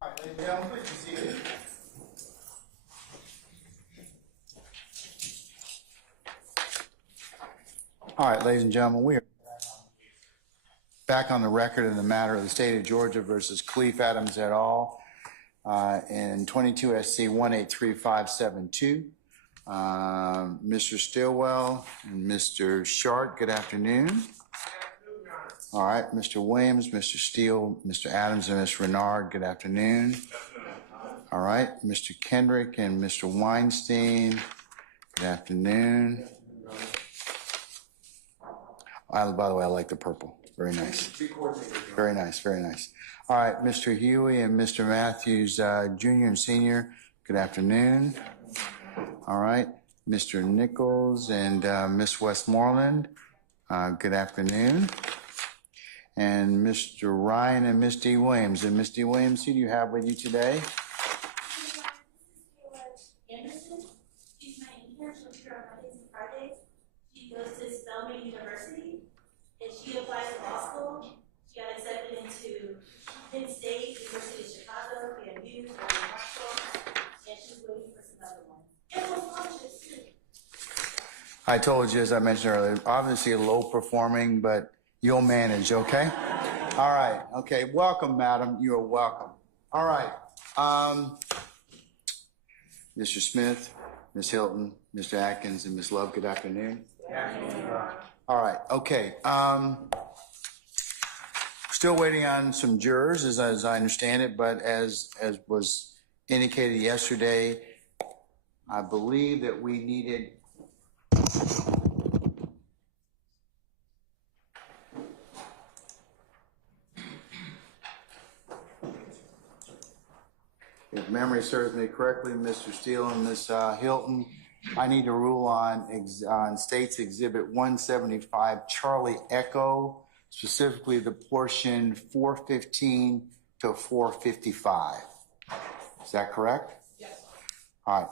All right, ladies and gentlemen, please be seated. All right, ladies and gentlemen, we are back on the record in the matter of the state of Georgia versus Cleef Adams et al. In 22 SC 183572. Mr. Stillwell and Mr. Sharp, good afternoon. All right, Mr. Williams, Mr. Steele, Mr. Adams, and Ms. Renard, good afternoon. All right, Mr. Kendrick and Mr. Weinstein, good afternoon. By the way, I like the purple. Very nice. Very nice, very nice. All right, Mr. Huey and Mr. Matthews, Jr. and Senior, good afternoon. All right, Mr. Nichols and Miss Westmoreland, good afternoon. And Mr. Ryan and Miss D. Williams. And Miss D. Williams, who do you have with you today? Anderson. She's my intern. She'll be here on Mondays and Fridays. She goes to Spelman University, and she applied to law school. She got accepted into Penn State, University of Chicago, FAMU, and she's waiting for some other ones. And more scholarships too. I told you, as I mentioned earlier, obviously low performing, but you'll manage, okay? All right, okay. Welcome, madam. You are welcome. All right. Mr. Smith, Ms. Hilton, Mr. Atkins, and Ms. Love, good afternoon. Good afternoon. All right, okay. Still waiting on some jurors, as I understand it, but as was indicated yesterday, I believe that we needed if memory serves me correctly, Mr. Steele and Ms. Hilton, I need to rule on State's Exhibit 175, Charlie Echo, specifically the portion 415 to 455. Is that correct? Yes. All right.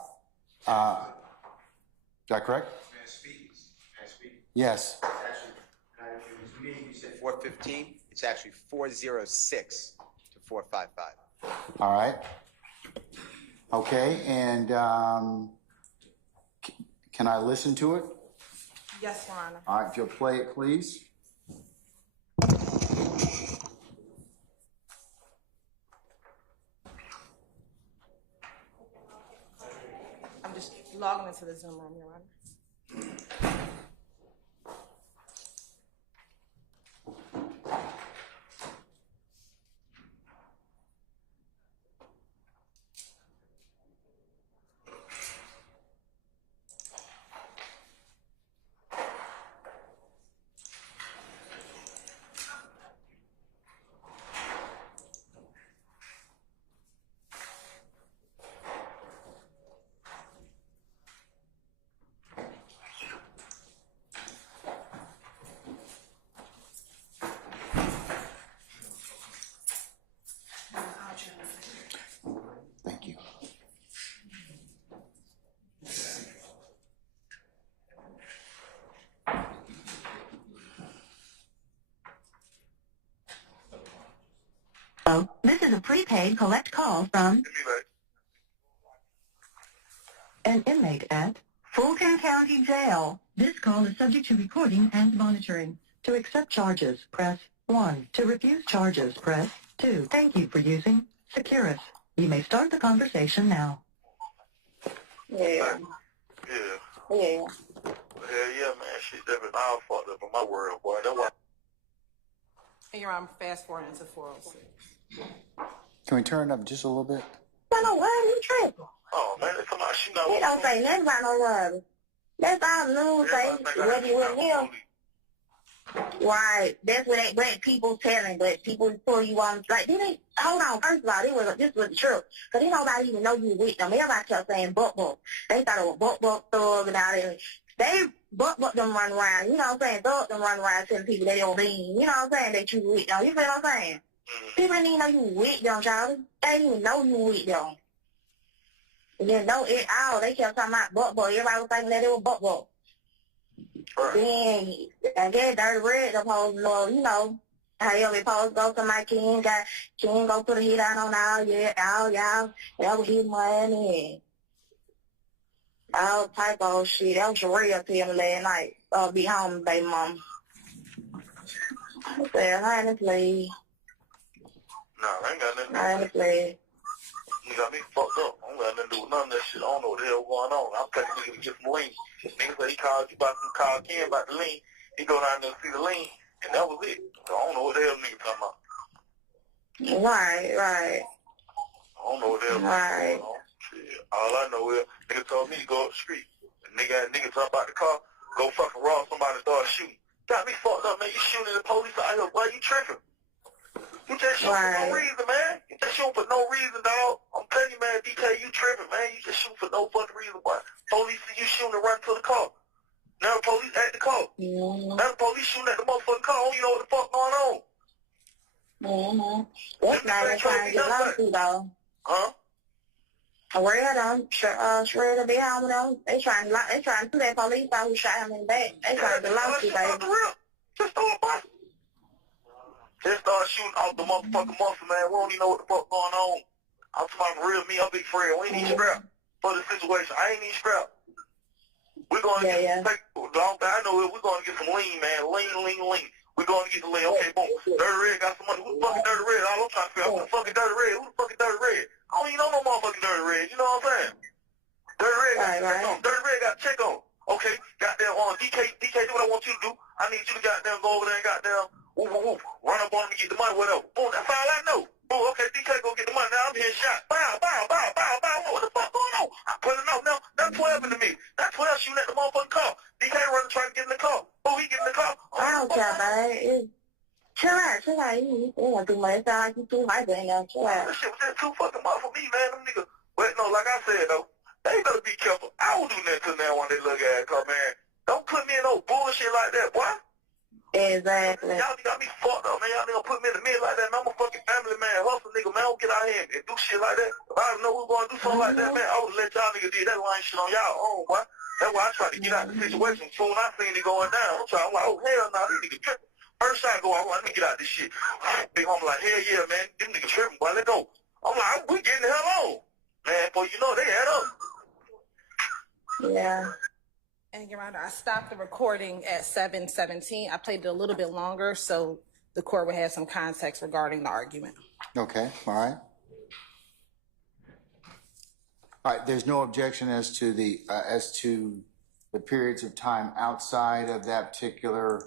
Is that correct? May I speak? Yes. Actually, you said 415. It's actually 406 to 455. All right. Okay, and can I listen to it? Yes, Your Honor. All right, if you'll play it, please. I'm just logging into the Zoom room, Your Honor. Thank you. Oh, this is a prepaid collect call from an inmate at Fulton County Jail. This call is subject to recording and monitoring. To accept charges, press 1. To refuse charges, press 2. Thank you for using Securus. You may start the conversation now. Yeah. Yeah. Yeah. Hell yeah, man. Shit, that been all fucked up in my world, boy. That's why. And Your Honor, I'm fast forwarding to 406. Can we turn it up just a little bit? I don't know why you tripping. Oh, man, come on. She not. He don't say nothing about no robbery. That's all the news say. Whether you with him. Right. That's what they black people telling, but people pull you on like they didn't hold on, first of all, this was the truth. Cause they nobody even know you with them. Everybody kept saying buck. They thought it was buck thug and all that. They buck them run around, you know what I'm saying? Thug them run around telling people they don't mean, you know what I'm saying, that you with them. You feel what I'm saying? People didn't even know you with them, Charlie. They didn't even know you with them. And then know it all. They kept talking about buck. Everybody was thinking that it was buck. Right. Then I guess Dirty Red supposed to know, you know, How you be supposed to go to my king? King go put a heat on all y'all. That was his money. All type of shit. That was real to him last night. Be home, baby mom. I said, honestly. Nah, I ain't got nothing to do with that. Honestly. You got me fucked up. I don't got nothing to do with none of that shit. I don't know what the hell going on. I'm taking nigga to get some lean. Nigga said he called you about some call Ken about the lean. He go down there and see the lean, and that was it. So I don't know what the hell nigga talking about. Right. I don't know what the hell Right. going on. Shit. All I know is nigga told me to go up the street. And nigga talk about the car, go fucking rob somebody and start shooting. Got me fucked up, man. You shooting the police out here. Why you tripping? You just shooting for no reason, man. You just shooting for no reason, dog. I'm telling you, man, DK, you tripping, man. You just shooting for no fucking reason. Why? Police see you shooting and run to the car. Now the police at the car. Mm-hmm. Now the police shooting at the motherfucking car. You know what the fuck going on? Mm-hmm. That's not even trying to get lawsuit, though. Huh? Real though, Shredder be home though. They trying to do that police out who shot him in the back. They trying to get lawsuit, baby. Just throw a bus. Just start shooting off the motherfucking muscle, man. We don't even know what the fuck going on. I'm talking real me, I'm Big Fred. We ain't even strapped for the situation. I ain't even strapped. We're going to I know we're going to get some lean, man. Lean. We're going to get the lean. Okay, boom. Dirty Red got some money. Who the fucking Dirty Red? All I'm trying to figure out who the fucking Dirty Red. Who the fucking Dirty Red? I don't even know no motherfucking Dirty Red. You know what I'm saying? Dirty Red got check on. Dirty Red got check on. Okay, goddamn on DK, do what I want you to do. I need you to goddamn go over there and goddamn run up on him and get the money, whatever. Boom, that's all I know. Boom, okay, DK go get the money. Now I'm getting shot. Bow. What the fuck going on? I'm pulling out now. That's 12 into me. That's 12 shooting at the motherfucking car. DK running trying to get in the car. Boom, he get in the car. I don't care, babe. Chill out. You ain't too much. It sound like you too hyper in there. Chill out. That shit was just too fucking much for me, man. Them niggas. But no, like I said though, they better be careful. I don't do nothing to them when they look at it, cause man, don't put me in no bullshit like that, boy. Exactly. Y'all got me fucked up, man. Y'all nigga put me in the middle like that, and I'm a fucking family man, hustle nigga, man. I don't get out here and do shit like that. If I didn't know we were going to do something like that, man, I would let y'all niggas do that line shit on y'all own, boy. That's why I tried to get out the situation. Soon I seen it going down. I'm like, oh, hell no, these niggas tripping. First shot go, I'm like, let me get out this shit. Big homie like, hell yeah, man. Them niggas tripping, boy. Let go. I'm like, we getting the hell on. Man, boy, you know, they had up. Yeah. And Your Honor, I stopped the recording at 7:17. I played it a little bit longer so the court would have some context regarding the argument. Okay, all right. All right, there's no objection as to the periods of time outside of that particular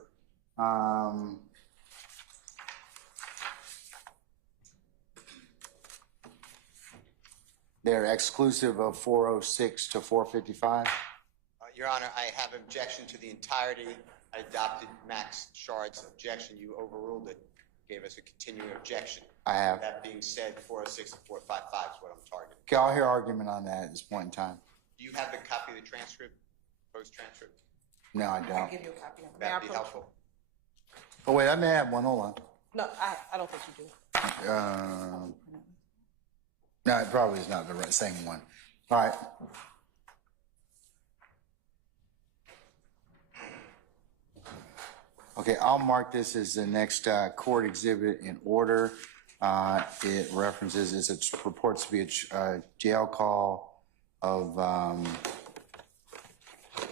they're exclusive of 406 to 455. Your Honor, I have objection to the entirety. I adopted Max Shard's objection. You overruled it, gave us a continuing objection. I have. That being said, 406 and 455 is what I'm targeting. Okay, I'll hear argument on that at this point in time. Do you have the copy of the transcript, post-transcript? No, I don't. I'll give you a copy of it. That'd be helpful. Oh, wait, I may have one. Hold on. No, I don't think you do. No, it probably is not the same one. All right. Okay, I'll mark this as the next court exhibit in order. It references, it purports to be a jail call of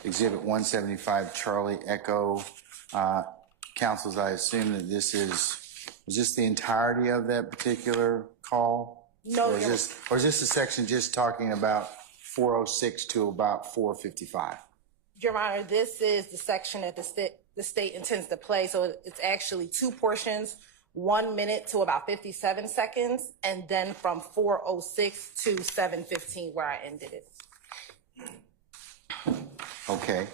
Exhibit 175, Charlie Echo. Counsels, I assume that this is this the entirety of that particular call? No, or is this a section just talking about 406 to about 455? Your Honor, this is the section that the state intends to play. So it's actually two portions, 1 minute to about 57 seconds, and then from 406 to 715 where I ended it. Okay.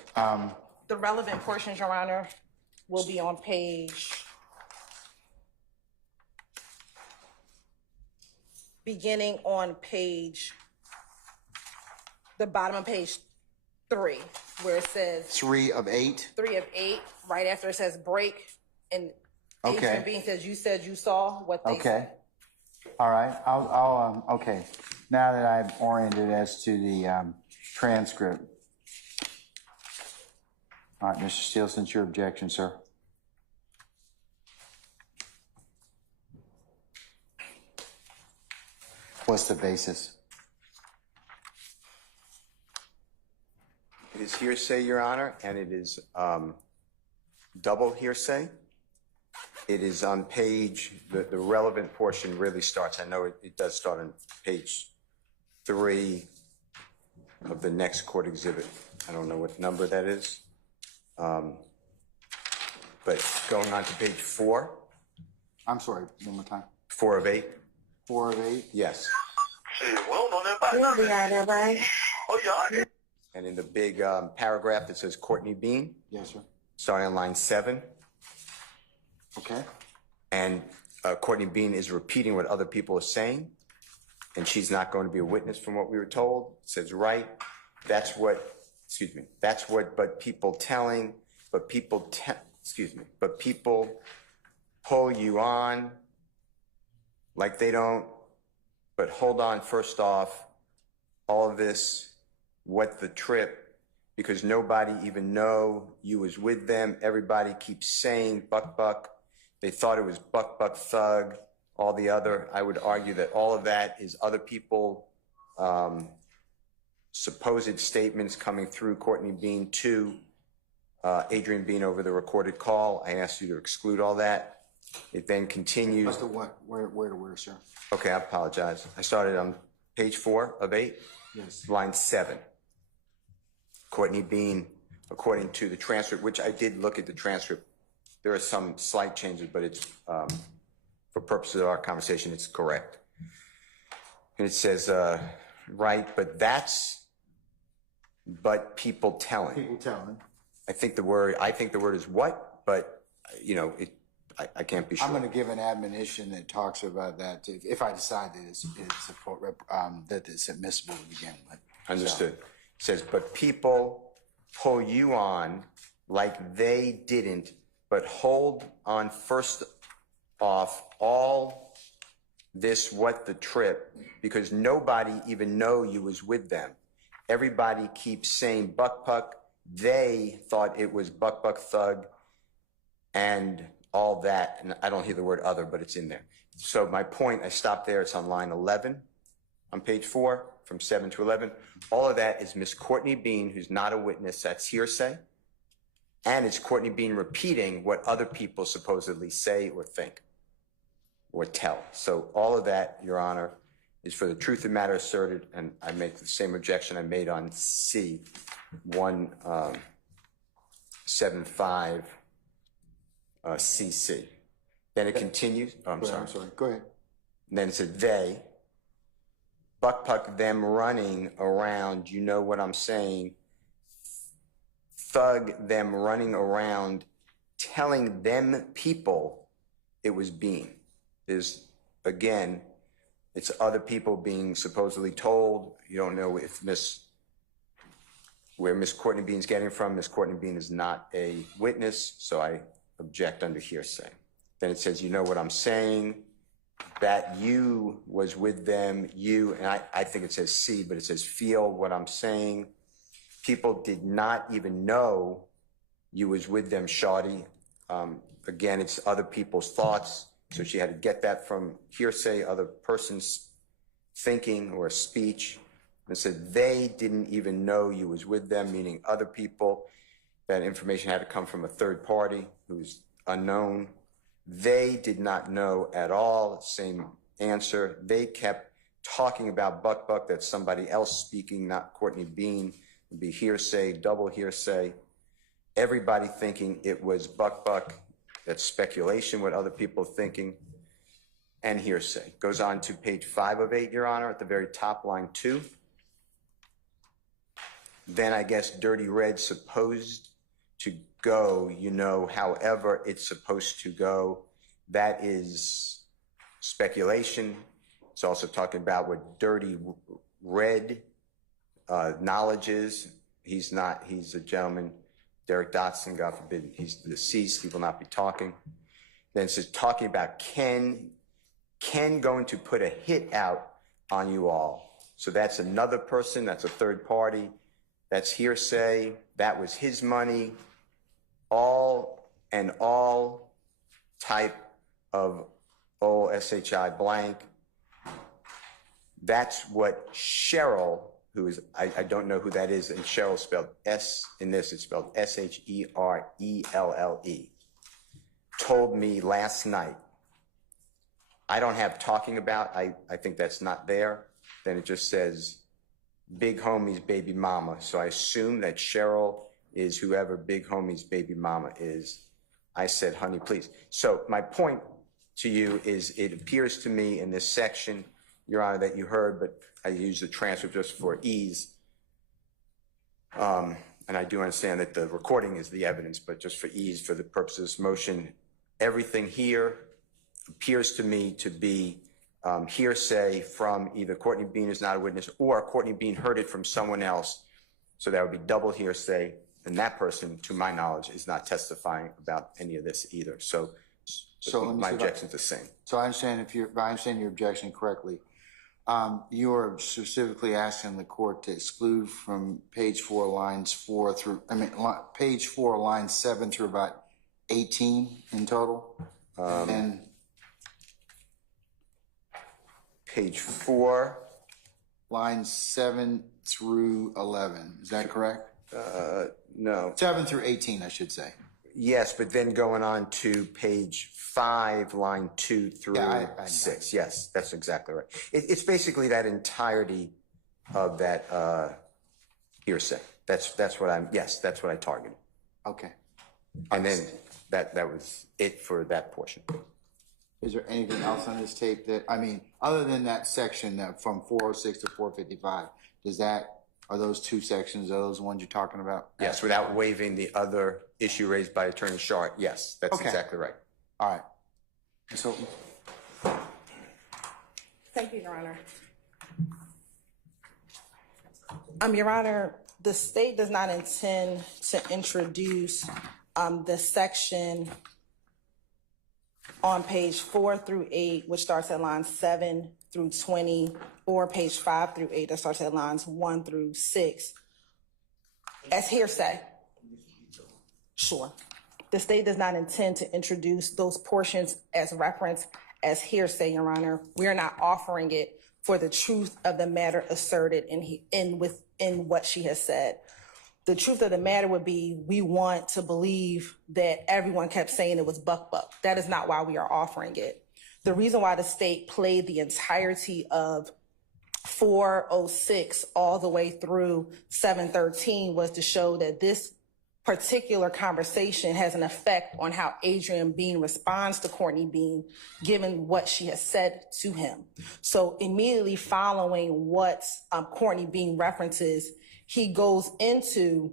The relevant portions, Your Honor, will be on beginning on the bottom of page 3, where it says 3 of 8. 3 of 8, right after it says break, and Okay. Agent Bean says you said you saw what they said. All right. I'll okay. Now that I've oriented as to the transcript. All right, Mr. Steele, since your objection, sir. What's the basis? It is hearsay, Your Honor, and it is double hearsay. It is on page, the relevant portion really starts, I know it does start on page 3 of the next court exhibit. I don't know what number that is. But going on to page 4. I'm sorry, one more time. 4 of 8. 4 of 8? Yes. Shit, we don't know that about We'll be out there, babe. Oh, yeah. And in the big paragraph that says Courtney Bean, Yes, sir. starting on line 7. Okay. And Courtney Bean is repeating what other people are saying, and she's not going to be a witness from what we were told. It says, right, that's what, but people pull you on like they don't, but hold on, first off, all of this, what the trip, because nobody even know you was with them. Everybody keeps saying buck, buck. They thought it was buck, buck, thug, all the other. I would argue that all of that is other people, supposed statements coming through Courtney Bean to Adrian Bean over the recorded call. I asked you to exclude all that. It then continues. What's the what? Where to where, sir? Okay, I apologize. I started on page 4 of 8, Yes. line 7. Courtney Bean, according to the transcript, which I did look at the transcript, there are some slight changes, but it's, for purposes of our conversation, it's correct. And it says, right, but people telling. People telling. I think the word is what, but, you know, I can't be sure. I'm going to give an admonition that talks about that if I decide that it's admissible to begin with. Understood. It says, but people pull you on like they didn't, but hold on first off all this, what the trip, because nobody even know you was with them. Everybody keeps saying buck, puck. They thought it was buck, buck, thug, and all that. And I don't hear the word other, but it's in there. So my point, I stopped there. It's on line 11 on page 4, from 7 to 11. All of that is Miss Courtney Bean, who's not a witness. That's hearsay. And it's Courtney Bean repeating what other people supposedly say or think or tell. So all of that, Your Honor, is for the truth of the matter asserted, and I make the same objection I made on C, 175 CC. Then it continues. Oh, I'm sorry. Go ahead. And then it said they, buck, puck, them running around, you know what I'm saying, thug, them running around, telling them people it was Bean. Is, again, it's other people being supposedly told. You don't know if where Miss Courtney Bean's getting from. Miss Courtney Bean is not a witness, so I object under hearsay. Then it says, you know what I'm saying, that you was with them, you, and I think it says C, but it says feel what I'm saying. People did not even know you was with them, shawty. Again, it's other people's thoughts, so she had to get that from hearsay, other person's thinking or speech. And said they didn't even know you was with them, meaning other people. That information had to come from a third party who's unknown. They did not know at all. Same answer. They kept talking about buck, buck. That's somebody else speaking, not Courtney Bean. It'd be hearsay, double hearsay. Everybody thinking it was buck, buck. That's speculation, what other people are thinking. And hearsay. Goes on to page 5 of 8, Your Honor, at the very top, line 2. Then I guess dirty red supposed to go, you know, however it's supposed to go. That is speculation. It's also talking about what dirty red knowledge is. He's not, he's a gentleman, Derek Dotson, God forbid, he's deceased, he will not be talking. Then it says talking about Ken going to put a hit out on you all. So that's another person, that's a third party. That's hearsay. That was his money. All type of OSHI blank. That's what Cheryl, who is, I don't know who that is, and Cheryl spelled S, in this it's spelled S-H-E-R-E-L-L-E, told me last night. I don't have talking about, I think that's not there. Then it just says, Big Homie's baby mama. So I assume that Cheryl is whoever Big Homie's baby mama is. I said, honey, please. So my point to you is it appears to me in this section, Your Honor, that you heard, but I use the transcript just for ease. And I do understand that the recording is the evidence, but just for ease, for the purpose of this motion, everything here appears to me to be hearsay from either Courtney Bean is not a witness or Courtney Bean heard it from someone else. So that would be double hearsay. And that person, to my knowledge, is not testifying about any of this either. So my objection's the same. So I understand if I understand your objection correctly. You are specifically asking the court to exclude from page 4 lines 4 through, page 4 lines 7 through about 18 in total. And page 4. Lines 7 through 11. Is that correct? No. 7 through 18, I should say. Yes, but then going on to page 5, line 2 through 6. Yes, that's exactly right. It's basically that entirety of that hearsay. That's what I'm. Yes, that's what I targeted. Okay. And then that was it for that portion. Is there anything else on this tape that, other than that section that from 406 to 455, are those two sections, are those the ones you're talking about? Yes, without waiving the other issue raised by Attorney Sharp. Yes, that's Okay. exactly right. All right. So, Thank you, Your Honor. Your Honor, the state does not intend to introduce the section on page 4 through 8, which starts at lines 7 through 20, or page 5 through 8 that starts at lines 1 through 6 as hearsay. Sure. The state does not intend to introduce those portions as reference as hearsay, Your Honor. We are not offering it for the truth of the matter asserted in what she has said. The truth of the matter would be we want to believe that everyone kept saying it was Buck Buck. That is not why we are offering it. The reason why the state played the entirety of 406 all the way through 713 was to show that this particular conversation has an effect on how Adrian Bean responds to Courtney Bean, given what she has said to him. So immediately following what Courtney Bean references, he goes into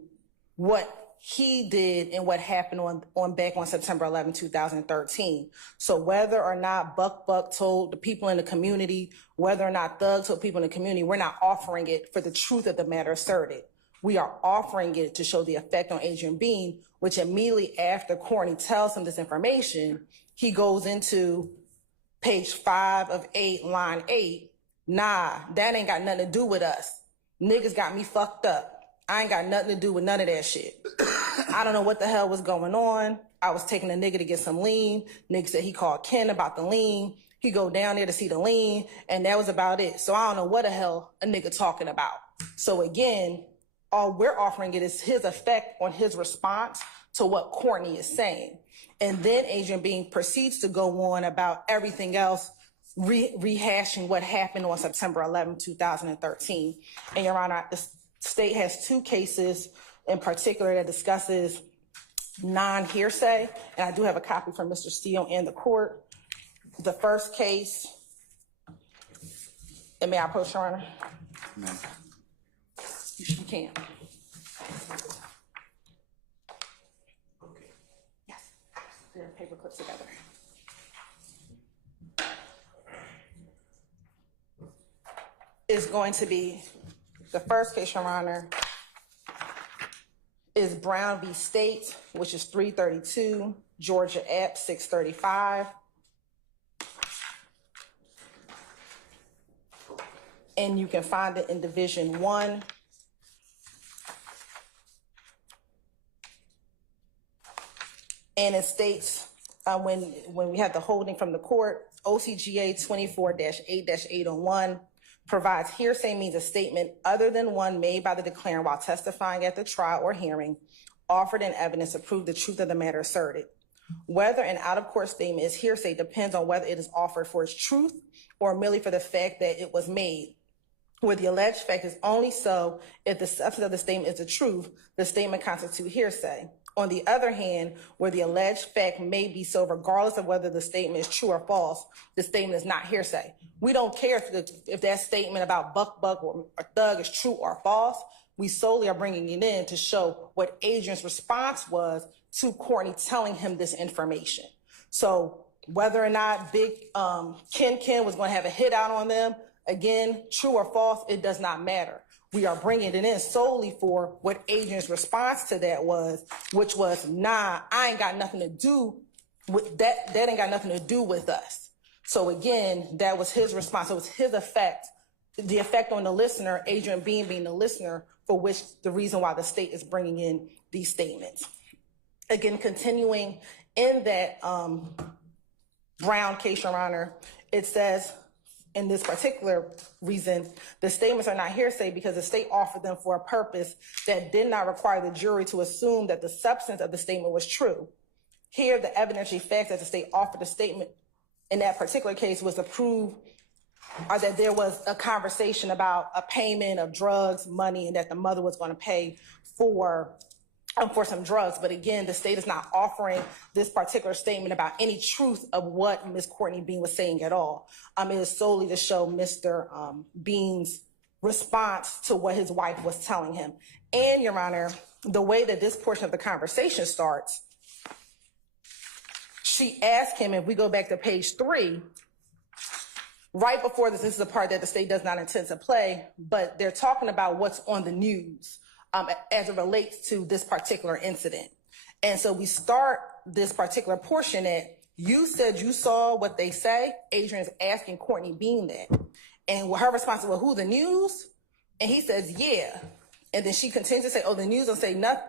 what he did and what happened back on September 11, 2013. So whether or not Buck Buck told the people in the community, whether or not Thug told people in the community, we're not offering it for the truth of the matter asserted. We are offering it to show the effect on Adrian Bean, which immediately after Courtney tells him this information, he goes into page 5 of 8, line 8. Nah, that ain't got nothing to do with us. Niggas got me fucked up. I ain't got nothing to do with none of that shit. I don't know what the hell was going on. I was taking a nigga to get some lean. Nigga said he called Ken about the lean. He go down there to see the lean, and that was about it. So I don't know what the hell a nigga talking about. So again, all we're offering it is his effect on his response to what Courtney is saying. And then Adrian Bean proceeds to go on about everything else, rehashing what happened on September 11, 2013. And Your Honor, the state has 2 cases in particular that discusses non-hearsay, and I do have a copy from Mr. Steele and the court. The first case, and may I approach, Your Honor? no. You can. Yes, they're paper clips together. Is going to be, the first case, Your Honor, is Brown v. State, which is 332, Georgia App 635. And you can find it in Division 1. And it states, when we have the holding from the court, OCGA 24-8-801, provides hearsay means a statement other than one made by the declarant while testifying at the trial or hearing, offered in evidence to prove the truth of the matter asserted. Whether an out-of-court statement is hearsay depends on whether it is offered for its truth or merely for the fact that it was made. Where the alleged fact is only so if the substance of the statement is the truth, the statement constitutes hearsay. On the other hand, where the alleged fact may be so regardless of whether the statement is true or false, the statement is not hearsay. We don't care if that statement about buck or thug is true or false. We solely are bringing it in to show what Adrian's response was to Courtney telling him this information. So whether or not Big Ken was going to have a hit out on them, again, true or false, it does not matter. We are bringing it in solely for what Adrian's response to that was, which was, nah, I ain't got nothing to do with that. That ain't got nothing to do with us. So again, that was his response. It was his effect, the effect on the listener, Adrian being the listener, for which the reason why the state is bringing in these statements. Again, continuing in that Brown case, Your Honor, it says, in this particular reason, the statements are not hearsay because the state offered them for a purpose that did not require the jury to assume that the substance of the statement was true. Here, the evidentiary facts that the state offered the statement in that particular case was to prove that there was a conversation about a payment of drugs, money, and that the mother was going to pay for some drugs. But again, the state is not offering this particular statement about any truth of what Ms. Courtney Bean was saying at all. It is solely to show Mr. Bean's response to what his wife was telling him. And, Your Honor, the way that this portion of the conversation starts, she asked him, if we go back to page 3, right before this is the part that the state does not intend to play, but they're talking about what's on the news as it relates to this particular incident. And so we start this particular portion at, you said you saw what they say. Adrian's asking Courtney Bean that. And her response was, well, who, the news? And he says, yeah. And then she continues to say, oh, the news don't say nothing.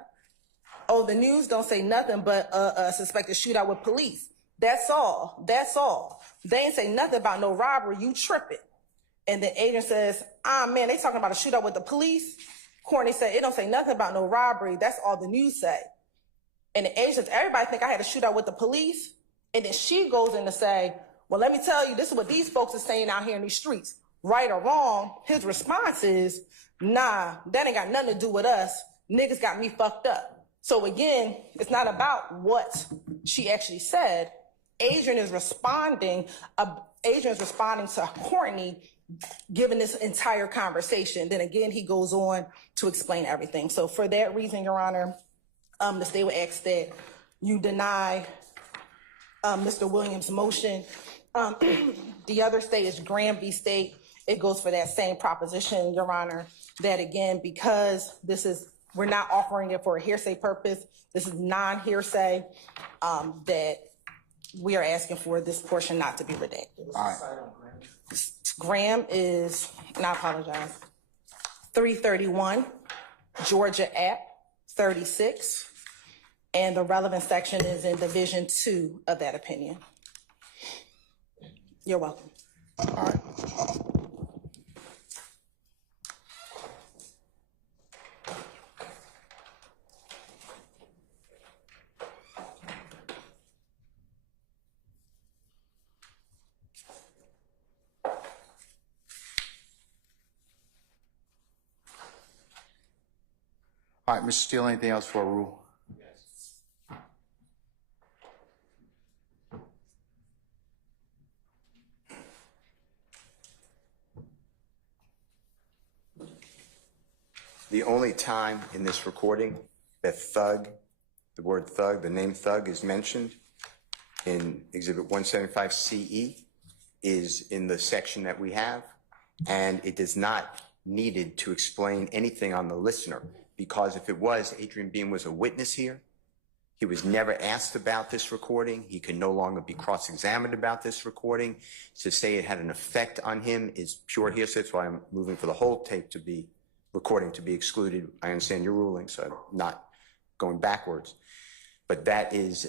Oh, the news don't say nothing but a suspected shootout with police. That's all. That's all. They ain't say nothing about no robbery. You tripping. And then Adrian says, man, they talking about a shootout with the police. Courtney said, it don't say nothing about no robbery. That's all the news say. And the Adrian says, everybody think I had a shootout with the police. And then she goes in to say, well, let me tell you, this is what these folks are saying out here in these streets. Right or wrong, his response is, nah, that ain't got nothing to do with us. Niggas got me fucked up. So again, it's not about what she actually said. Adrian is responding to Courtney, given this entire conversation. Then again, he goes on to explain everything. So for that reason, Your Honor, the state would ask that you deny Mr. Williams' motion. The other state is Graham v. State. It goes for that same proposition, Your Honor, that again, because we're not offering it for a hearsay purpose, this is non-hearsay, that we are asking for this portion not to be redacted. All right. Graham is, and I apologize, 331, Georgia App 36, and the relevant section is in Division 2 of that opinion. You're welcome. All right. All right, Mr. Steele, anything else for a rule? The only time in this recording that thug, the word thug, the name thug is mentioned in Exhibit 175CE is in the section that we have, and it is not needed to explain anything on the listener, because if it was, Adrian Beam was a witness here. He was never asked about this recording. He can no longer be cross-examined about this recording. To say it had an effect on him is pure hearsay. That's why I'm moving for the whole recording to be excluded. I understand your ruling, so I'm not going backwards. But that is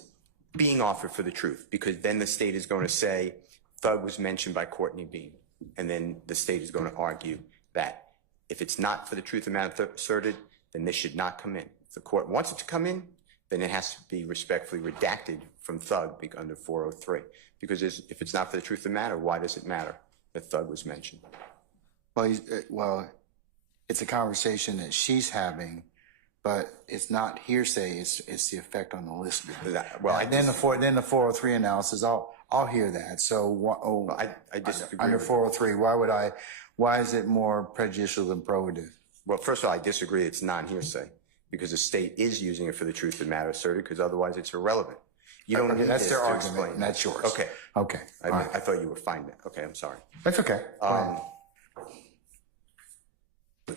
being offered for the truth, because then the state is going to say thug was mentioned by Courtney Beam. And then the state is going to argue that if it's not for the truth of the matter asserted, then this should not come in. If the court wants it to come in, then it has to be respectfully redacted from Thug under 403. Because if it's not for the truth of the matter, why does it matter that Thug was mentioned? Well, it's a conversation that she's having, but it's not hearsay. It's the effect on the listener. Well, then the 403 analysis, I'll hear that. So I disagree. Under 403, why is it more prejudicial than probative? Well, first of all, I disagree. It's non-hearsay because the state is using it for the truth of the matter asserted, because otherwise it's irrelevant. You don't need that's this their to argument, explain. and that's yours. Okay. Okay. I thought you were fine then. Okay, I'm sorry. That's okay.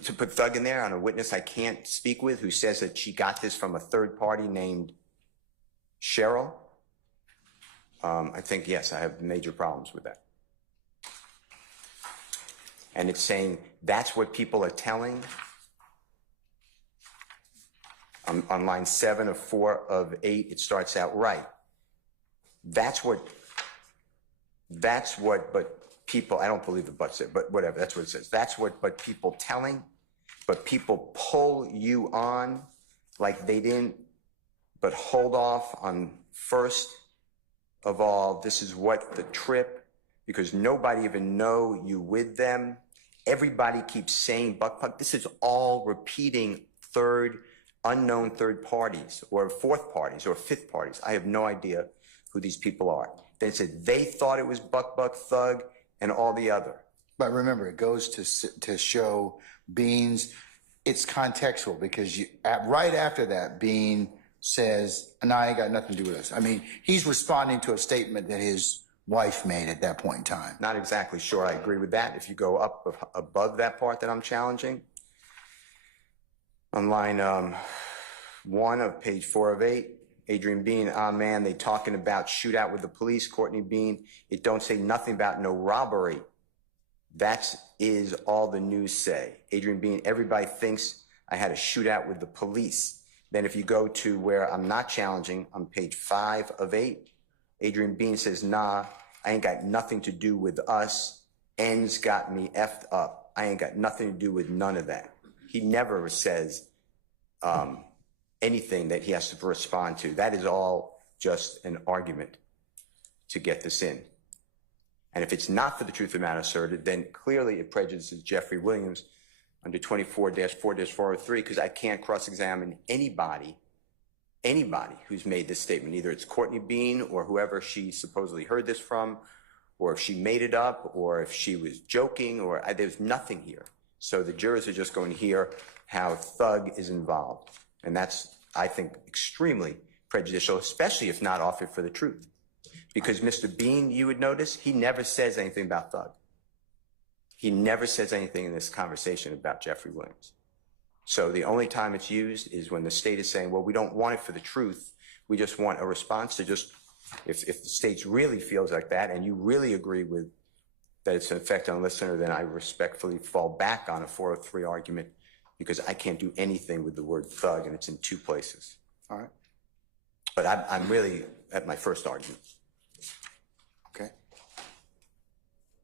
To put Thug in there on a witness I can't speak with who says that she got this from a third party named Cheryl, I think, yes, I have major problems with that. And it's saying that's what people are telling. On line 7 of 4 of 8, it starts out right. That's what, but people, I don't believe the but said, but whatever, that's what it says. That's what, but people telling, but people pull you on like they didn't, but hold off on first of all, this is what the trip, because nobody even know you with them. Everybody keeps saying buck. This is all repeating unknown third parties or fourth parties or fifth parties. I have no idea who these people are. Then it said they thought it was Buck, Thug, and all the other. But remember, it goes to show Beans. It's contextual because right after that, Bean says, "No, I ain't got nothing to do with this." I mean, he's responding to a statement that his wife made at that point in time. Not exactly sure I agree with that. If you go up above that part that I'm challenging, on line 1 of page 4 of 8, Adrian Bean, man, they talking about shootout with the police. Courtney Bean, it don't say nothing about no robbery. That is all the news say. Adrian Bean, everybody thinks I had a shootout with the police. Then if you go to where I'm not challenging, on page 5 of 8, Adrian Bean says, nah, I ain't got nothing to do with us. Ends got me effed up. I ain't got nothing to do with none of that. He never says anything that he has to respond to. That is all just an argument to get this in. And if it's not for the truth of the matter asserted, then clearly it prejudices Jeffery Williams under 24-4-403, because I can't cross-examine anybody who's made this statement. Either it's Courtney Bean or whoever she supposedly heard this from, or if she made it up, or if she was joking, or there's nothing here. So the jurors are just going to hear how Thug is involved. And that's, I think, extremely prejudicial, especially if not offered for the truth. Because Mr. Bean, you would notice, he never says anything about Thug. He never says anything in this conversation about Jeffery Williams. So the only time it's used is when the state is saying, well, we don't want it for the truth. We just want a response to just, if the state really feels like that and you really agree with that it's an effect on the listener, then I respectfully fall back on a 403 argument, because I can't do anything with the word Thug, and it's in 2 places. All right. But I'm really at my first argument. Okay.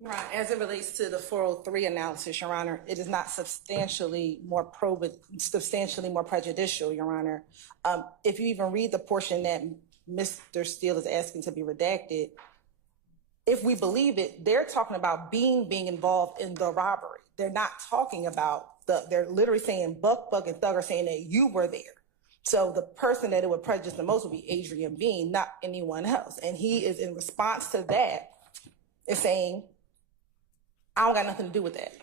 Right. As it relates to the 403 analysis, Your Honor, it is not substantially more prejudicial, Your Honor. If you even read the portion that Mr. Steele is asking to be redacted, if we believe it, they're talking about being involved in the robbery. They're not talking about they're literally saying Buck, and Thug are saying that you were there. So the person that it would prejudice the most would be Adrian Bean, not anyone else. And he is, in response to that, is saying, I don't got nothing to do with that.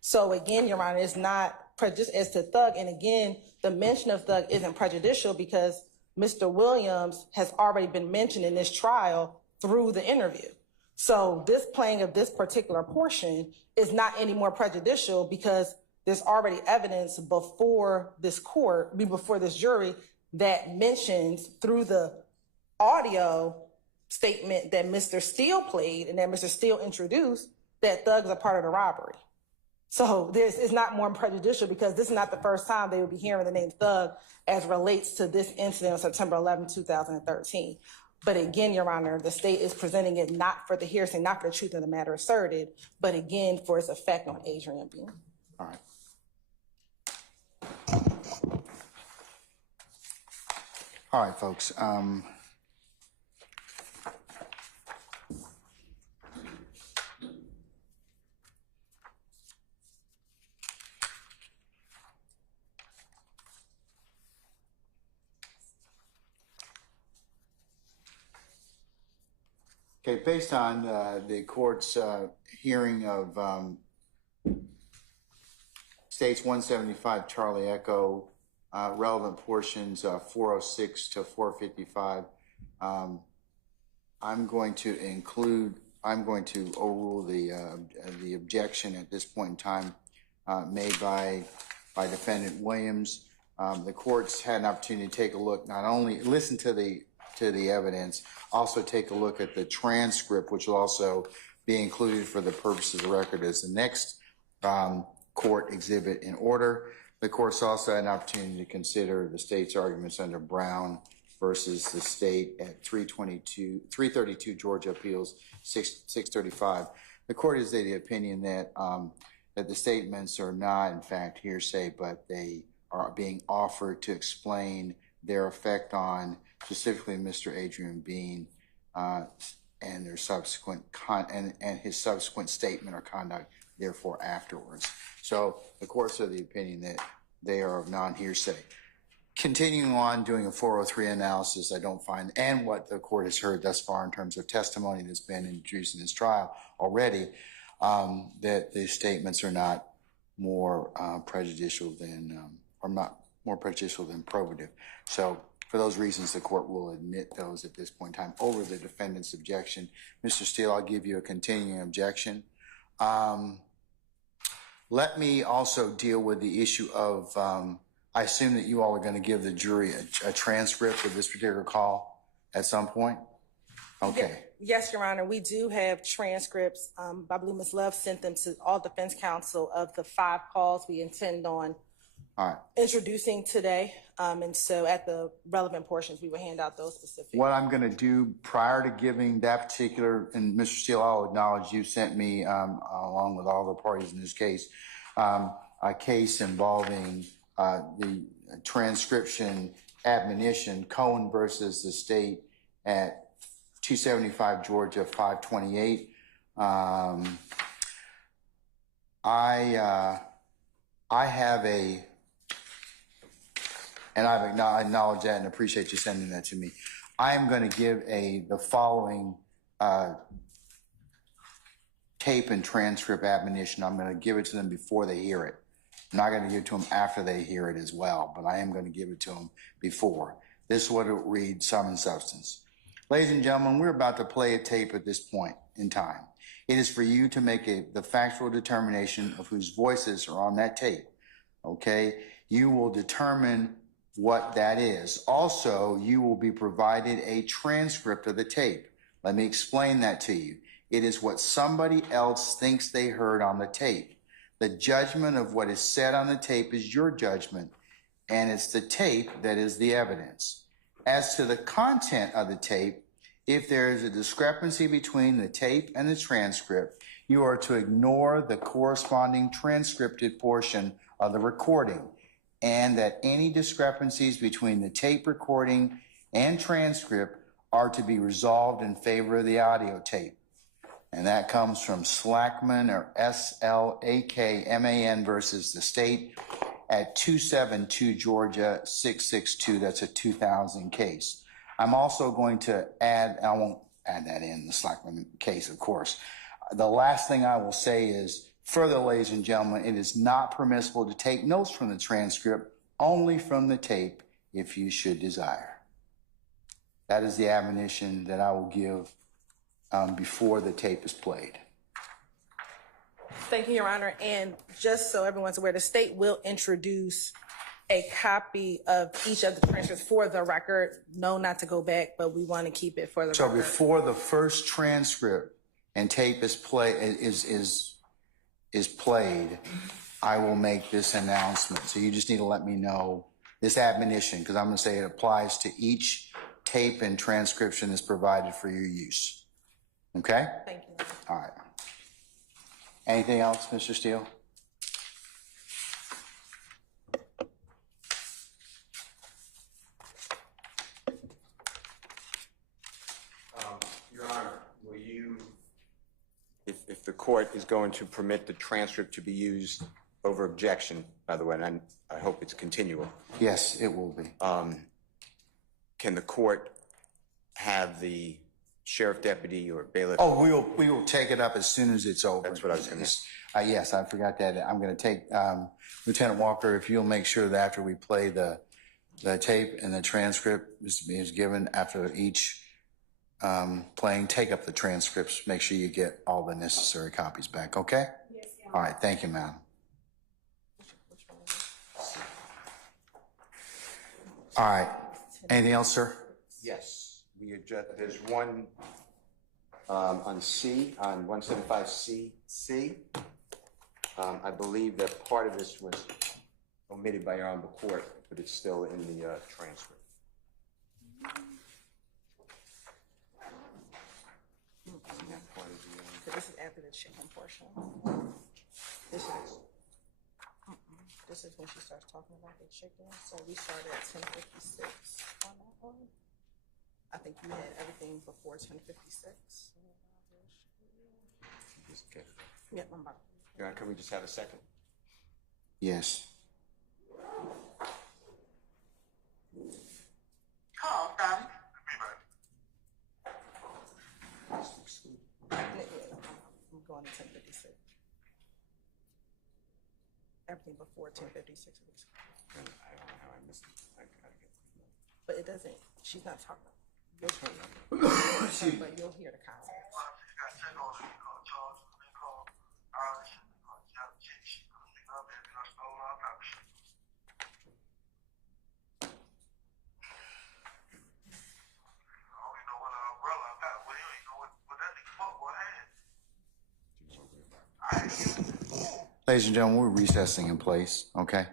So again, Your Honor, it's not prejudiced as to Thug. And again, the mention of Thug isn't prejudicial because Mr. Williams has already been mentioned in this trial through the interview. So this playing of this particular portion is not any more prejudicial because there's already evidence before this court, before this jury, that mentions through the audio statement that Mr. Steele played and that Mr. Steele introduced that Thug is a part of the robbery. So this is not more prejudicial because this is not the first time they would be hearing the name Thug as relates to this incident on September 11, 2013. But again, Your Honor, the state is presenting it not for the hearsay, not for the truth of the matter asserted, but again, for its effect on Adrian Bean. All right. All right, folks. Okay, based on the court's hearing of States 175 Charlie Echo, relevant portions 406 to 455, I'm going to overrule the objection at this point in time made by Defendant Williams. The court's had an opportunity to take a look, not only listen to the evidence, also take a look at the transcript, which will also be included for the purposes of the record as the next court exhibit in order. The court's also had an opportunity to consider the state's arguments under Brown versus the state at 332 Georgia Appeals 635. The court is of the opinion that that the statements are not in fact hearsay, but they are being offered to explain their effect on specifically Mr. Adrian Bean and their subsequent and his subsequent statement or conduct therefore afterwards. So the court's of the opinion that they are of non-hearsay. Continuing on doing a 403 analysis, I don't find, and what the court has heard thus far in terms of testimony that's been introduced in this trial already, that the statements are not more prejudicial than, or not more prejudicial than probative. So for those reasons, the court will admit those at this point in time over the defendant's objection. Mr. Steele, I'll give you a continuing objection. Let me also deal with the issue of, I assume that you all are going to give the jury a transcript of this particular call at some point? Okay. Yes, Your Honor, we do have transcripts. I believe Ms. Love sent them to all defense counsel of the 5 calls we intend on introducing today. And so at the relevant portions, we will hand out those specific. What I'm going to do prior to giving that particular, and Mr. Steele, I'll acknowledge you sent me, along with all the parties in this case, a case involving the transcription admonition, Cohen versus the state at 275 Georgia 528. I have a, and I acknowledge that and appreciate you sending that to me. I am going to give the following tape and transcript admonition. I'm going to give it to them before they hear it. I'm not going to give it to them after they hear it as well, but I am going to give it to them before. This is what it reads, sum and substance. Ladies and gentlemen, we're about to play a tape at this point in time. It is for you to make the factual determination of whose voices are on that tape, okay? You will determine what that is. Also, you will be provided a transcript of the tape. Let me explain that to you. It is what somebody else thinks they heard on the tape. The judgment of what is said on the tape is your judgment, and it's the tape that is the evidence. As to the content of the tape, if there is a discrepancy between the tape and the transcript, you are to ignore the corresponding transcripted portion of the recording, and that any discrepancies between the tape recording and transcript are to be resolved in favor of the audio tape. And that comes from Slackman, or Slackman versus the state at 272 Georgia 662. That's a 2000 case. I'm also going to add, I won't add that in the Slackman case, of course. The last thing I will say is, further, ladies and gentlemen, it is not permissible to take notes from the transcript, only from the tape if you should desire. That is the admonition that I will give before the tape is played. Thank you, Your Honor. And just so everyone's aware, the state will introduce a copy of each of the transcripts for the record. No, not to go back, but we want to keep it for the record. So before the first transcript and tape is played, I will make this announcement. So you just need to let me know this admonition, because I'm going to say it applies to each tape and transcription is provided for your use. Okay? Thank you. All right. Anything else, Mr. Steele? Your Honor, will you, if the court is going to permit the transcript to be used over objection, by the way, and I hope it's continual, Yes, it will be. can the court have the sheriff deputy or bailiff? Oh, we will take it up as soon as it's over. That's what I was gonna Yes, I forgot that. I'm going to take, Lieutenant Walker, if you'll make sure that after we play the tape and the transcript is given after each playing, take up the transcripts, make sure you get all the necessary copies back, okay? Yes, ma'am. All right, thank you, ma'am. All right, anything else, sir? Yes, we adjust, there's one on C, on 175C. I believe that part of this was omitted by your Honorable Court, but it's still in the transcript. So this is after the chicken portion. This is when she starts talking about the chicken. So we started at 10:56 on that one. I think you had everything before 10:56. Okay. Yeah, I'm about. Your Honor, can we just have a second? Yes. Call from I'm going to 10:56. Everything before 10:56. I don't know how I missed it. I gotta get But it doesn't, she's not talking. You'll hear, but you'll hear the context. Ladies and gentlemen, we're recessing in place, okay?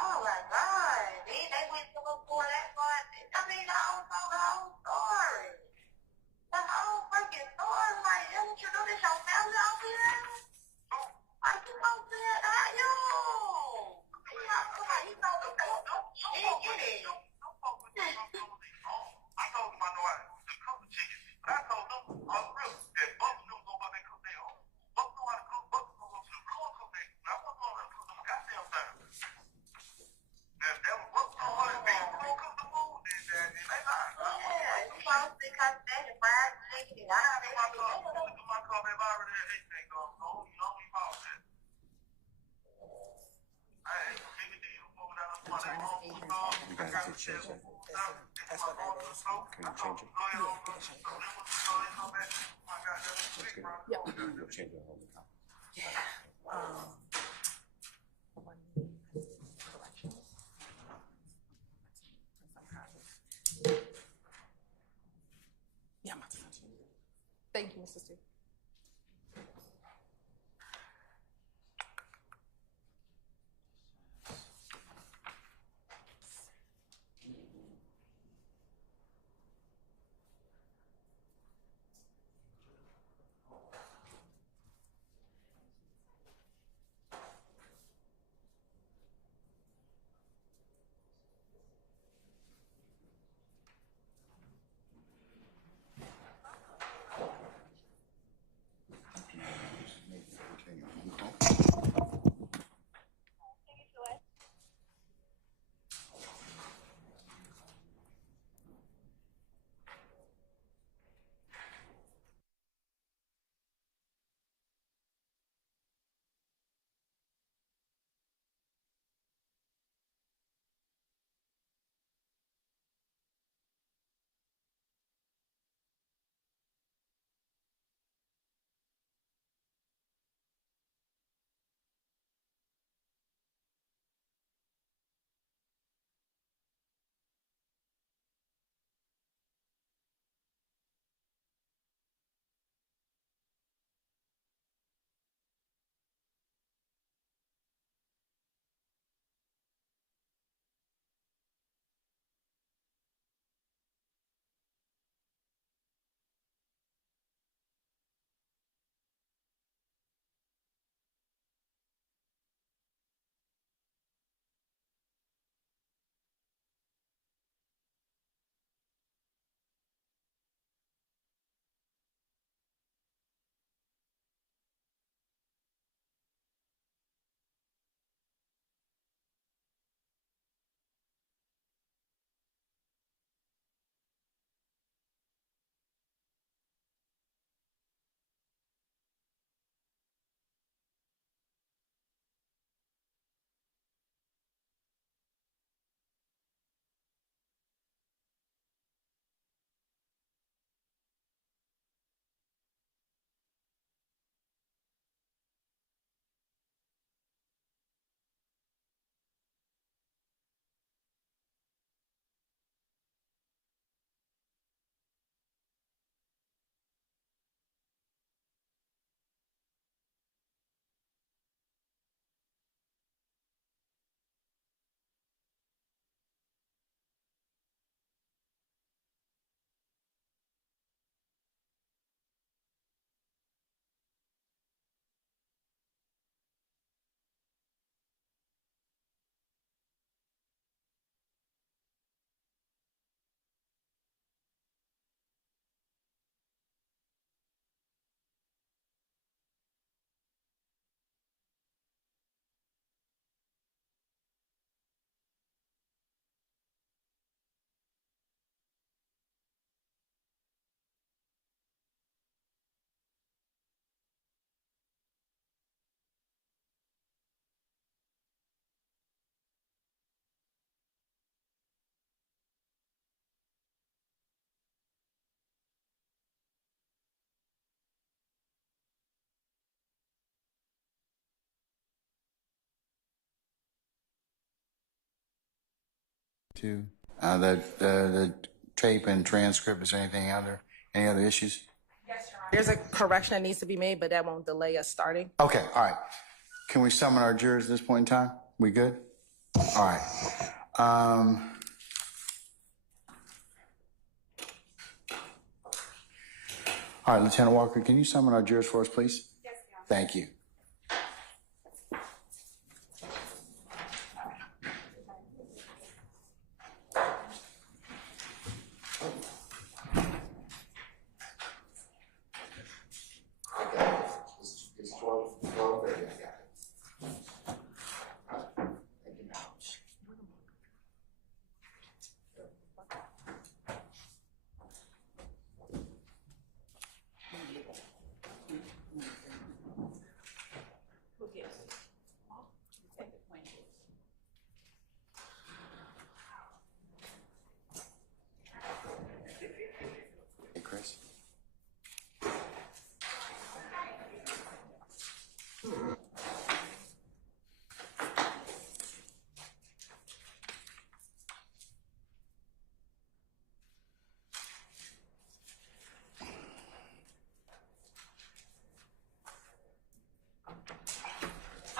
Oh my God, they went to look for that one. I mean, the whole story. The whole freaking story. Like, don't you know this your family over here? Like, you know, said, you. He told me, she get it. I told him I know how to cook the chicken, but I told them on the real that Buck knew nobody cook their own. Buck knew how to cook. Buck knew how to cook their own. I wasn't going to cook them goddamn time. If that was Buck knew how to make them cook the food, then they lied. Yeah, you supposed to be cutting fried chicken. I don't know. My car, baby, I already had anything going on. You know, we bought that. I ain't gonna take a deal. I'm moving out of my home. You guys did change that. That's what that is. Can you change it? Yeah. You'll change the whole account. One correction. Yeah, I'm about to send you. Thank you, Mr. Steve. too. The tape and transcript, is there any other issues? Yes, Your Honor. There's a correction that needs to be made, but that won't delay us starting. Okay, all right. Can we summon our jurors at this point in time? We good? All right. All right, Lieutenant Walker, can you summon our jurors for us, please? Yes, Your Honor. Thank you. Hey, Chris.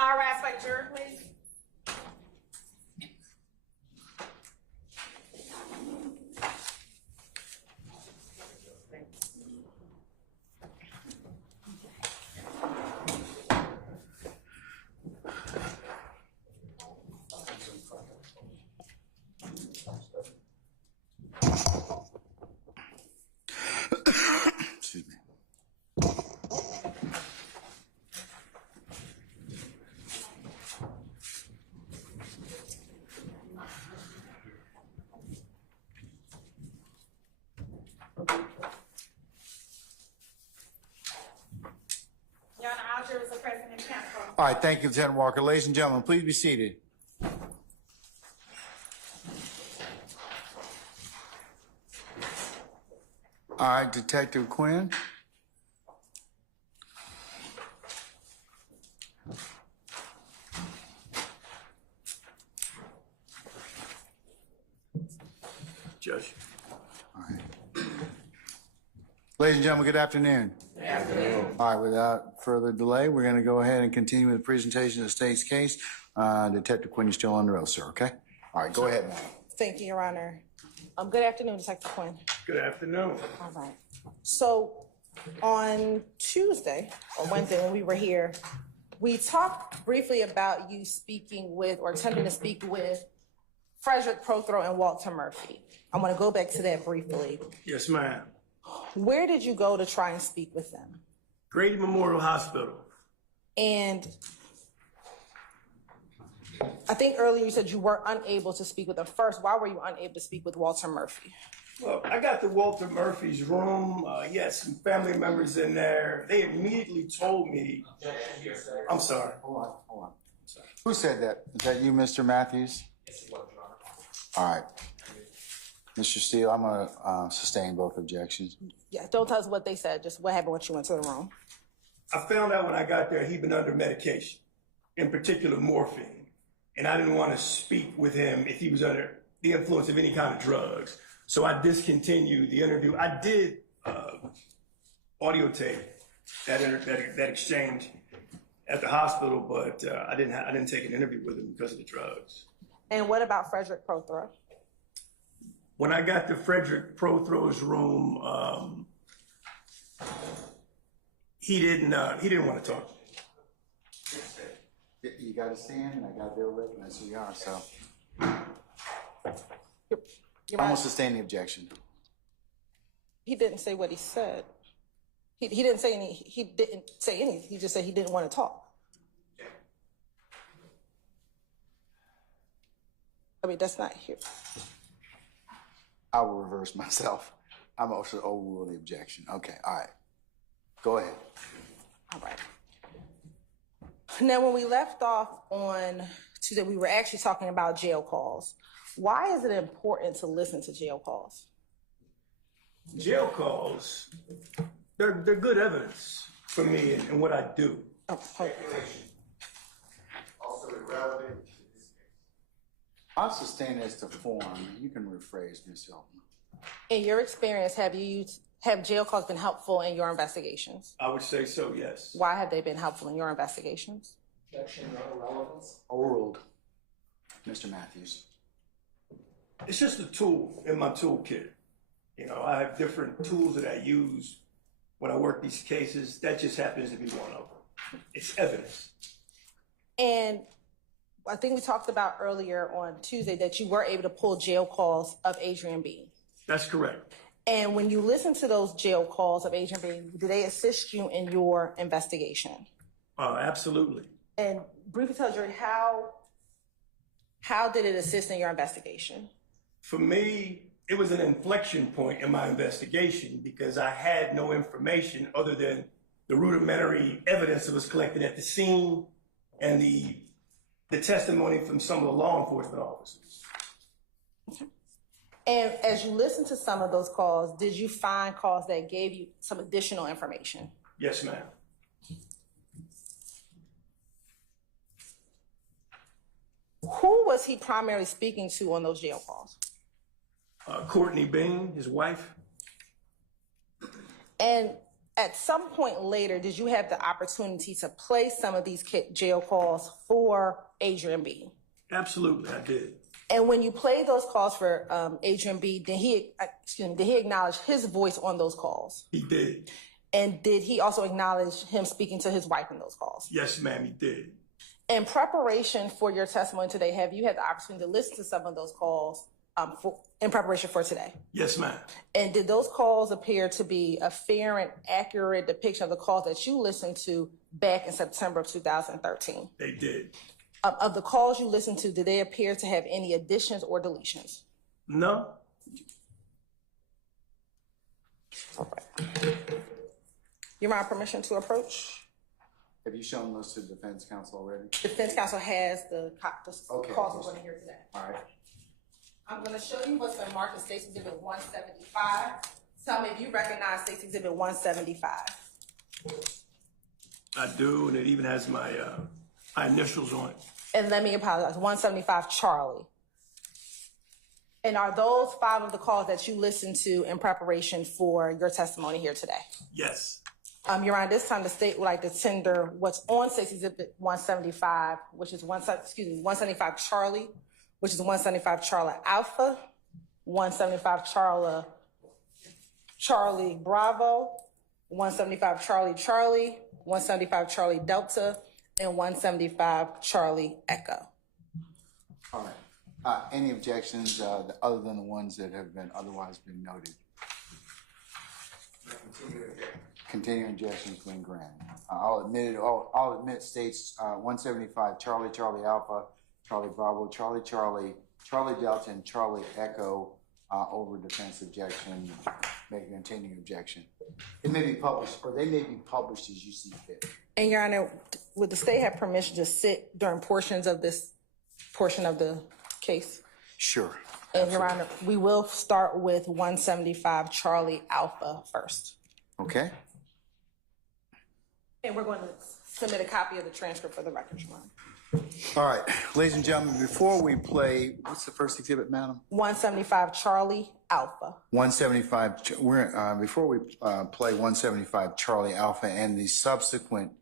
All right, aspect juror, please. Excuse me. Your Honor, all jurors are present in council. All right, thank you, Lieutenant Walker. Ladies and gentlemen, please be seated. All right, Detective Quinn. Judge. All right. Ladies and gentlemen, good afternoon. Good afternoon. All right, without further delay, we're going to go ahead and continue with the presentation of the state's case. Detective Quinn, you're still under oath, sir, okay? All right, go ahead, ma'am. Thank you, Your Honor. Good afternoon, Detective Quinn. Good afternoon. All right. So on Tuesday or Wednesday when we were here, we talked briefly about you speaking with or attempting to speak with Frederick Prothro and Walter Murphy. I want to go back to that briefly. Yes, ma'am. Where did you go to try and speak with them? Grady Memorial Hospital. And I think earlier you said you were unable to speak with them. First, why were you unable to speak with Walter Murphy? Well, I got to Walter Murphy's room. He had some family members in there. They immediately told me. I'm sorry. Hold on. Sorry. Who said that? Is that you, Mr. Matthews? Yes, it was, Your Honor. All right. Mr. Steele, I'm going to sustain both objections. Yeah, don't tell us what they said, just what happened once you went to the room. I found out when I got there he'd been under medication, in particular morphine. And I didn't want to speak with him if he was under the influence of any kind of drugs. So I discontinued the interview. I did audio tape that exchange at the hospital, but I didn't take an interview with him because of the drugs. And what about Frederick Prothro? When I got to Frederick Prothro's room, he didn't want to talk. You got to stand, and I got to be able to recognize who you are, so. You're I'm going right. to sustain the objection. He didn't say what he said. He didn't say any. He didn't say anything. He just said he didn't want to talk. I mean, that's not here. I will reverse myself. I'm also overrule the objection. Okay, all right. Go ahead. All right. Now, when we left off on Tuesday, we were actually talking about jail calls. Why is it important to listen to jail calls? Jail calls, they're good evidence for me and what I do. Oh, hold on. I'll sustain as to form. You can rephrase, Ms. Hilton. In your experience, have jail calls been helpful in your investigations? I would say so, yes. Why have they been helpful in your investigations? Objection or irrelevance? Overruled. Mr. Matthews. It's just a tool in my toolkit. You know, I have different tools that I use when I work these cases. That just happens to be one of them. It's evidence. And I think we talked about earlier on Tuesday that you were able to pull jail calls of Adrian B. That's correct. And when you listen to those jail calls of Adrian B, do they assist you in your investigation? Absolutely. And briefly tell the jury, how did it assist in your investigation? For me, it was an inflection point in my investigation because I had no information other than the rudimentary evidence that was collected at the scene and the testimony from some of the law enforcement officers. Okay. And as you listened to some of those calls, did you find calls that gave you some additional information? Yes, ma'am. Who was he primarily speaking to on those jail calls? Courtney Bean, his wife. And at some point later, did you have the opportunity to play some of these jail calls for Adrian B? Absolutely, I did. And when you played those calls for Adrian B, did he acknowledge his voice on those calls? He did. And did he also acknowledge him speaking to his wife in those calls? Yes, ma'am, he did. In preparation for your testimony today, have you had the opportunity to listen to some of those calls in preparation for today? Yes, ma'am. And did those calls appear to be a fair and accurate depiction of the calls that you listened to back in September of 2013? They did. Of the calls you listened to, did they appear to have any additions or deletions? No. Your Honor, permission to approach? Have you shown those to the defense counsel already? Defense counsel has the Okay. calls we're going to hear today. All right. I'm going to show you what's been marked as State's Exhibit 175. Tell me if you recognize State's Exhibit 175. I do, and it even has my initials on it. And let me apologize, 175 Charlie. And are those 5 of the calls that you listened to in preparation for your testimony here today? Yes. Your Honor, this time the state would like to tender what's on State's Exhibit 175, which is 175 Charlie, which is 175 Charlie Alpha, 175 Charlie Bravo, 175 Charlie Charlie, 175 Charlie Delta, and 175 Charlie Echo. All right. Any objections other than the ones that have been otherwise been noted? Continuing objections when granted. I'll admit States 175 Charlie Charlie Alpha, Charlie Bravo, Charlie Charlie, Charlie Delta, and Charlie Echo over defense objection, make a continuing objection. It may be published, or they may be published as you see fit. And Your Honor, would the state have permission to sit during portions of this portion of the case? Sure. And Your Honor, we will start with 175 Charlie Alpha first. Okay. And we're going to submit a copy of the transcript for the record, Your Honor. All right, ladies and gentlemen, before we play, what's the first exhibit, madam? 175 Charlie Alpha. 175, before we play 175 Charlie Alpha and the subsequent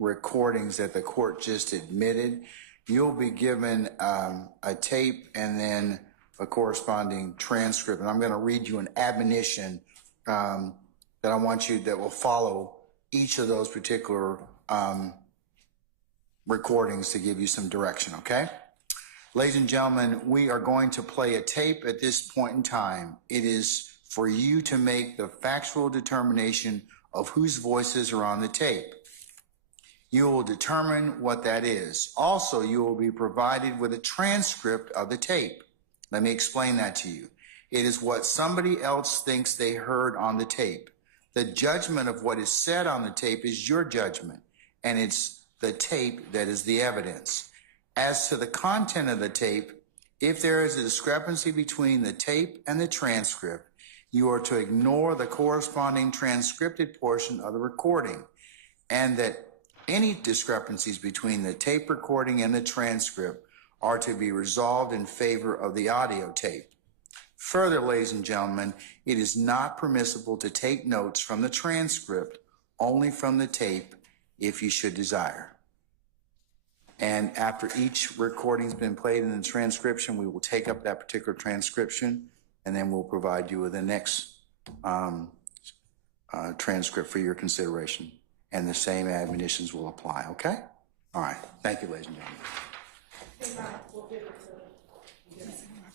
recordings that the court just admitted, you'll be given a tape and then a corresponding transcript. And I'm going to read you an admonition that I want you, that will follow each of those particular recordings to give you some direction, okay? Ladies and gentlemen, we are going to play a tape at this point in time. It is for you to make the factual determination of whose voices are on the tape. You will determine what that is. Also, you will be provided with a transcript of the tape. Let me explain that to you. It is what somebody else thinks they heard on the tape. The judgment of what is said on the tape is your judgment, and it's the tape that is the evidence. As to the content of the tape, if there is a discrepancy between the tape and the transcript, you are to ignore the corresponding transcripted portion of the recording, and that any discrepancies between the tape recording and the transcript are to be resolved in favor of the audio tape. Further, ladies and gentlemen, it is not permissible to take notes from the transcript, only from the tape if you should desire. And after each recording's been played in the transcription, we will take up that particular transcription, and then we'll provide you with the next transcript for your consideration. And the same admonitions will apply, okay? All right. Thank you, ladies and gentlemen.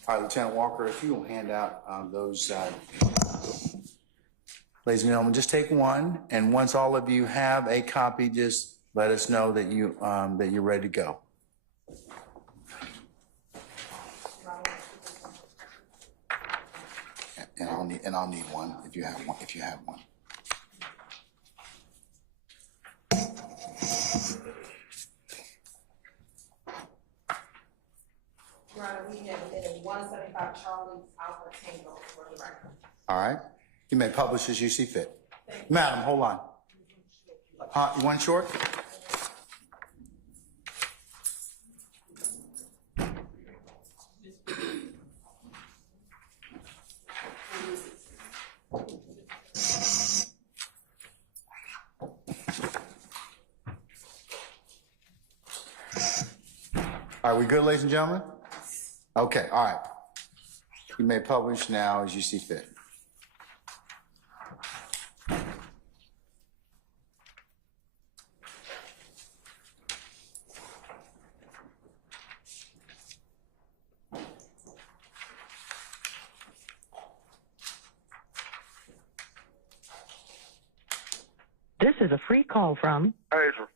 All right, Lieutenant Walker, if you will hand out those, ladies and gentlemen, just take one, and once all of you have a copy, just let us know that you're ready to go. And I'll need one if you have one. Your Honor, we have admitted 175 Charlie Alpha Tango for the record. All right. You may publish as you see fit. Madam, hold on. You want short? Are we good, ladies and gentlemen? Okay, all right. You may publish now as you see fit. This is a free call from Adrian.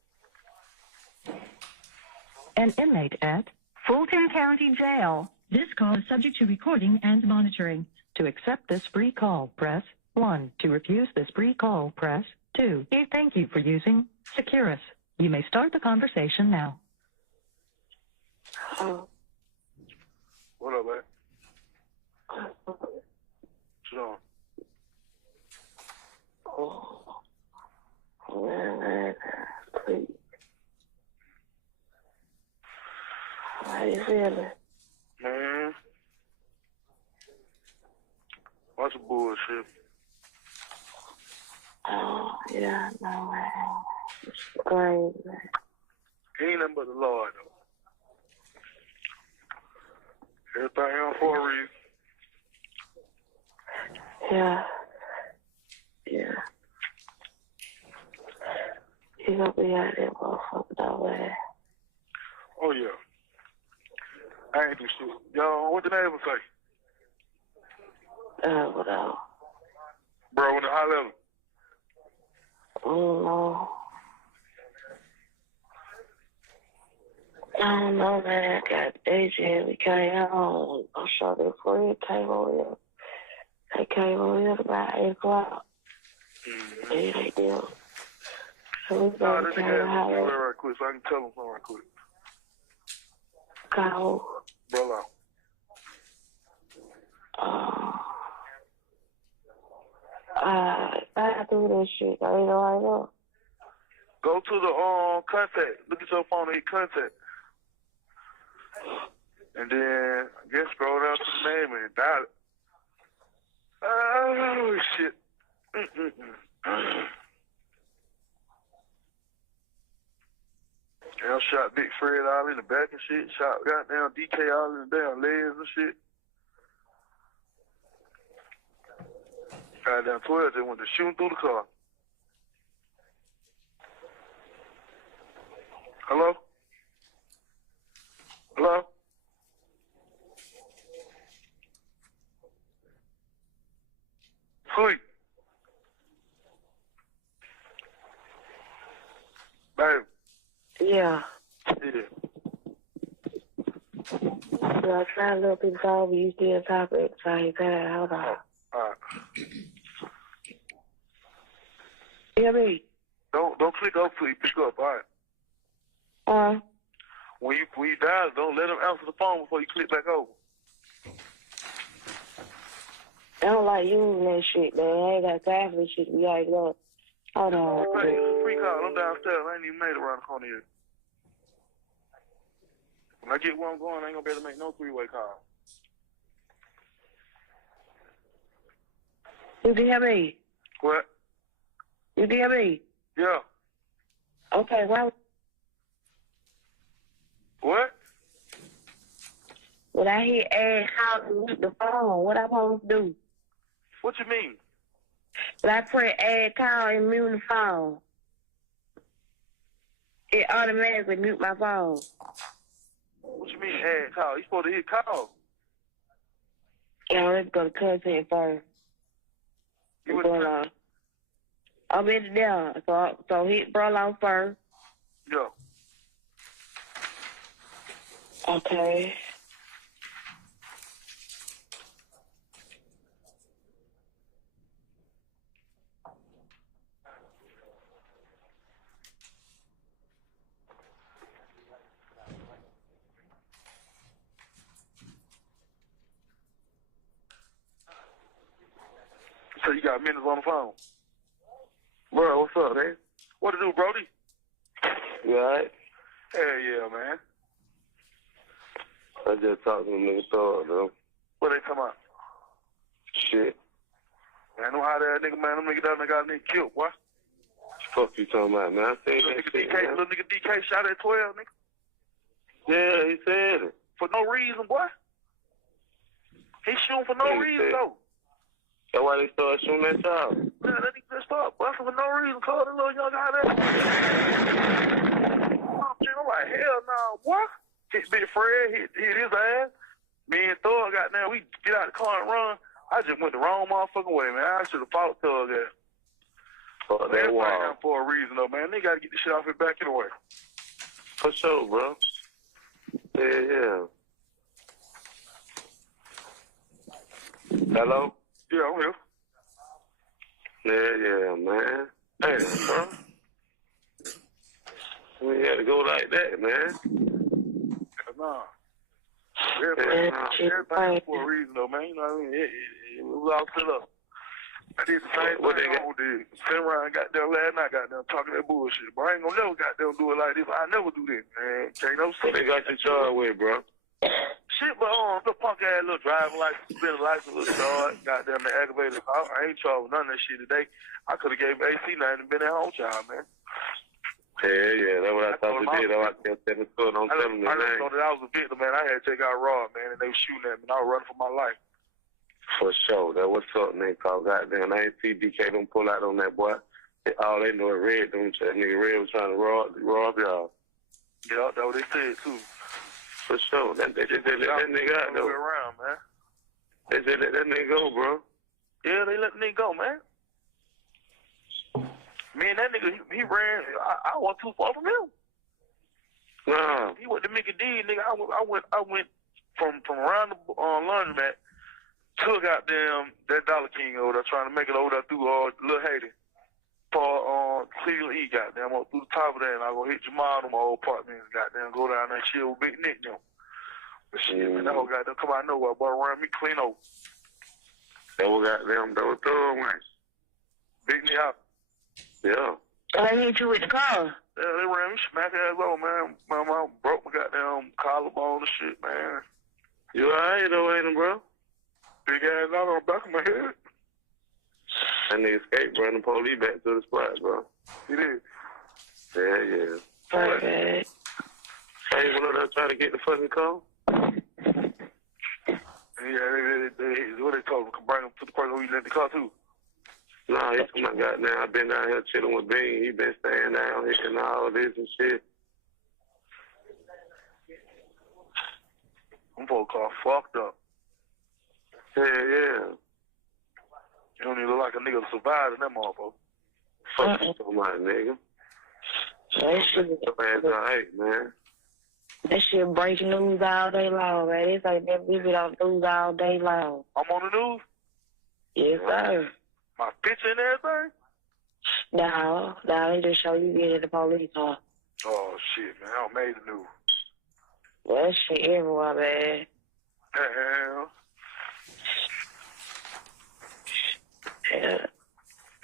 an inmate at Fulton County Jail. This call is subject to recording and monitoring. To accept this free call, press 1. To refuse this free call, press 2. Thank you for using Securus. You may start the conversation now. What up, man? Sure. Man, please. How you feeling? Man. Bunch of bullshit. Oh, yeah, no, man. It's crazy, man. Ain't nothing but the Lord, though. Everything else for a reason. Yeah. Yeah. You gonna be out there, motherfucker, though, man. Oh, yeah. I ain't do shit. Yo, what the neighbor say? What else? Bro, in the high level. No. I don't know, man. I got AJ. We came home. I'm sure their friend came over here. They came over here about 8 o'clock. Yeah, they did. So we Nah, better this came nigga out has to right quick so I can tell him something right quick. Go. Brother. I do this shit. I ain't know I know. Go to the contact. Look at your phone and hit contact. And then I guess scroll down to the name and dial it. Oh shit. I shot Big Fred all in the back and shit. Shot goddamn DK all in the damn legs and shit. Goddamn 12 they went to shooting through the car. Hello? Hello? Sweet. Babe. Yeah. Yeah. So I tried to look in call, but you still talking at the same time. Hold on. Alright. Hear me? Don't click up till you pick up, alright? When you dial, don't let them answer the phone before you click back over. I don't like using that shit, man. I ain't got time for this shit. We gotta go. Hold on. Hey, it's a free call. I'm downstairs. I ain't even made it around the corner yet. When I get where I'm going, I ain't gonna be able to make no three-way call. You can hear me? What? You can hear me? Yeah. Okay, well, What? when I hear add how to mute the phone, what I'm supposed to do? What you mean? When I press add call and mute the phone, it automatically mute my phone. What you mean add call? You supposed to hit call. Yeah, let's go to content first. You What's going on? I'm in there, so hit Burlow first. Yeah. Okay. So you got minutes on the phone. Bro, what's up, man? What to do, Brody? You alright? Hell yeah, man. I just talked to them niggas thought, though. What they come out? Shit. Man, I know how that nigga, man. Them nigga down there got a nigga killed, boy. Fuck you talking about, man? I said Little that nigga shit, DK, man. little nigga DK shot at 12, nigga. Yeah, he said it. For no reason, boy. He shooting for no Yeah, he reason, said. though. That's why they started shooting that child. Yeah, that nigga just started busting for no reason. Call the little young guy there. I'm like, hell no, boy. Hit Big Fred, hit his ass. Me and Thug got down. We get out the car and run. I just went the wrong motherfucking way, man. I should have fought Thug there. Fuck that Everybody wall. down for a reason, though, man. They got to get this shit off his back anyway. For sure, bro. Yeah. Hello? Yeah, I'm here. Yeah, man. Hey, bro. We had to go like that, man. Nah. Everybody for a reason, though, man. You know what I mean? It was all set up. I did the same What thing they I did. Sit around, got there last night, got there talking that bullshit. But I ain't gonna never got there do it like this. I never do this, man. Can't no What they got you charged with, bro? shit, but the punk ass little driving license, been a license, little charge, got them the aggravated. I ain't charged with none of that shit today. I could have gave AC nothing and been at home child, man. Yeah, that's what I thought you did. I kept telling the don't tell them I their just name. know that I was a victim, man. I had to take out raw, man, and they was shooting at me, and I was running for my life. For sure. That what's up, nigga. Cause goddamn, I ain't see DK them pull out on that boy. All they know is Red. Them that nigga Red was trying to rob y'all. Yeah, that's what they said too. For sure. They just let that nigga out though. Around, man. They just let that nigga go, bro. Yeah, they let the nigga go, man. Me and that nigga, he ran. I wasn't too far from him. Nah. He went to Mickey D, nigga. I went from around the laundromat to goddamn that Dollar King over there, trying to make it over there through Little Haiti. For Cleveland E, goddamn, up through the top of that, and I go hit Jamal in my old apartments, goddamn, go down there and chill with Big Nick them. But shit, man, that whole goddamn come out of nowhere, boy, around me clean over. That was goddamn, that was thorough, man. Big Nick out. Yeah. I hit you with the car. Yeah, they ran me smack ass over, man. My mom broke my goddamn collarbone and shit, man. You alright though, ain't it, bro? Big ass out on the back of my head. That nigga escaped, bring the police back to the spot, bro. He did. Yeah. Okay. Hey, you went up there trying to get the fucking car? Yeah, they what they told him, can bring him to the person who he lent the car to. Nah, he come out, goddamn, I been down here chilling with Bean. He been staying down here and all this and shit. Them folks car fucked up. Yeah. You don't even look like a nigga to survive in that motherfucker. Fuck you so much, nigga. That shit, Your ass alright, man. that shit breaking news all day long, man. It's like that we be on news all day long. I'm on the news. Yes, sir. My picture and everything. No, they just show you getting in the police car. Oh shit, man! I made the news. Well, that shit everywhere, man. Hell. Yeah.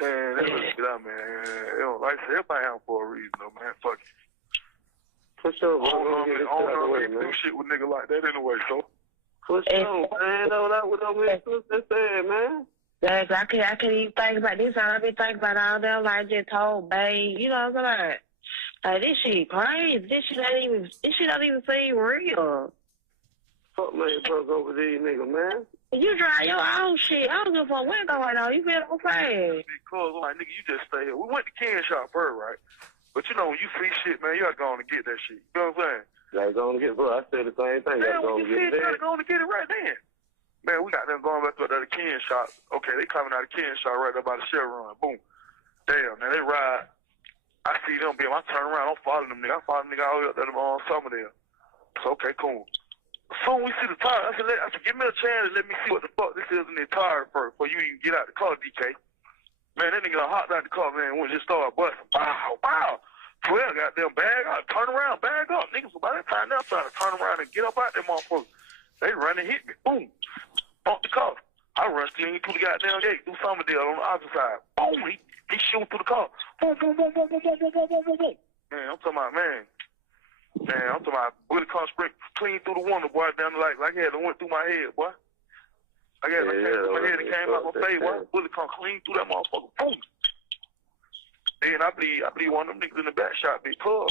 Man, that was get out, man. You know, like I said, everybody have for a reason, though, man. Fuck it. For sure, bro. I don't know if do shit with nigga like that anyway, so. For sure, man. That was what I just said, man. Yes, I can't even think about this. I be thinking about all them like just told babe, you know what I'm saying? Like this shit crazy. This shit don't even seem real. Fuck man, fuck over these niggas, man. You drive your own shit. I don't give a fuck what's going on. You feel what I'm saying? Because like nigga, you just stay here. We went to Ken Shop first, right? But you know when you see shit, man, you gotta go on and get that shit. You know what I'm saying? You gotta go on and get it, bro. I said the same thing. Man, when you see it, you gotta go on and get it right then. Man, we got them going back to the Ken Shop. Okay, they coming out of Ken Shop right there by the Chevron. Boom. Damn, man, they ride. I see them, beam. I turn around, I'm following them nigga. I follow them nigga all the way up there on Summerdale. So, okay, cool. Soon we see the tire, I said, give me a chance and let me see what the fuck this is in the tire first before you even get out the car, DK. Man, that nigga hopped out the car, man, when just started busting. Wow. 12 goddamn bag out, turn around, bag up. Niggas by that time now trying to turn around and get up out there, motherfucker. They run and hit me. Boom. Bump the car. I run clean through the goddamn gate, through Summerdale on the opposite side. Boom. He shooting through the car. Boom, boom, boom, boom, boom, boom, boom, boom, boom, boom, boom. Man, I'm talking about, man, I'm talking about bullet car sprint clean through the window, boy, down the light, like it had went through my head, boy. I got it came through my head and came out my face, boy. Bullet car clean through that motherfucker. Boom. Then I believe one of them niggas in the back shot big club,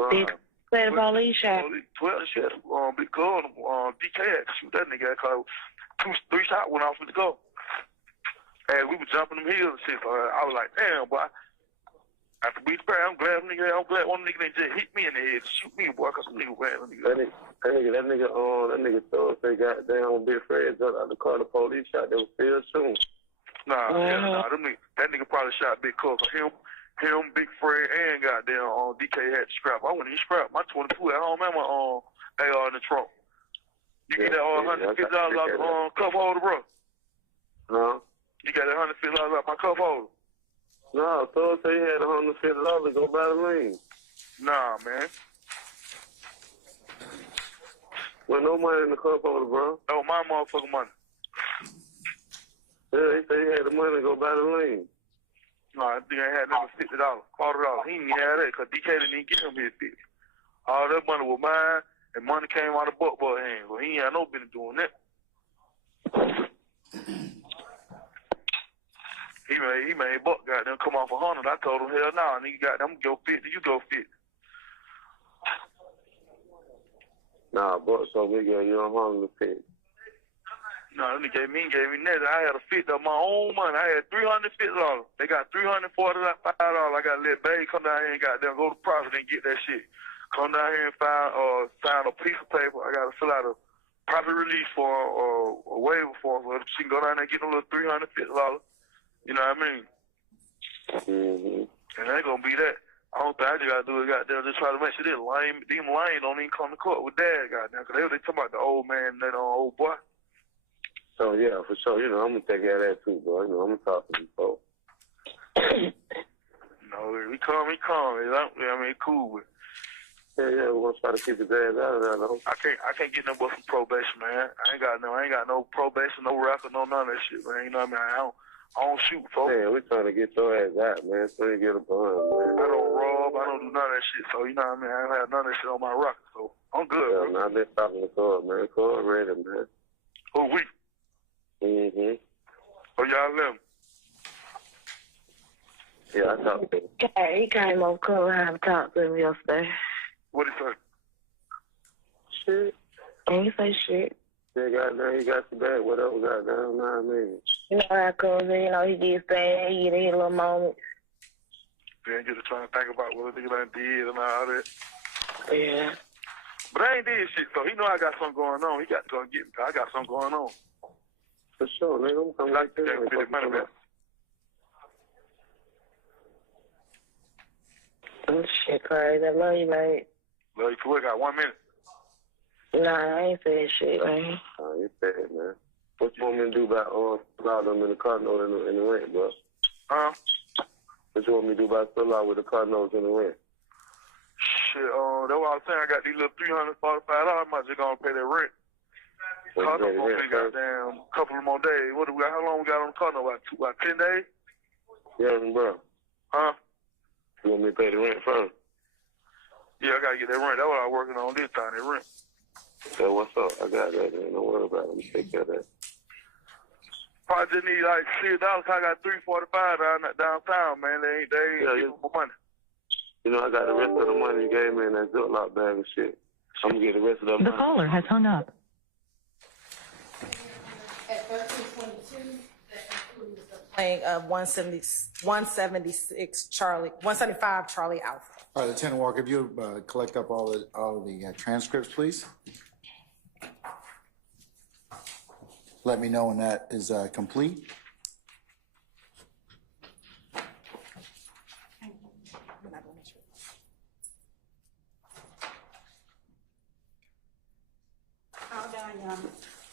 man. Big police shot. 12 shit, big club, DK had to shoot that nigga. Cause 2-3 shots went off with the car. And we were jumping them hills and shit. So I was like, damn, boy. After we prayed, I'm glad one nigga they just hit me in the head to shoot me, boy, cause some nigga ran. That nigga thought they got down Big Fred jumped out the car, the police shot, they were still soon. Nah, that nigga probably shot Big Cuz. Him, Big Fred, and goddamn DK had the strap. I wouldn't even scrap my 22 at home and my AR in the trunk. You get that $150 out the cup holder, bro. Huh? You got that $150 out my cup holder. No, Thug said he had $150 to go buy the lean. Nah, man. Well, no money in the cup holder, bro. No, my motherfucking money. Yeah, he said he had the money to go buy the lean. No, I think I had another $50, $40. He didn't have that because DK didn't even get him his 50. All that money was mine, and money came out of Buck hands. Well, he ain't had no business doing that. He made Buck goddamn come off 100. I told him, hell no, nigga goddamn go 50, you go 50. Nah, Buck told me you don't want to pick. No, that nigga gave me nothing. I had a 50 of my own money. I had $350. They got $340, $5. I got to let Babe come down here and goddamn go to profit and get that shit. Come down here and sign a piece of paper. I got to fill out a profit release form or a waiver form so she can go down there and get a little $350. You know what I mean? Mm-hmm. And it ain't gonna be that. I don't think I just gotta do it, goddamn, just try to make sure them lame don't even come to court with dad, goddamn, because they talking about the old man and that old boy. So, yeah, for sure, you know, I'm gonna take care of that too, bro. You know, I'm gonna talk to these folks. No, he come. I mean, cool with. Yeah, we're gonna try to keep his ass out of there, though. I can't get no but some probation, man. I ain't got no probation, no record, no none of that shit, man. You know what I mean? I don't shoot, folks. Man, we trying to get your ass out, man, so you get a bun, man. I don't rob, I don't do none of that shit, so you know what I mean? I don't have none of that shit on my record, so I'm good, bro. Nah, I've been talking to Court, man. Court ready, man. Who, we? Mm-hmm. Oh, y'all let him? Yeah, I talked to him. He came over Court and talked to him yesterday. What'd he say? Shit. He ain't say shit. Yeah, goddamn, he got the bag, whatever, goddamn, you know what I mean? You know how it comes in, you know, he gets bad, he get a little moment. Then get to trying to think about what a nigga done did and all that. Yeah. But I ain't did shit, so he know I got something going on. He got to go and get me, I got something going on. For sure, nigga, I'm coming back there. Oh, shit, crazy. I love you, mate. Love you, too. I got 1 minute. Nah, I ain't saying shit, man. Oh, you said, man. What you want me to do about fill out them in the car note in the rent, bro? Huh? What you want me to do about fill out with the car notes in the rent? Shit, that's what I was saying. I got these little $345. I might just gonna pay that rent. Car note gonna be goddamn a couple of more days. What do we got? How long we got on the car note? About 10 days? Yeah, bro. Huh? You want me to pay the rent first? Yeah, I gotta get that rent. That's what I'm working on this time, that rent. So what's up? I got that, man. Don't worry about it. Let me take care of that. Probably just need like $6. I got $3.45 downtown, man. They ain't giving me money. You know, I got the rest of the money you gave me in that Ziploc bag and shit. I'm gonna get the rest of the money. The caller has hung up. At 13:22, that concludes the playing of 175 Charlie Alpha. All right, Lieutenant Walker, if you collect up all the transcripts, please. Let me know when that is complete.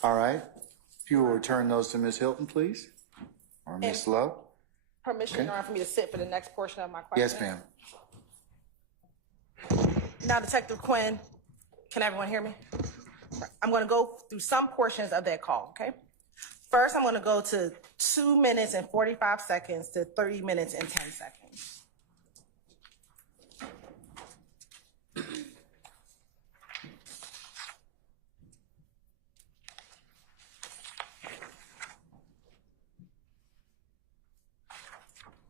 All right. If you will return those to Ms. Hilton, please, or Ms. Love. Permission, Your Honor, for me to sit for the next portion of my question? Yes, ma'am. Now, Detective Quinn, can everyone hear me? I'm going to go through some portions of that call, okay? First, I'm going to go to 2 minutes and 45 seconds to 30 minutes and 10 seconds.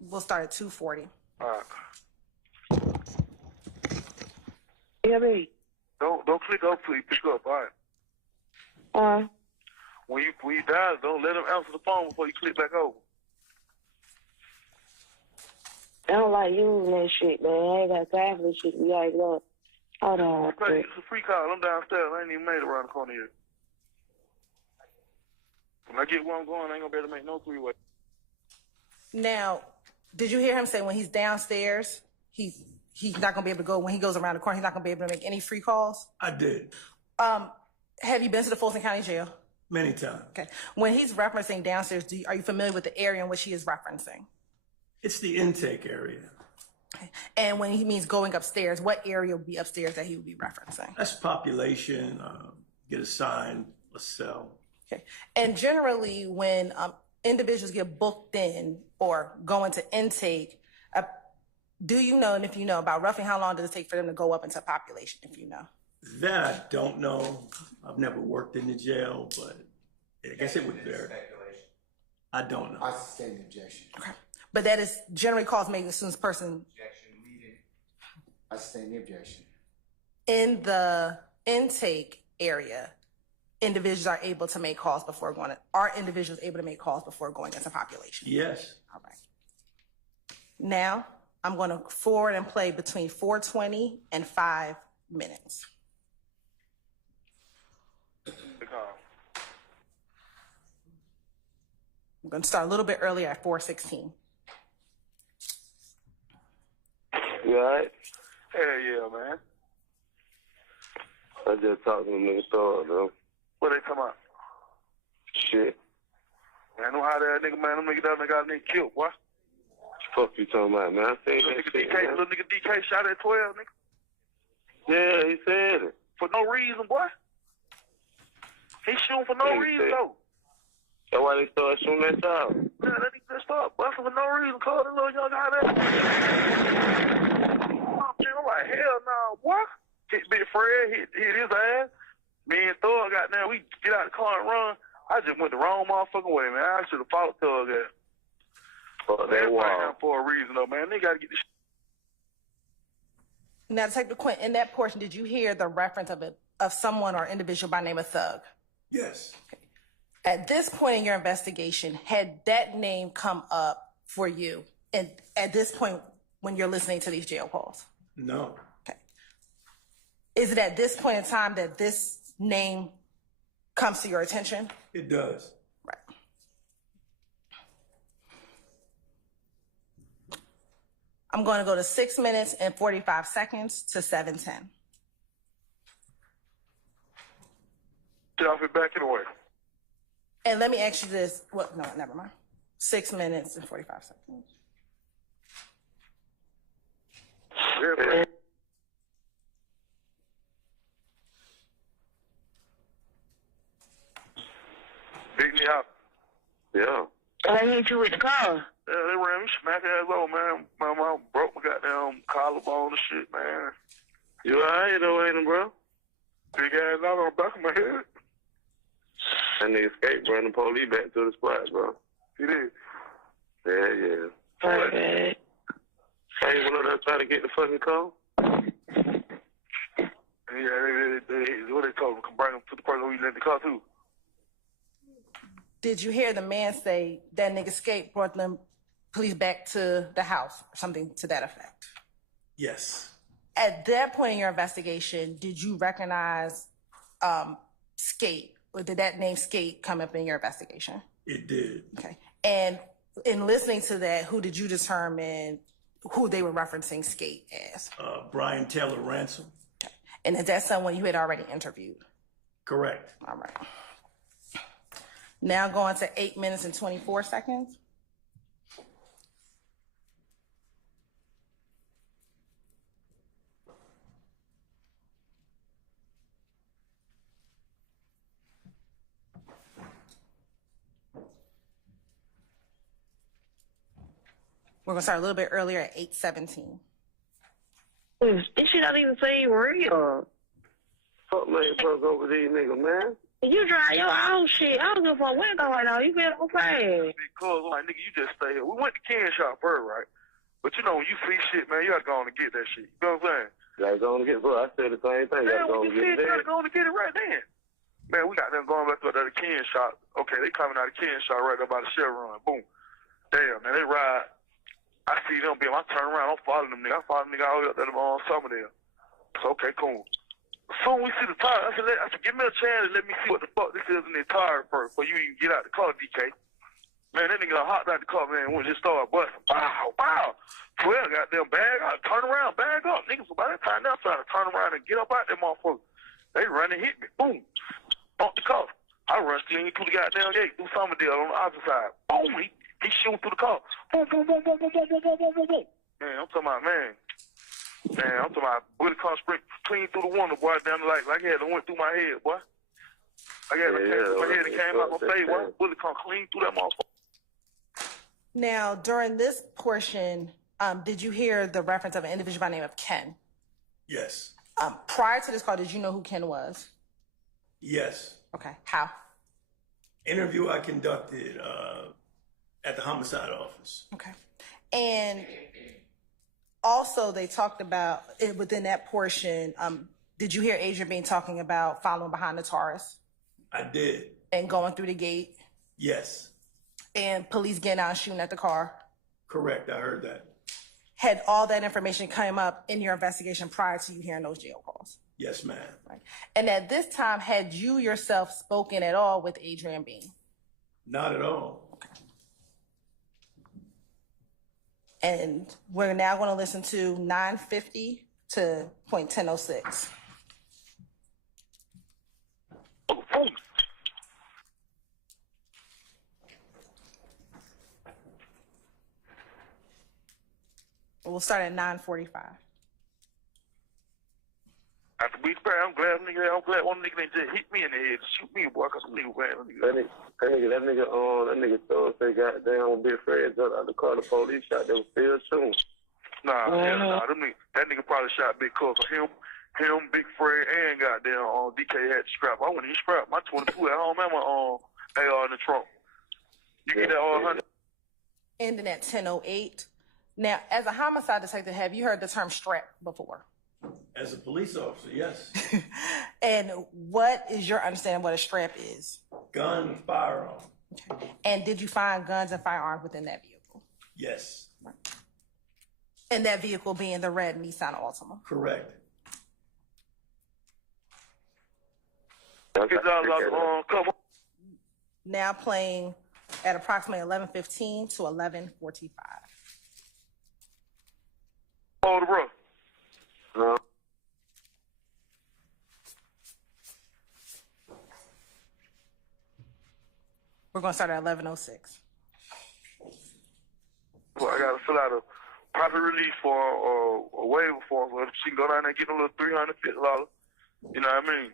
We'll start at 2:40. All right. Yeah, me. Don't click up till you pick up, all right? When you dial, don't let them answer the phone before you click back over. I don't like using that shit, man. I ain't got time for this shit. We already know. Hold on. It's a free call. I'm downstairs. I ain't even made it around the corner yet. When I get where I'm going, I ain't gonna be able to make no three-way. Now, did you hear him say when he's downstairs, he's not gonna be able to go, when he goes around the corner, he's not gonna be able to make any free calls? I did. Have you been to the Fulton County Jail? Many times. Okay. When he's referencing downstairs, are you familiar with the area in which he is referencing? It's the intake area. Okay. And when he means going upstairs, what area would be upstairs that he would be referencing? That's population, get assigned a cell. Okay. And generally, when individuals get booked in or go into intake, do you know, and if you know, about roughly how long does it take for them to go up into population, if you know? That I don't know. I've never worked in the jail, but I guess it would vary. I don't know. I sustain the objection. Okay. But that is generally calls made as soon as person. I sustain the objection. In the intake area, individuals are able to make calls before going to, are individuals able to make calls before going into population? Yes. All right. Now, I'm going to forward and play between 4:20 and 5 minutes. I'm going to start a little bit earlier at 4:16. You all right? Hell yeah, man. I just talked to them niggas thought, though. What they come out? Shit. Man, I know how that nigga, man. Them nigga that got a nigga killed, boy. Fuck you talking about, man? I seen Little that nigga shit, DK, man. little nigga DK shot at 12, nigga. Yeah, he said it. For no reason, boy. He shooting for no Yeah, he reason, said. though. That's why they started shooting that child. Yeah, that nigga just started busting for no reason. Call the little young guy there. I'm like, hell no, boy. Hit Big Fred, hit his ass. Me and Thug got there. We get out the car and run. I just went the wrong motherfucking way, man. I should have fought Thug there. Fuck They that fighting wild. for a reason, though, man. They got to get this. Now, Detective Quinn, in that portion, did you hear the reference of someone or individual by name of Thug? Yes. Okay. At this point in your investigation, had that name come up for you? And at this point, when you're listening to these jail calls? No. Okay. Is it at this point in time that this name comes to your attention? It does. Right. I'm going to go to 6 minutes and 45 seconds to 7:10. Get off your back and away. And let me ask you this. Well, no, never mind. 6 minutes and 45 seconds. Yeah. Beat me up. Yeah. I hit you with the car. Yeah, they ran me smack ass over, man. My mom broke my goddamn collarbone and shit, man. You alright though, ain't it, bro? Big ass out on the back of my head. That nigga escaped, bringing the police back to the spot, bro. He did. Yeah. Okay. Hey, what up, trying to get the fucking call? Yeah, what they told him, come bring him to the person who he let the car to. Did you hear the man say that nigga escaped, brought the police back to the house, or something to that effect? Yes. At that point in your investigation, did you recognize Skate, or did that name Skate come up in your investigation? It did. Okay. And in listening to that, who did you determine who they were referencing Skate as? Brian Taylor Ransom. Okay. And is that someone you had already interviewed? Correct. All right. Now going to 8 minutes and 24 seconds. We're gonna start a little bit earlier at 8:17. This shit don't even seem real. Fuck man, fuck over these niggas, man. You drive your own shit. I don't give a fuck what's going on. You feel what I'm saying? Because, like, nigga, you just stay here. We went to Ken Shop first, right? But you know, when you see shit, man, you gotta go on and get that shit. You know what I'm saying? You gotta go on and get it, bro. I said the same thing. Man, when you see it, you gotta go on and get it right then. Man, we got them going back to the Ken Shop. Okay, they coming out of Ken Shop right there by the Chevron. Boom. Damn, man, they ride. I see them, I turn around, I'm following them niggas. I follow them niggas all the way up there on Summerdale. So, okay, cool. Soon we see the tire, I said, give me a chance and let me see what the fuck this is in the tire first before you even get out the car, DK. Man, that nigga hopped out the car, man, and just started busting. Wow. 12 goddamn bag out, turn around, bag up. Niggas, by that time, they're trying to turn around and get up out that motherfucker. They run and hit me. Boom. Bump the car. I run still through the goddamn gate, through Summerdale on the opposite side. Boom. He shooting through the car. Boom, boom, boom, boom, boom, boom, boom, boom, boom, boom, boom. Man, I'm talking about, man, I'm talking about bullet car sprint clean through the window, boy, down the light. Like it had went through my head, boy. Like it came through my head and came out my face, boy. Bullet car clean through that motherfucker. Now, during this portion, did you hear the reference of an individual by the name of Ken? Yes. Prior to this call, did you know who Ken was? Yes. Okay. How? Interview I conducted at the homicide office. Okay. And also, they talked about, within that portion, did you hear Adrian Bean talking about following behind the Taurus? I did. And going through the gate? Yes. And police getting out and shooting at the car? Correct, I heard that. Had all that information come up in your investigation prior to you hearing those jail calls? Yes, ma'am. Right. And at this time, had you yourself spoken at all with Adrian Bean? Not at all. Okay. And we're now going to listen to 950 to .1006. We'll start at 9:45. After we pray, I'm glad one nigga didn't just hit me in the head and shoot me, boy, cause some nigga ran. That nigga thought they got down Big Fred jumped out the car. The police shot them still soon. Nah, that nigga probably shot Big Cuz. Him, Big Fred, and goddamn DK had the strap. I wouldn't even strap. My 22 at home and my AR in the trunk. You get that all 100. Ending at 10:08. Now, as a homicide detective, have you heard the term strap before? As a police officer, yes. And what is your understanding of what a strap is? Gun, firearm. Okay. And did you find guns and firearms within that vehicle? Yes. Right. And that vehicle being the red Nissan Altima? Correct. Now playing at approximately 11:15 to 11:45. Oh, the bro. We're going to start at 11:06. Well, I got to fill out a property release form or a waiver form so she can go down there and get a little $350. You know what I mean?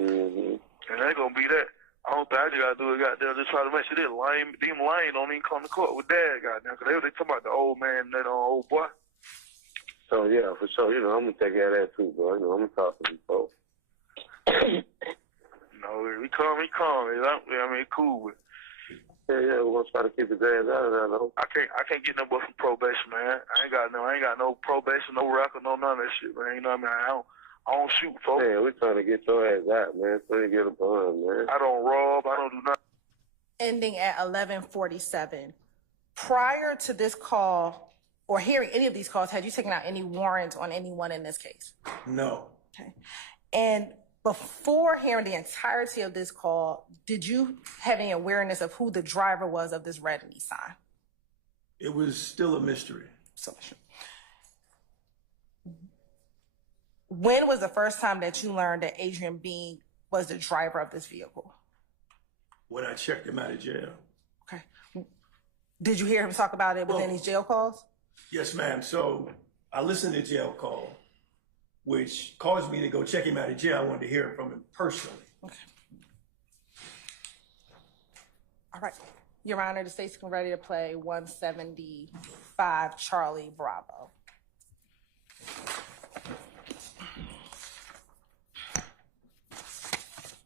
Mm-hmm. And that ain't going to be that. I don't think I just got to do it, goddamn, just try to make sure them lame don't even come to court with dad, goddamn, because they talking about the old man and that old boy. So, yeah, for sure, you know, I'm going to take care of that too, bro. You know, I'm going to talk to these folks. No, he calm. I mean, cool with. Yeah, we're going to try to keep his ass out of there, though. I can't get no more from probation, man. I ain't got no probation, no record, no none of that shit, man. You know what I mean? I don't shoot, folks. Man, we're trying to get your ass out, man, so you get a bond, man. I don't rob. I don't do nothing. Ending at 11:47. Prior to this call or hearing any of these calls, had you taken out any warrant on anyone in this case? No. Okay. And before hearing the entirety of this call, did you have any awareness of who the driver was of this red Nissan? It was still a mystery. So sure. When was the first time that you learned that Adrian Bean was the driver of this vehicle? When I checked him out of jail. Okay. Did you hear him talk about it within these jail calls? Yes, ma'am. So I listened to the jail call, which caused me to go check him out of jail. I wanted to hear from him personally. Okay. All right. Your Honor, the state's ready to play 175 Charlie Bravo.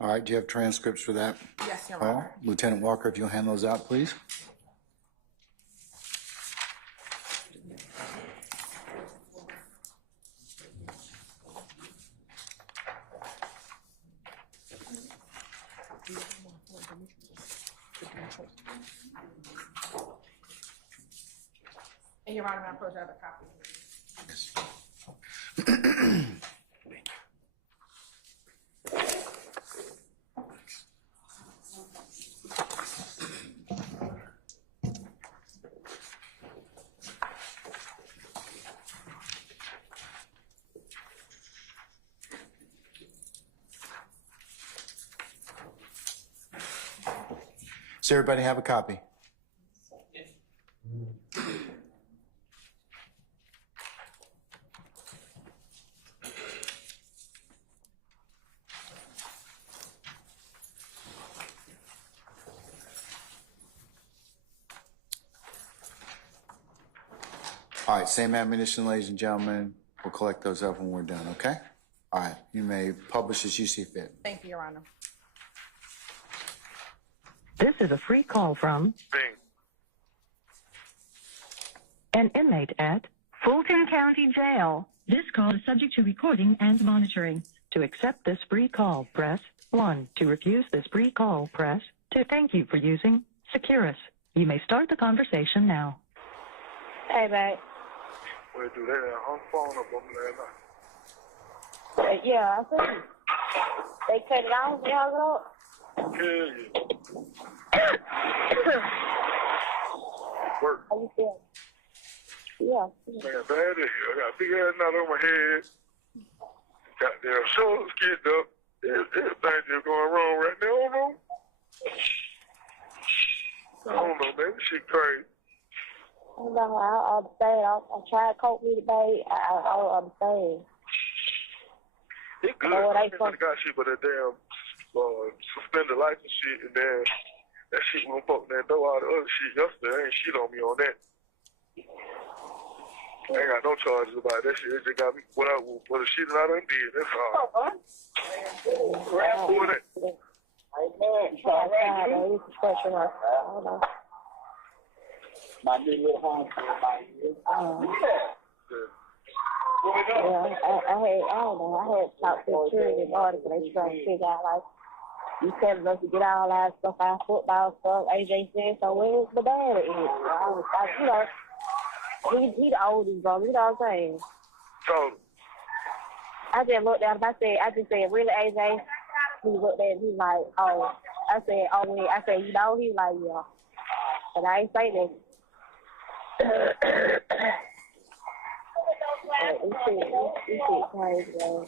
All right, do you have transcripts for that? Yes, Your Honor. Lieutenant Walker, if you'll hand those out, please. And Your Honor, I'm supposed to have a copy. Does everybody have a copy? All right, same ammunition, ladies and gentlemen. We'll collect those up when we're done, okay? All right, you may publish as you see fit. Thank you, Your Honor. This is a free call from Bing. an inmate at Fulton County Jail. This call is subject to recording and monitoring. To accept this free call, press 1. To refuse this free call, press 2. Thank you for using Securus. You may start the conversation now. Hey, babe. We'll do that. I'm phone up on me last night. Yeah, I see. They cut it off, they hung it up. Hell yeah. Work. How you feeling? Yeah. Man, bad as hell. I got a big ass knot on my head. Goddamn shoulders skinned up. Everything just going wrong right now. I don't know, man. This shit crazy. I understand. I tried to cope with it, babe. I understand. It's good. I got shit but that damn suspended life and shit, and then that shit when fuck that door, all the other shit yesterday, ain't shit on me on that. I ain't got no charges about that shit. It just got me for the shit that I done did. That's all. Who was that? My new little home for about a year. I don't know. I had talked to the security guard, but they trying to figure out, like, you telling us to get all that stuff out, football stuff. AJ said, so where's the dad at? I was like, you know, he the oldest, bro. You know what I'm saying? So, I just looked at him. I just said, really, AJ? He looked at me, he's like, oh. I said, oh, wait. I said, you know? He was like, yeah. But I ain't say that. This shit crazy, man.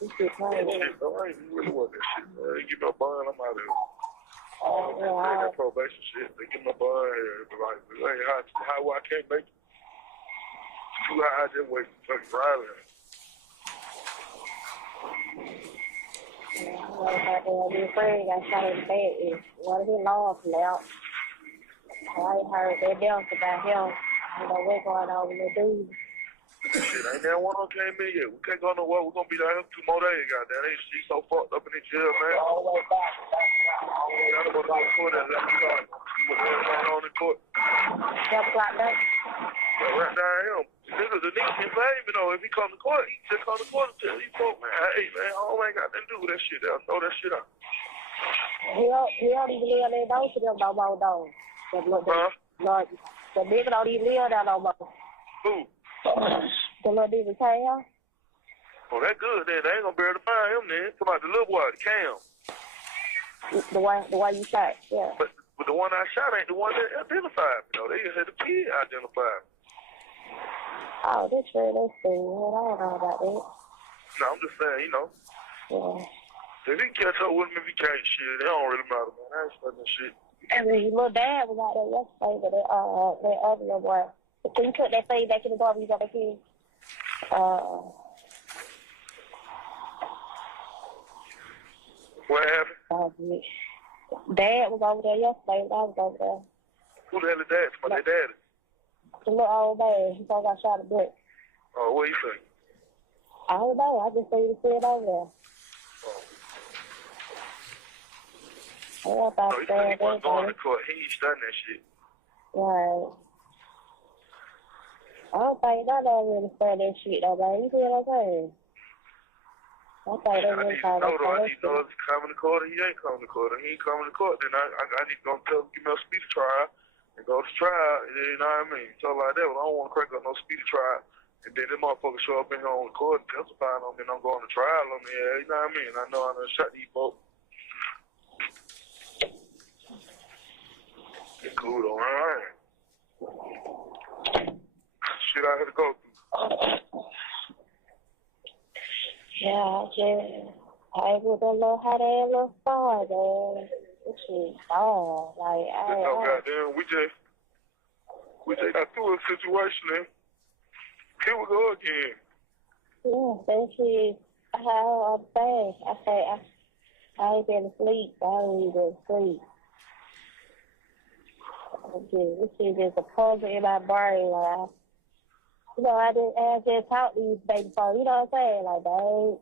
This shit crazy. shit, though. I ain't really want that shit, man. They give me a bond, I'm out of here. That probation shit, they give me a bond here. Like, it ain't how I can't make it. It's too high, I just wait for fucking Friday. I'll be afraid I shot in the bed is one of his laws now. I ain't heard that else about him. You know, what's going on with the dude. Shit, ain't that one on came in yet. We can't go nowhere. We're gonna be down here 2 more days, goddamn. They she so fucked up in the jail, man. Gotta go to court at 11 o'clock. What's going on in court? But right now, the nigga can blame me though. If he come to court, he just come to court and tell these folks, man, hey man, I ain't got nothing to do with that shit. I'll throw that shit out. He don't even live there though to them no more though. The nigga don't even live there no more. Who? The little nigga Cam. Oh, that good then. They ain't gonna be able to find him then. Talking about the little boy, the Cam. The one you shot, yeah. But the one I shot ain't the one that identified me, though. They had the kid identified. Oh, that's true. That's true. Well, I don't know about that. No, I'm just saying, you know. Yeah. If he catch up with me, if he can't shit, it don't really matter, man. I ain't studying shit. I mean, little dad was out there yesterday, but that other little boy. Can you put that thing back in the garbage over here? What happened? Dad was over there yesterday, but I was over there. Who the hell is that? My daddy. The little old man, he probably got shot a brick. Oh, what you think? I don't know. I just see it over there. Oh, he said he wasn't going to court. He ain't studying that shit. Right. I don't think none of them really study that shit, though, man. You feel what I'm saying? I think they really try to I need to know if he's coming to court or he ain't coming to court. If he ain't coming to court, then I need to go tell him, give me a speedy trial and go to trial. You know what I mean? So like that, but I don't want to crack up no speedy trial. And then them motherfuckers show up in here on the court and testifying on me and I'm going to trial on me. Yeah, you know what I mean? I know I done shot these folks. Get cool though, alright. Shit I had to go through. Yeah, I was a little hot ass little star, man. This shit, like, goddamn, we just got through a situation and here we go again. Yeah, that shit, I'm saying. I ain't been asleep. I ain't even been asleep. This shit is a puzzle in my brain, like, I just talk to these baby folks, you know what I'm saying? Like,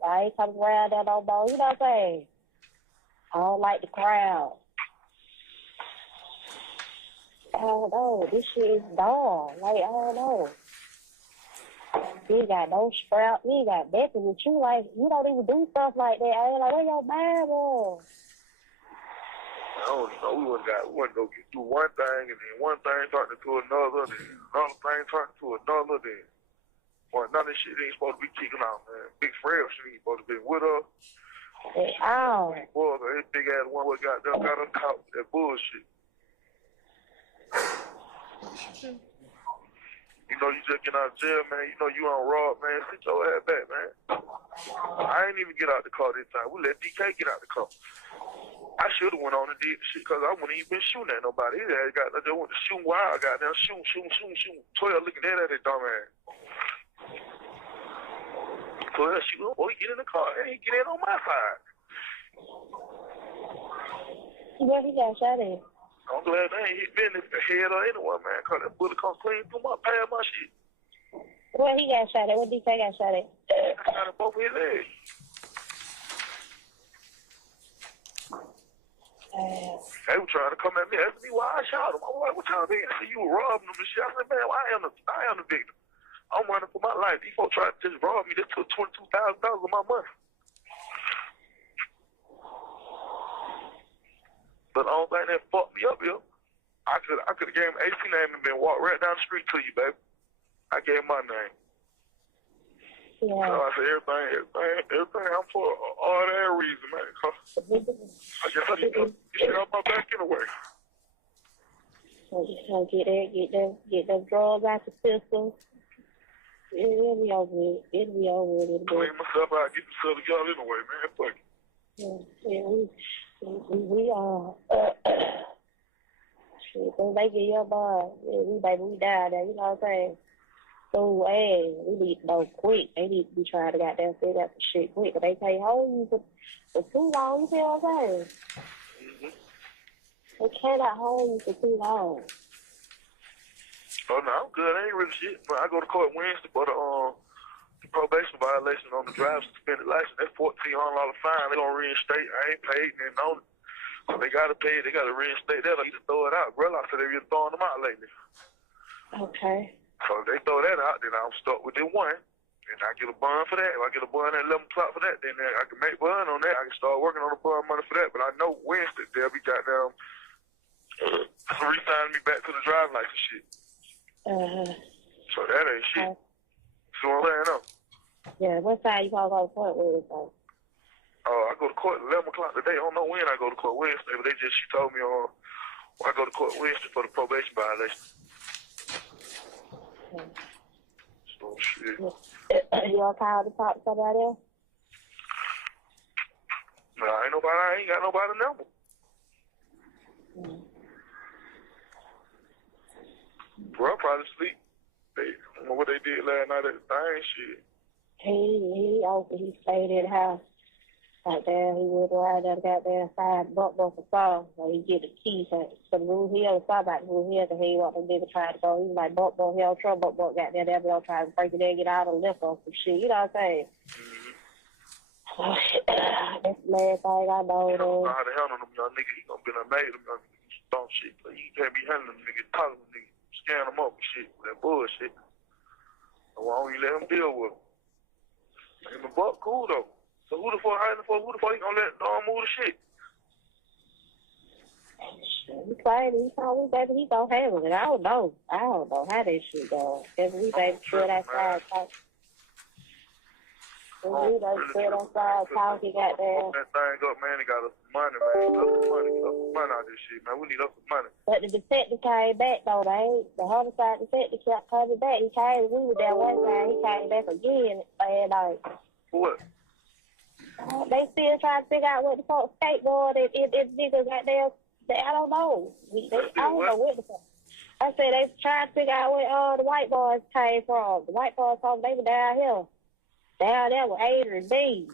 I ain't coming around there no more, you know what I'm saying? I don't like the crowd. I don't know, this shit is dumb. Like, I don't know. You ain't got no scrap, you ain't got nothing with you, like, you don't even do stuff like that. I ain't like, where your Bible? I don't know, we wouldn't go get through one thing and then one thing turned into another, then another thing turned into another, then none of this shit ain't supposed to be kicking out, man. Big Fred shit ain't supposed to be with us. Boy, this big ass one what got us caught with that bullshit. You know, you just get out of jail, man. You know you on rob, man. Sit your ass back, man. I ain't even get out the car this time. We let DK get out the car. I should have went on and did the shit because I wouldn't even been shooting at nobody. His ass got they went to shoot wild, got down shoot. 12 looking at that dumb ass. 12 shoot, boy, get in the car. Hey, get in on my side. Where he got shot at? I'm glad they ain't hit me in the head or anyone, man, because that bullet come clean through my past my shit. Where he got shot at? What DK got shot at? I shot him both his legs. They were trying to come at me, asking me why I shot him. I'm like, what y'all mean? I said, you were robbing them and shit. I said, man, I am the victim. I'm running for my life. These folks tried to just rob me. They took $22,000 of my money. But the only thing that fucked me up here, I could have gave him AC name and been walked right down the street to you, baby. I gave him my name. Yeah. So I said, everything I'm for all that reason, man. I guess I need to get shit off my back anyway. So just trying to get them drugs out the system. It'll be over with. It'll be over with. Clean myself out, get myself together anyway, man. Fuck it. Yeah, we are. Shit, so they get your bar. We down there, you know what I'm saying? So, hey, we need to know quick. They need to be trying to goddamn figure out some shit quick. But they can't hold you for too long, you feel what I'm saying? Mm-hmm. They cannot hold you for too long. Oh, no, I'm good. I ain't really shit. But I go to court Wednesday for the probation violation on the driver's suspended license. That's $1,400 fine. They gonna reinstate. I ain't paid and on it. So they gotta pay it. They gotta reinstate that or either throw it out. Bro, I said they've been throwing them out lately. Okay. So if they throw that out, then I'm stuck with the one. And I get a bond for that. If I get a bond at 11 o'clock for that, then I can make bond on that. I can start working on the bond money for that. But I know Wednesday they'll be goddamn re-signing me back to the driving license shit. So that ain't shit. So what I'm saying, no. Yeah, what side you gonna go to court with? I go to court at 11 o'clock today. I don't know when I go to court Wednesday, but she told me I go to court Wednesday for the probation violation. So shit. You gonna call to talk to somebody else? No, I ain't got nobody number. Bro, I probably sleep. They I don't know what they did last night at the thing, shit. He stayed in the house. Right there, he would ride that goddamn side buck for song. So he get the keys for the Blue Hill. Saw about the Blue Hill, because he want them niggas trying to go. He was like, buck here, trouble, buck got there. They'll be trying to break it in, get out of liquor or some shit. You know what I'm saying? That's the last thing I know. He don't know how to handle them young niggas. He gonna be done made them young niggas dumb shit. But you can't be handling them niggas, talking to them niggas, scaring them up and shit with that bullshit. So why don't you let him deal with them? And the buck cool though. So who the fuck he gonna let move the shit? He told me, baby, he gonna handle it. I don't know how that shit goes. Cause we baby stood outside talking. We stood outside talking, got there. That thing up, man. They got us some money, man. Get us some money out of this shit, man. We need us some money. But the detective came back though, the homicide detective kept coming back. He came, we were there one time, he came back again and like. For what? They still trying to figure out what the fuck skateboard if niggas got there. I don't know. I don't know what the fuck. I said they trying to figure out where the white boys came from. The white boys told them they were down here. Down there with Adrian B.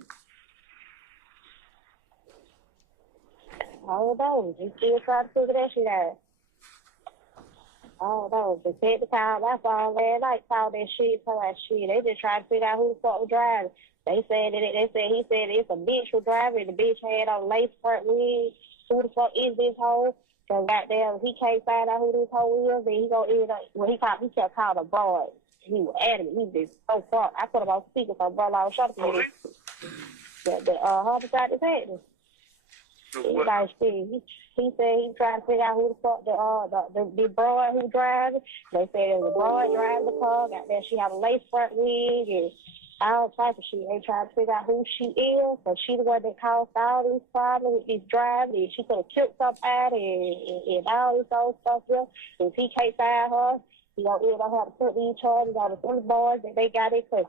I don't know. They still trying to figure that shit out. I don't know. The detective called my phone last night, called that shit, told that shit. They just trying to figure out who the fuck was driving. He said it's a bitch was driving. The bitch had on a lace front wig. Who the fuck is this hoe? So goddamn, he can't find out who this hoe is, and he gonna end up. Well, he kept calling a broad. He was adamant. He was just so fucked. I put him on speaker so brother I was shut up. The homicide detective. He said he tried to figure out who the fuck the broad who driving. They said it was a broad driving the car. Goddamn, she had a lace front wig and all type of shit. They trying to figure out who she is, but she the one that caused all these problems with this driving, and she could have killed somebody and all this old stuff here. If he can't find her, he don't have to put these charges on the three boys that they got in custody.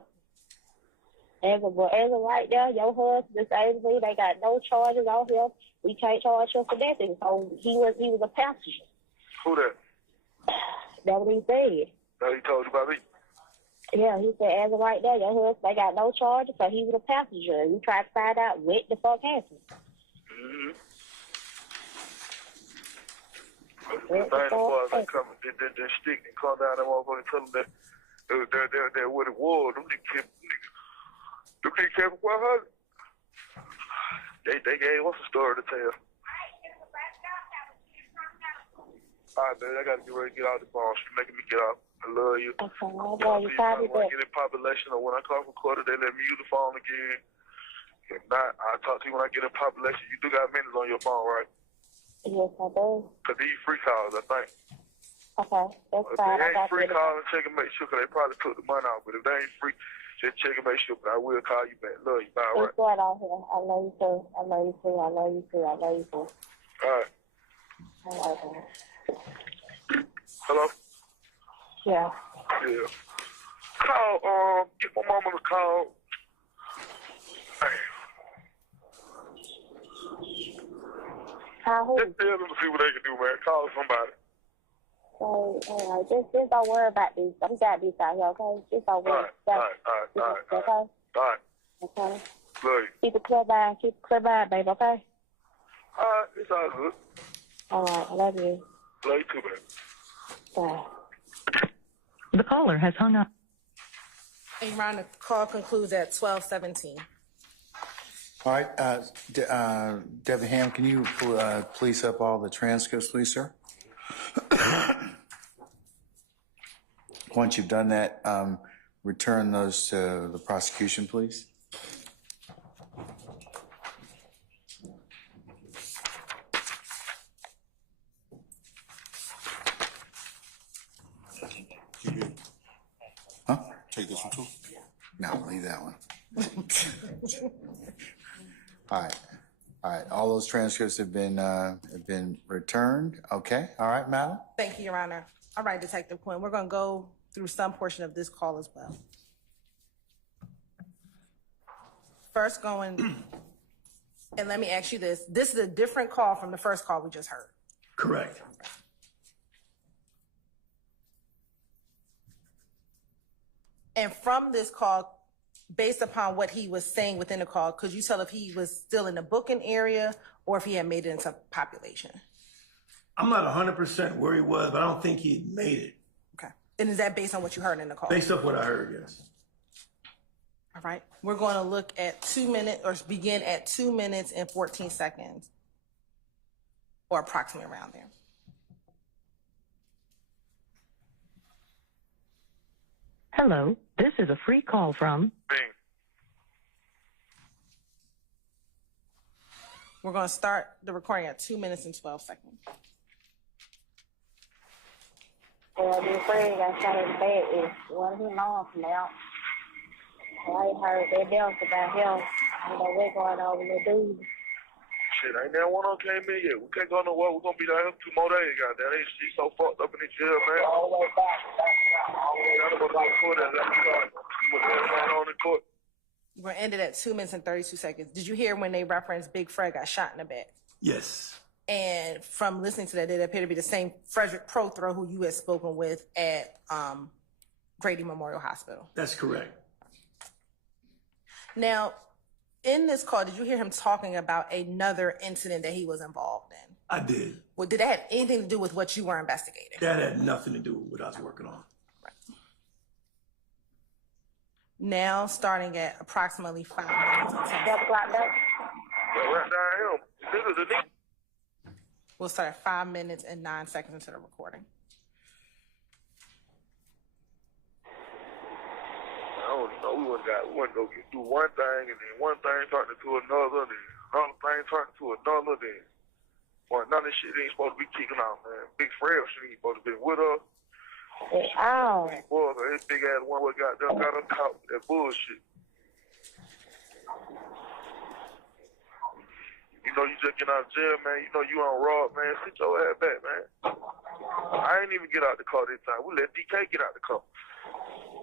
As of right now, your husband disabled, they got no charges on him. We can't charge him for nothing. So he was a passenger. Who that? That's what he said. That he told you about me? Yeah, he said, as of right now, your husband, they got no charges, so he was a passenger. We tried to find out what the fuck happened. The thing was, they come and then stick and come down and motherfucker and tell them that what it was. Them niggas kept 100. They gave us a story to tell. All right, baby, I gotta get ready to get out the phone. She's making me get out. I love you. Okay, I love you. Probably when I get in population or when I call for quarter, they let me use the phone again. If not, I'll talk to you when I get in population. You do got minutes on your phone, right? Yes, I do. Because these free calls, I think. Okay, that's if fine. If they ain't free, call and check and make sure, because they probably took the money out. But if they ain't free, just check and make sure. But I will call you back. Love you. Bye, all right? It's going on here. I love you too. I love you too. I love you too. I love you too. All right. All right, man. Hello? Yeah. Yeah. Call, get my mama to call. Call who? Just tell them to see what they can do, man. Call somebody. So, all right, just don't worry about these. We got these out here, okay? Just don't worry. All right. Okay? All right. Okay. Love you. Keep it clear mind, baby, okay? All right, it's all good. All right, I love you. Love you too, man. Bye. The caller has hung up. And Your Honor, the call concludes at 12:17. All right, Deputy Ham, can you please up all the transcripts, please, sir? Once you've done that, return those to the prosecution, please. Huh? Take this one too. No, leave that one. All right. All those transcripts have been returned. Okay. All right, madam. Thank you, Your Honor. All right, Detective Quinn, we're going to go through some portion of this call as well. First going, and let me ask you this. This is a different call from the first call we just heard. Correct. And from this call, based upon what he was saying within the call, could you tell if he was still in the booking area or if he had made it into population? I'm not 100% where he was, but I don't think he had made it. Okay. And is that based on what you heard in the call? Based off what I heard, yes. All right. We're going to look at 2 minutes, or begin at 2 minutes and 14 seconds, or approximately around there. Hello, this is a free call from... Bing. We're going to start the recording at 2 minutes and 12 seconds. Well, the friend got shot in the back is one of his moms now. I heard that else about him. I don't know what's going on with the dude. Shit, ain't that one on came in yet. We can't go nowhere. We're going to be down here 2 more days, goddamn. She's so fucked up in the jail, man. Always back. Y'all about to go to court and let me know what's going on in court. We're going to end it at 2 minutes and 32 seconds. Did you hear when they referenced Big Fred got shot in the back? Yes. And from listening to that, it appeared to be the same Frederick Prothro who you had spoken with at Grady Memorial Hospital. That's correct. Now, in this call, did you hear him talking about another incident that he was involved in? I did. Well, did that have anything to do with what you were investigating? That had nothing to do with what I was working on. Right. Now, starting at approximately 5 minutes. Right down here. We'll start at 5 minutes and 9 seconds into the recording. I don't know. We went to go do one thing, and then one thing turned into another, then another thing turned into another, then none of this shit ain't supposed to be kicking out, man. Big Fred shit ain't supposed to be with us. Oh. Boy, that big ass one what got us caught with that bullshit. You know, you just get out of jail, man. You know you on rob, man. Sit your ass back, man. I ain't even get out the car this time. We let DK get out the car.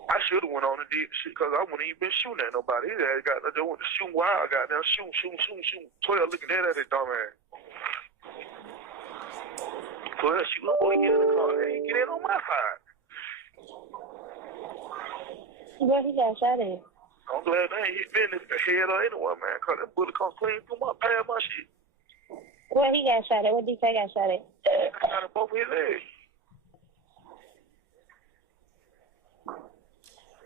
I should have went on and did the shit because I wouldn't even been shooting at nobody. His ass got there went to shoot wild, got down, shoot. 12 looking at that dumb ass. 12 shoot up, boy, get in the car. They ain't get in on my side. Where he got shot at? I'm glad they ain't hit me in the head or anyone, man, because that bullet come clean through my past my shit. Where he got shot at? Where DK got shot at? I got it both his legs.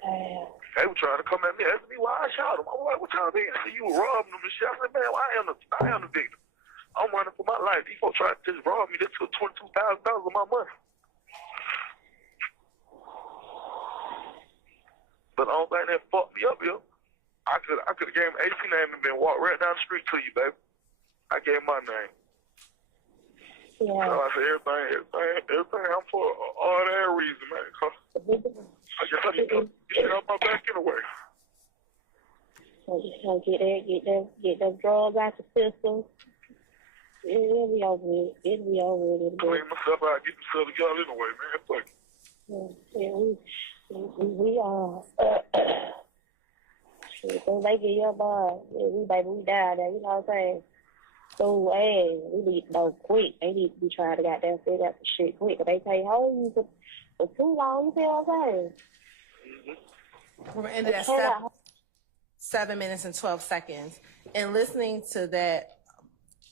They were trying to come at me, asking me why I shot him. I'm like, what y'all mean? I said, you were robbing them and shit. I said, man, well, I am the victim. I'm running for my life. These folks tried to just rob me. They took $22,000 of my money. But the only thing that fucked me up here, I could have gave him AC name and been walked right down the street to you, baby. I gave my name. Yeah. So I said, everything I'm for all that reason, man. I guess I need to get shit off my back anyway. Get that drugs out the system. It'll be over with. Clean myself out, get myself together anyway, man. Fuck it. We are. Shit, when they get your bar, we die there. You know what I'm saying? So, hey, we need to know quick. They need to be trying to goddamn figure out the shit quick. But they can't hold you for too long. You feel what I'm saying? We're going to end it at 7 minutes and 12 seconds. And listening to that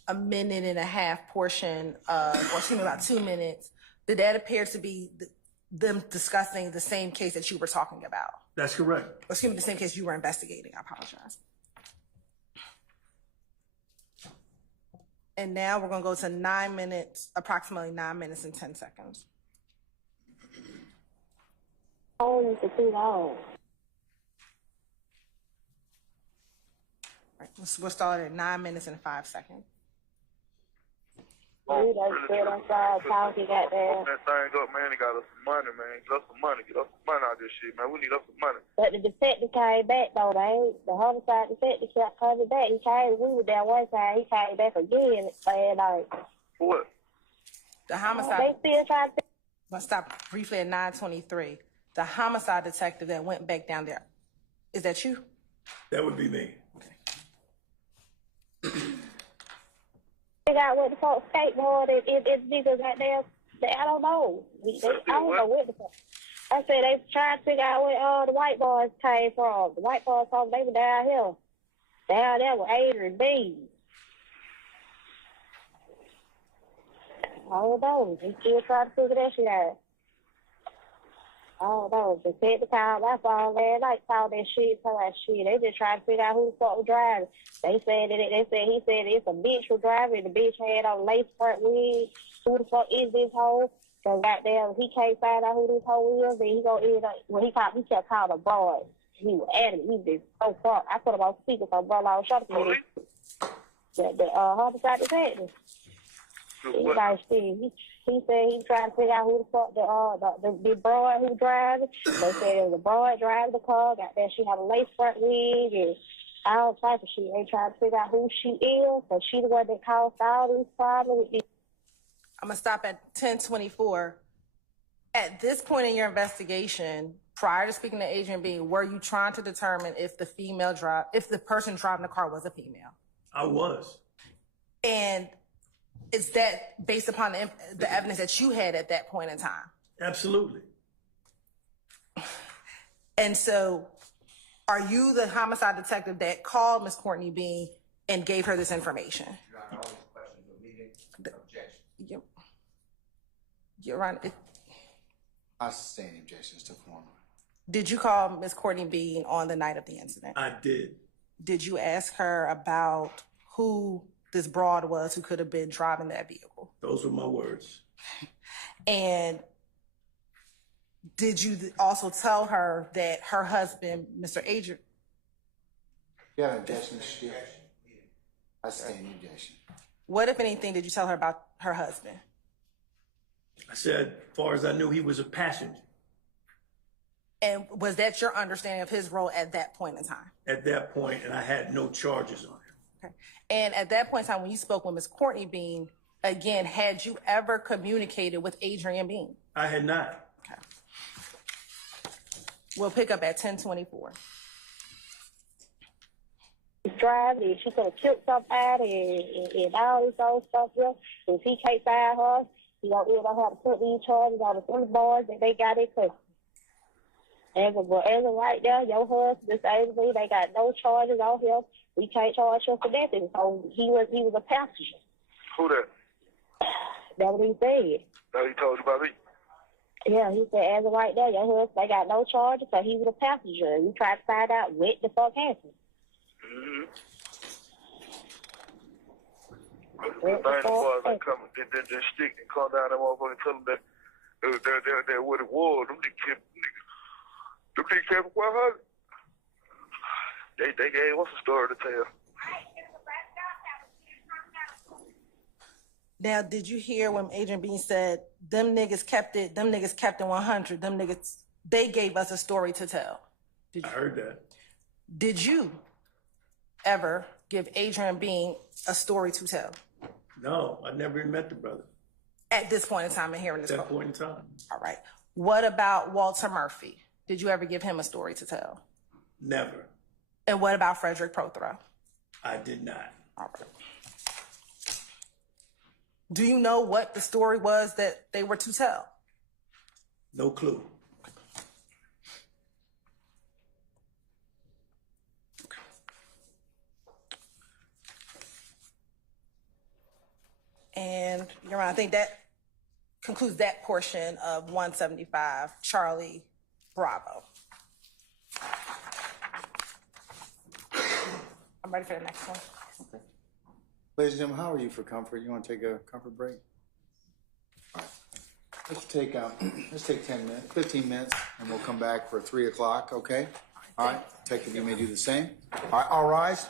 a minute and a half portion of, or excuse me, about 2 minutes, that appears to be them discussing the same case that you were talking about. That's correct. Excuse me, the same case you were investigating. I apologize. And now we're going to go to 9 minutes, approximately 9 minutes and 10 seconds. Oh, for too long. Right, we'll start at 9 minutes and 5 seconds. You just sit inside talking, goddamn. That thing up, man. They got us some money, man. Get us some money. Get us some money out of this shit, man. We need us some money. But the detective came back, though, the homicide detective kept coming back. He came, we were there one time, he came back again, saying, like, What? The homicide. they still trying to. Let's stop briefly at 9:23. The homicide detective that went back down there. Is that you? That would be me. Figure out what the fuck skateboard it's niggas right there. I don't know. I don't know what the fuck. I said they trying to figure out where the white boys came from. The white boys told them they were down here. Down there with Adrian B. I don't know. They still trying to figure that shit out. I don't know. The detective called my phone last night, called that shit, told that shit. They just trying to figure out who the fuck was driving. He said it's a bitch was driving. The bitch had on lace front wig. Who the fuck is this hoe? So goddamn, he can't find out who this hoe is. And he gonna end up when he kept calling a broad. He was adamant. He was just so fucked. I put him on speaker so brother I was shot to me. The homicide detective. He said he tried to figure out who the fuck the broad who driving. They said it was a broad driving the car. Got that she had a lace front wig and all types of shit. They trying to figure out who she is, so she the one that caused all these problems. I'm gonna stop at 10:24. At this point in your investigation, prior to speaking to Agent B, were you trying to determine if the person driving the car was a female? I was. And is that based upon the evidence that you had at that point in time? Absolutely. And so, are you the homicide detective that called Miss Courtney Bean and gave her this information? Your Honor, all these questions are leading objection. You're right. I sustain objections to form. Did you call Miss Courtney Bean on the night of the incident? I did. Did you ask her about who this broad was who could have been driving that vehicle? Those were my words. And did you also tell her that her husband, Mr. Adrian? You have an objection, Mr. Steele? I sustain the objection. What, if anything, did you tell her about her husband? I said, as far as I knew, he was a passenger. And was that your understanding of his role at that point in time? At that point, and I had no charges on him. Okay. And at that point in time, when you spoke with Ms. Courtney Bean, again, had you ever communicated with Adrian Bean? I had not. Okay. We'll pick up at 10:24. Driving, she could have killed somebody and all this old stuff here. If he can't find her, he don't have to put these charges on the 3 boys that they got in custody. As of right now, your husband, this Avery, they got no charges on him. We can't charge him for nothing. So he was a passenger. Who that? That's what he said. That he told you about me? Yeah, he said, as of right now, your husband, they got no charges, so he was a passenger. We tried to find out what the fuck happened. Mm-hmm. The thing was, I come and then stick and come down that motherfucker and tell them that what it was. Them niggas kept it 100. They gave us a story to tell. Now, did you hear when Adrian Bean said, them niggas kept it 100, them niggas, they gave us a story to tell? I heard that. Did you ever give Adrian Bean a story to tell? No, I never even met the brother. At this point in time and hearing this At that call? point in time. All right. What about Walter Murphy? Did you ever give him a story to tell? Never. And what about Frederick Prothero? I did not. All right. Do you know what the story was that they were to tell? No clue. And, Your Honor, I think that concludes that portion of 175 Charlie Bravo. I'm ready for the next one. Okay. Ladies and gentlemen, how are you for comfort? You want to take a comfort break? All right. Let's take 10 minutes, 15 minutes, and we'll come back for 3 o'clock, okay? All right, take it, you may do the same. All right, all rise.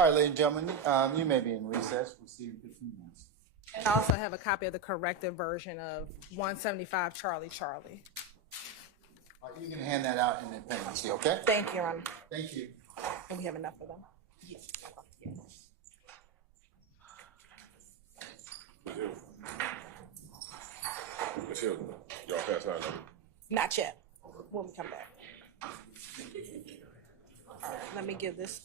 All right, ladies and gentlemen, you may be in recess. We'll see you in 15 minutes. And I also have a copy of the corrected version of 175 Charlie. All right, you can hand that out in the pendency, okay? Thank you, Your Honor. Thank you. And we have enough of them. Yes. Miss Hilton, y'all pass out now? Not yet. When we come back. All right, let me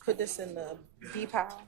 put this in the B pile.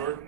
Jordan.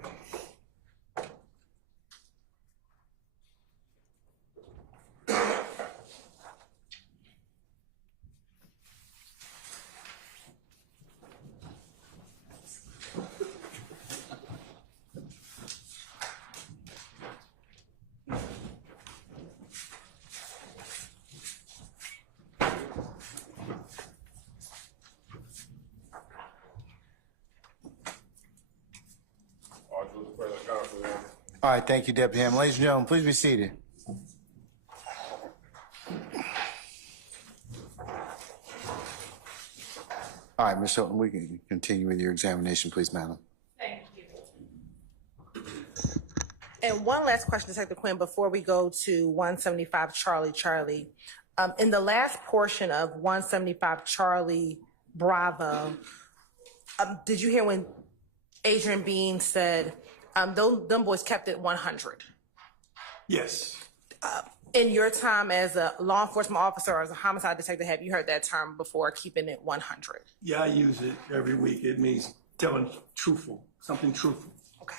All right, thank you, Deputy Ham. Ladies and gentlemen, please be seated. All right, Ms. Hilton, we can continue with your examination, please, madam. Thank you. And one last question, Detective Quinn, before we go to 175 Charlie. In the last portion of 175 Charlie Bravo, did you hear when Adrian Bean said, them boys kept it 100? Yes. In your time as a law enforcement officer or as a homicide detective, have you heard that term before, keeping it 100? Yeah, I use it every week. It means telling something truthful. Okay.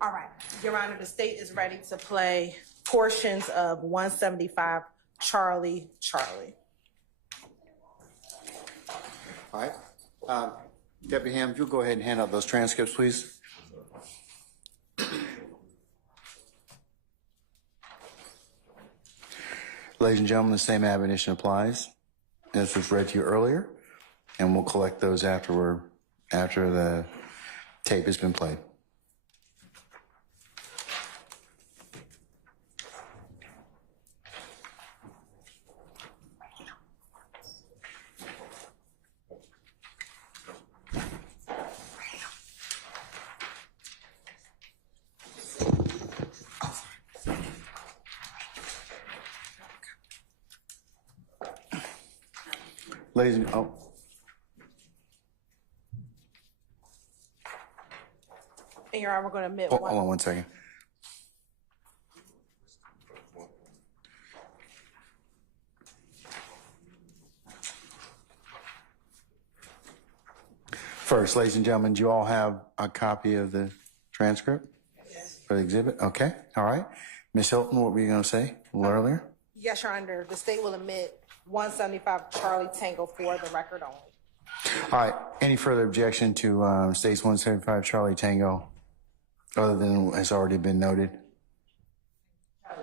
All right. Your Honor, the state is ready to play portions of 175 Charlie. All right. Deputy Ham, if you'll go ahead and hand out those transcripts, please. Ladies and gentlemen, the same admonition applies as was read to you earlier, and we'll collect those after the tape has been played. Ladies and And Your Honor, we're going to admit hold on one second. First, ladies and gentlemen, do you all have a copy of the transcript? Yes. For the exhibit? Okay, all right. Ms. Hilton, what were you going to say a little earlier? Yes, Your Honor. The state will admit 175 Charlie Tango for the record only. All right. Any further objection to State's 175 Charlie Tango, other than has already been noted?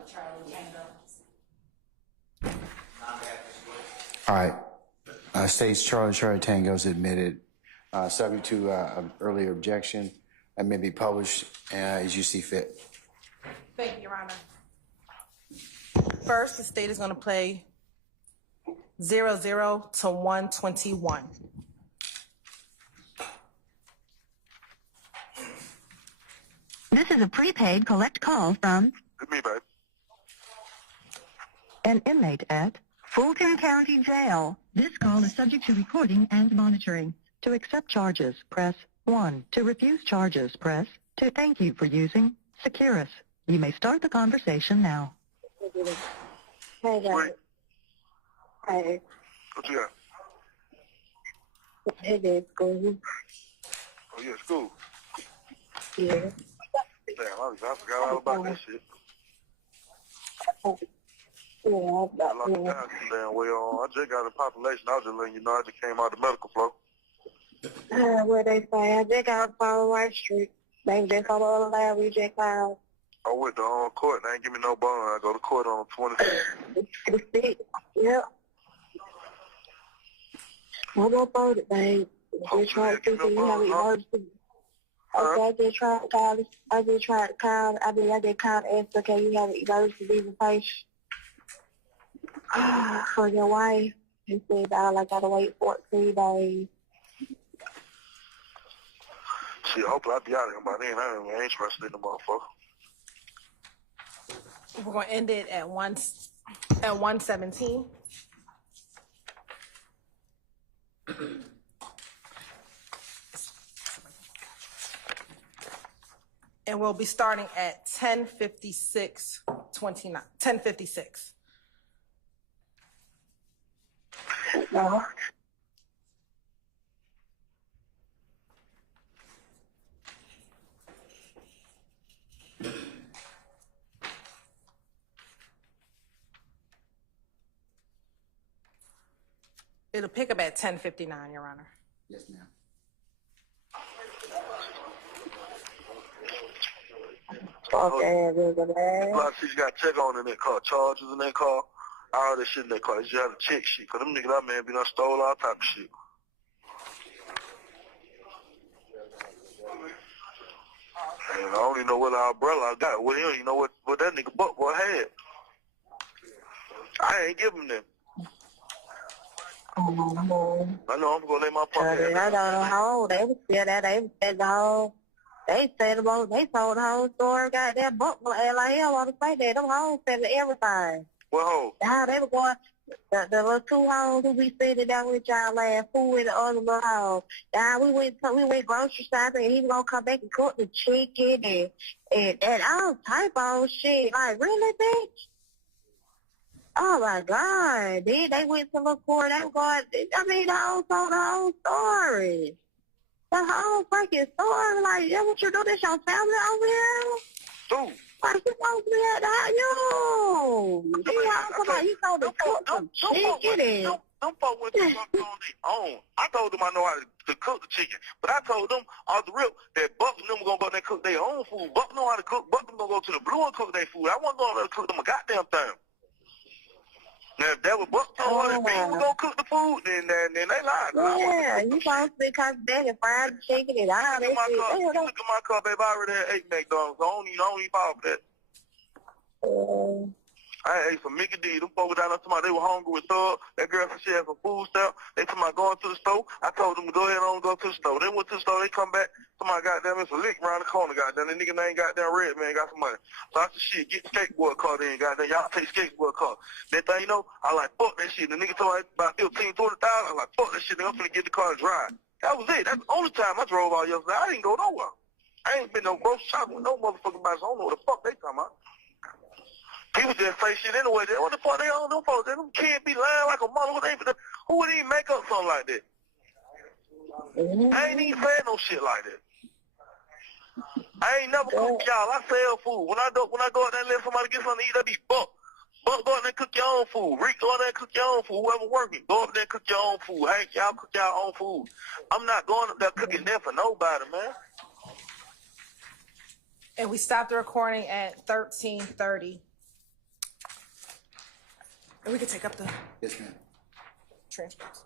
Charlie Tango. All right. State's Charlie Tango is admitted, subject to an earlier objection, and may be published as you see fit. Thank you, Your Honor. First, the state is going to play 00 to 121. This is a prepaid collect call from It's me, babe. an inmate at Fulton County Jail. This call is subject to recording and monitoring. To accept charges, press 1. To refuse charges, press 2. Thank you for using Securus. You may start the conversation now. Hey, guys. Wait. Hey. What you got? Hey, Dad. School. Oh, yeah, school. Yeah. Damn, I forgot all about that shit. Yeah, I locked it down damn well. I just got a population. I was just letting you know I just came out of the medical flow. What they say, I just got on White Street. They just on the other line, we just filed. I went to court. They ain't give me no bond. I go to court on 26th. Yep. I'm gonna vote it, babe. Hopefully Just trying to they give see no how we bond, emergency. Okay, I just tried to call. I just called and ask, okay, you have an emergency visitation for your wife. He said, I gotta wait 14 days. Shit, hopefully I'll be out of here by then. I ain't trusting the motherfucker. We're going to end it at 117. And we'll be starting at 10:56:29. 10:56. No. It'll pick up at 10:59, Your Honor. Yes, ma'am. Okay, man. Like, you got to check on in that car, charges in that car, all that shit in that car. You just have to check shit, because them niggas out, man, be done stole all type of shit. And I don't even know what our brother I got. Well, he don't even know what that nigga buck boy had. I ain't give him them. I know I'm gonna lay my pocket. I don't know how old they was still that. They said the whole. They said about. They told the whole story. Got that book. And like, I want to say that them hoes said everything. What hoe? How they were going. The little two hoes who be sitting down with y'all last fool with the other little hoes. We went grocery shopping and he was gonna come back and cook the chicken and all type of shit. Like, really, bitch? Oh my God. Then they went to look for it. They were going, I mean, the whole told the whole story. The whole freaking story. Like, yeah, what you do? This your family over here? Dude. Like, you supposed to be at the house? Yo. You told them to cook some chicken and... Them folks went to work on their own. I told them I know how to cook the chicken. But I told them off the rip that Buck and them were going to go there and cook their own food. Buck know how to cook. Buck them going to go to the Blue and cook their food. I wasn't going to cook them a goddamn thing. Now, if that was Buck told her that Bean was going to cook the food, then they lied. Yeah, you supposed to be coming back and fried the chicken and all that shit. Look at my car, baby. I already had 8 McDonald's. So I don't even fall for that. I ate some Mickey D. Them folks down there, somebody, they were hungry with Thug. That girl said she had some food stuff. They told me going to the store. I told them to go ahead and go to the store. They went to the store. They come back. Somebody goddamn, it's a lick around the corner, goddamn. The nigga name goddamn Red, man, got some money. So I said, shit, get the skateboard car then, goddamn. Y'all take skateboard car. That thing, you know, I like, fuck that shit. The nigga told me about 15, 20,000. I like, fuck that shit. I'm finna get the car and drive. That was it. That's the only time I drove out yesterday. I didn't go nowhere. I ain't been no grocery shopping with no motherfucking body, so I don't know what the fuck they talking about. People just say shit anyway. What the fuck they on them folks? Them kids be lying like a mother. Who would even make up something like that? I ain't even saying no shit like that. I ain't never cook y'all. I sell food. When I go out there and let somebody get something to eat, that be Buck. Buck, go out there and cook your own food. Rick, go out there and cook your own food. Whoever working, go up there and cook your own food. Hank, y'all cook y'all own food. I'm not going up there cooking there for nobody, man. And we stopped the recording at 13:30. And we can take up the Yes, ma'am. transcripts.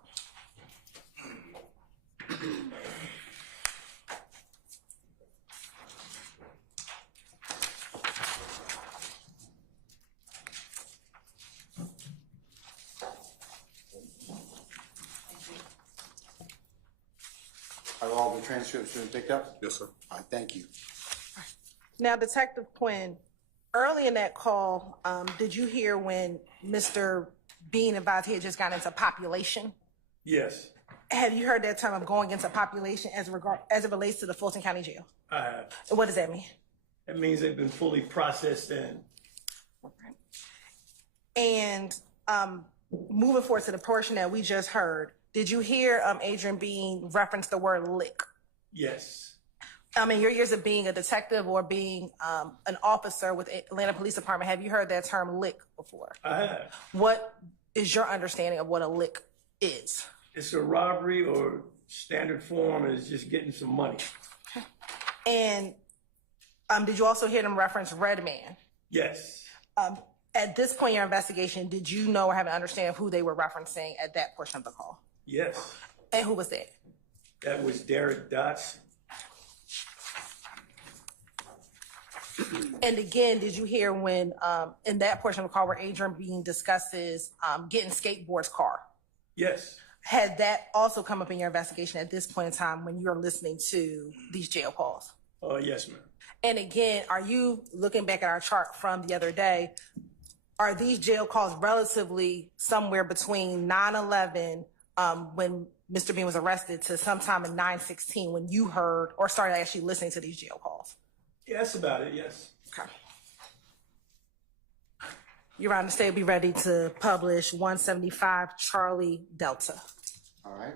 Are all the transcripts been picked up? Yes, sir. All right, thank you. Now, Detective Quinn, early in that call, did you hear when Mr. Bean advised he had just gotten into population? Yes, Have you heard that term of going into population as it relates to the Fulton County Jail? I have. What does that mean? That means they've been fully processed in. And moving forward to the portion that we just heard, did you hear Adrian Bean reference the word lick? Yes. In your years of being a detective or being an officer with Atlanta Police Department, have you heard that term lick before? I have. What is your understanding of what a lick is? It's a robbery, or standard form is just getting some money. And did you also hear them reference Red Man? Yes. At this point in your investigation, did you know or have an understanding of who they were referencing at that portion of the call? Yes. And who was that? That was Derek Dotson. And again, did you hear when in that portion of the call where Adrian Bean discusses getting skateboard's car? Yes. Had that also come up in your investigation at this point in time when you're listening to these jail calls? Yes, ma'am. And again, are you looking back at our chart from the other day? Are these jail calls relatively somewhere between 9/11 when Mr. Bean was arrested to sometime in 9/16 when you heard or started actually listening to these jail calls? Yeah, that's about it, yes. Okay. Your Honor, state be ready to publish 175 Charlie Delta. All right.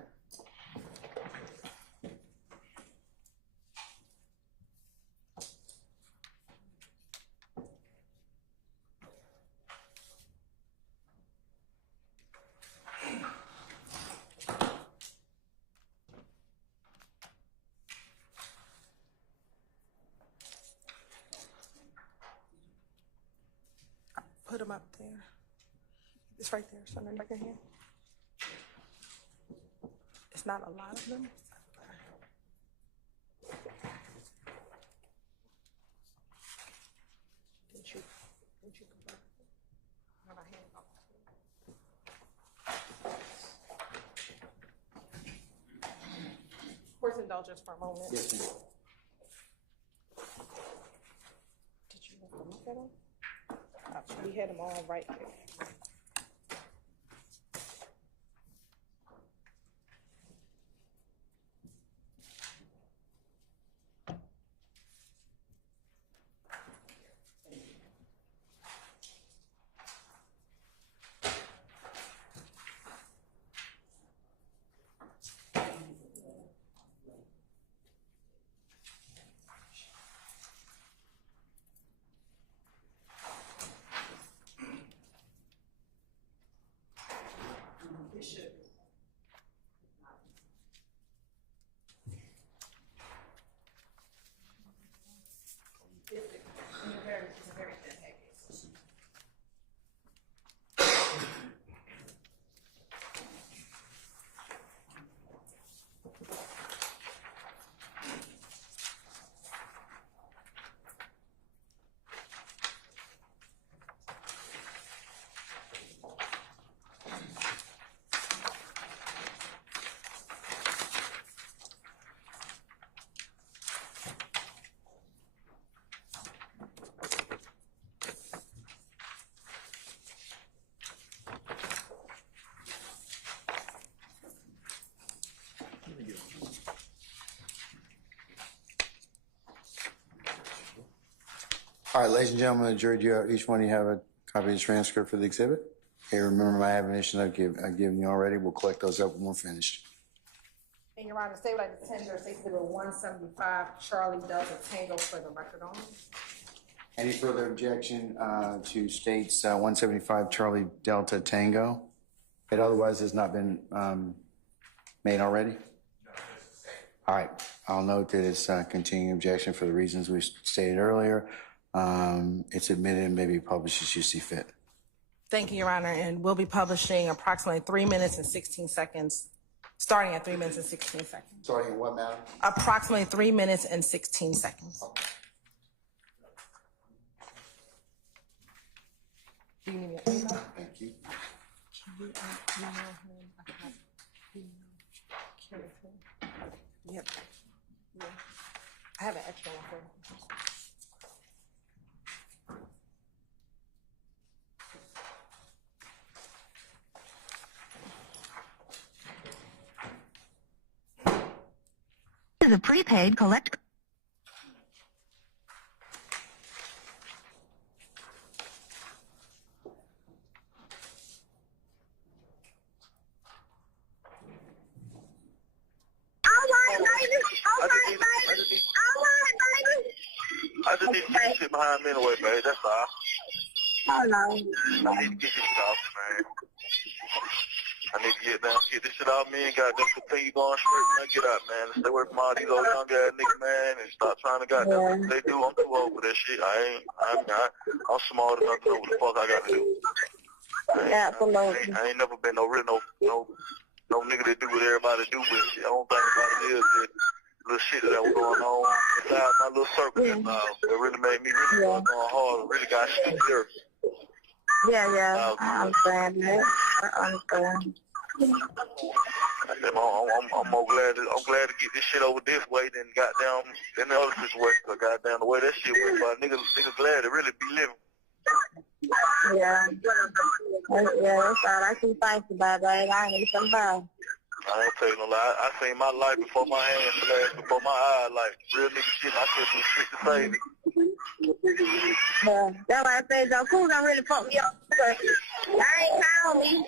them up there. It's right there, something right here. It's not a lot of them. Did you confirm? No, my hand off. Course indulgence for a moment. Yes, ma'am. Did you want to look at them? We had them all right here. All right, ladies and gentlemen, the jury, each one of you have a copy of the transcript for the exhibit. Okay, remember my admonition I've given you already. We'll collect those up when we're finished. And Your Honor, State like the tender, State Exhibit 175, Charlie Delta Tango for the record only. Any further objection to States 175 Charlie Delta Tango? It otherwise has not been made already? No, it's the same. All right, I'll note that it's continuing objection for the reasons we stated earlier. It's admitted and may be published as you see fit. Thank you, Your Honor, and we'll be publishing approximately 3 minutes and 16 seconds, starting at 3 minutes and 16 seconds. Starting at what, madam? Approximately 3 minutes and 16 seconds. Okay. Do you need your email? Thank you. Can you email him? I have email Carrington. Yep. Yeah. I have an extra one for you. This is a prepaid collect. I just need to get this shit behind me anyway, babe. That's all. Hold on. I need to get this shit off, man. I need to get this shit off me and goddamn continue going straight when I get out, man. Stay away from all these old young ass niggas, man, and stop trying to goddamn do what they do. I'm too old for that shit. I'm smart enough to know what the fuck I got to do. I ain't never been no nigga that do what everybody do with shit. I don't think about it is that little shit that was going on inside my little circle that really made me really start going hard and really got shit there. Yeah, I understand that. I understand. I'm more glad to get this shit over this way than the other situation. Cause goddamn the way that shit went, but niggas glad to really be living. Yeah, that's all I keep thinking about, babe. I ain't even about. I ain't tell you no lie. I seen my life before my hands flashed, before my eyes, like real nigga shit. I said some shit to save it. Yeah, that's why I said Joe Cruz don't really fuck me up. They ain't call me.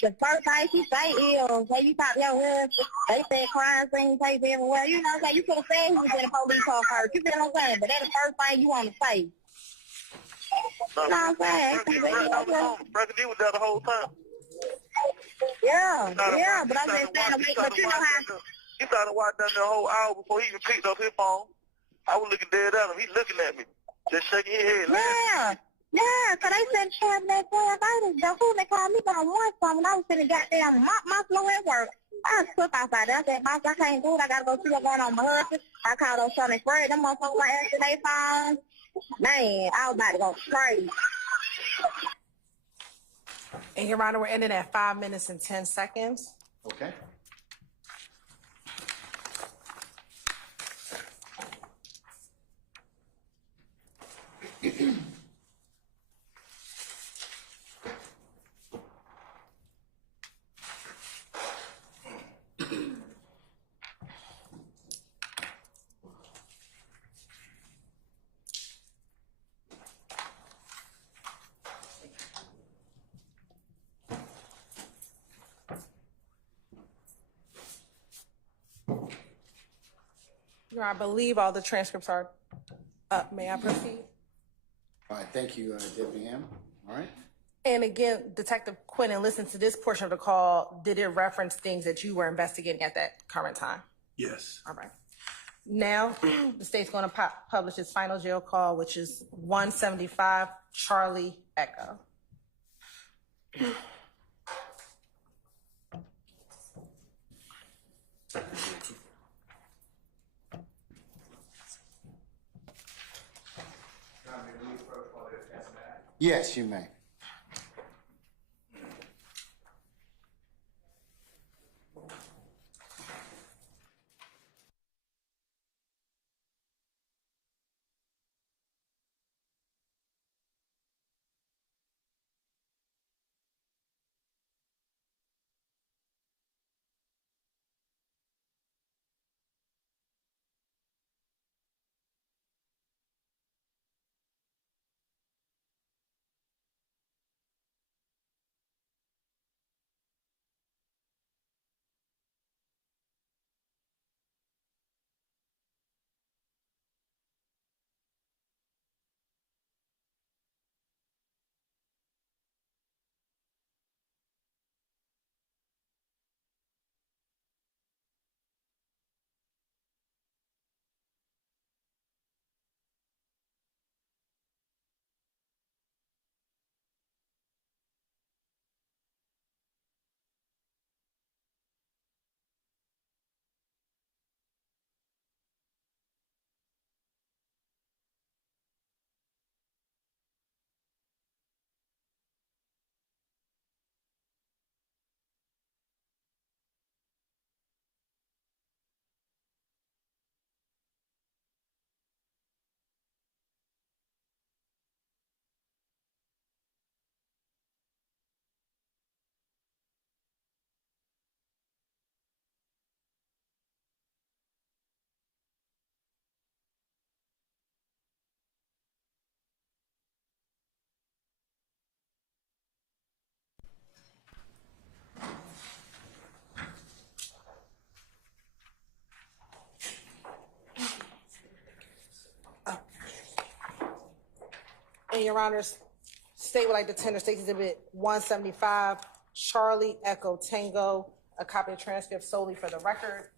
So the first thing she say is, hey, you pop your head. They said crime scene tape everywhere. You know what I'm saying? You could have said he was in a police car first. You feel what I'm saying? But that's the first thing you want to say. You know what I'm saying? Frankie D was there the whole time. Yeah, but I'm just saying, but you know how... He tried to watch down the whole hour before he even picked up his phone. I was looking dead at him. He looking at me, just shaking his head. Yeah, so they said she had that plan later. The fool they called me about one time when I was finna goddamn mop my floor at work. I was put outside there. I said, boss, I can't do it. I gotta go see what's going on with my husband. I called on Sunday Fred. Them motherfuckers were answering their phone. Man, I was about to go crazy. And Your Honor, we're ending at 5 minutes and 10 seconds. Okay. Your Honor, I believe all the transcripts are up. May I proceed? All right, thank you, Deputy Ham. All right. And again, Detective Quinn, listen to this portion of the call. Did it reference things that you were investigating at that current time? Yes. All right. Now, the state's going to publish its final jail call, which is 175 Charlie Echo. Yes, you may. And Your Honors, state would like to tender State Exhibit 175, Charlie Echo Tango, a copy of transcript solely for the record.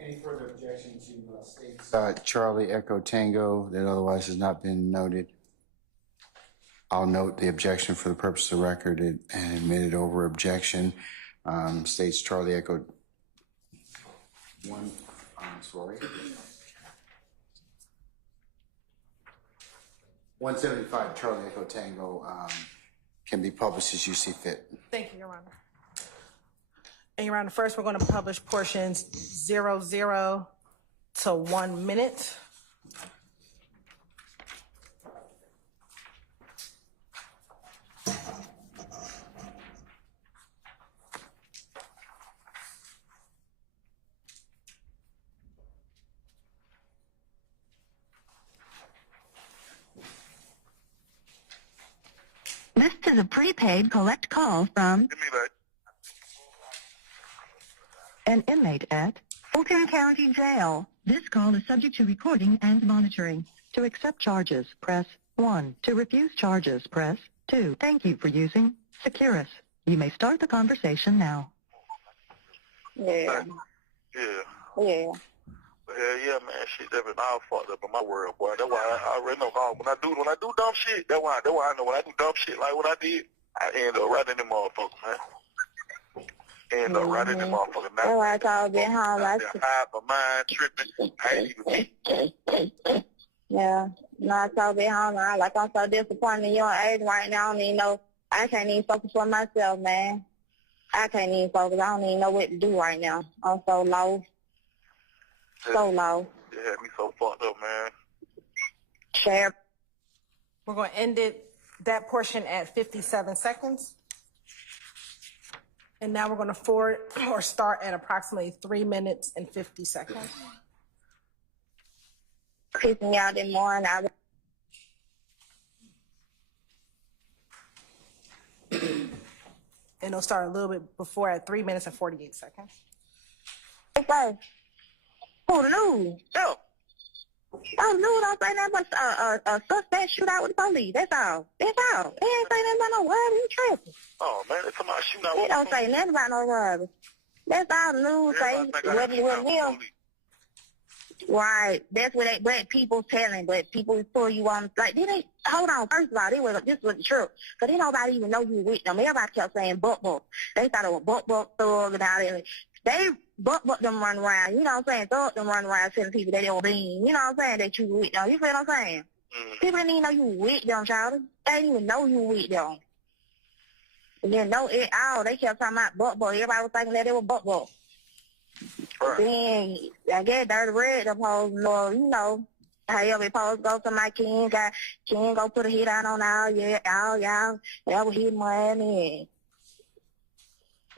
Any further objection to state's Charlie Echo Tango that otherwise has not been noted? I'll note the objection for the purpose of the record and admit it over objection. States Charlie Echo 175 Charlie Echo Tango can be published as you see fit. Thank you, Your Honor. And Your Honor, first we're going to publish portions 00 to 1 minute. This is a prepaid collect call from Give me back. an inmate at Fulton County Jail. This call is subject to recording and monitoring. To accept charges, press 1. To refuse charges, press 2. Thank you for using Securus. You may start the conversation now. Yeah. Yeah. Yeah. Hell yeah, man. Shit, that been all fucked up in my world, boy. That's why I already know. When I do dumb shit, that's why I know when I do dumb shit like what I did, I end up right in the motherfucker, man. End up right in the motherfucker. That's why I told been home. I hide my mind, tripping. I ain't even be. Yeah. No, I told been home. I'm so disappointed in your age right now. I don't even know. I can't even focus for myself, man. I can't even focus. I don't even know what to do right now. I'm so low. So low. It had me so fucked up, man. Sheriff. We're going to end that portion at 57 seconds. And now we're going to start at approximately 3 minutes and 50 seconds. Pissing me out this morning. And it'll start a little bit before at 3 minutes and 48 seconds. Okay. Who the news? Yeah. Oh, news don't say nothing but a suspect shootout with the police. That's all. That's all. They ain't say nothing about no robbery. You tripping. Oh, man, they talking about shooting out. They don't say nothing about no robbery. That's all the news say. What him. Right. That's what black people telling, but people pull you on. Like, hold on. First of all, this was the truth. Because then nobody even know you with them. Everybody kept saying buck. They thought it was buck thug and all that. They buck them run around. You know what I'm saying? Thug them run around telling people they don't mean. You know what I'm saying? That you with them. You feel what I'm saying? People didn't even know you with them, child. They didn't even know you with them. And then know it all. They kept talking about buck. Everybody was thinking that it was buck. Right. Then I get Dirty Red supposed to, you know, however it supposed to go to my king go put a hit out on all y'all. That was his money.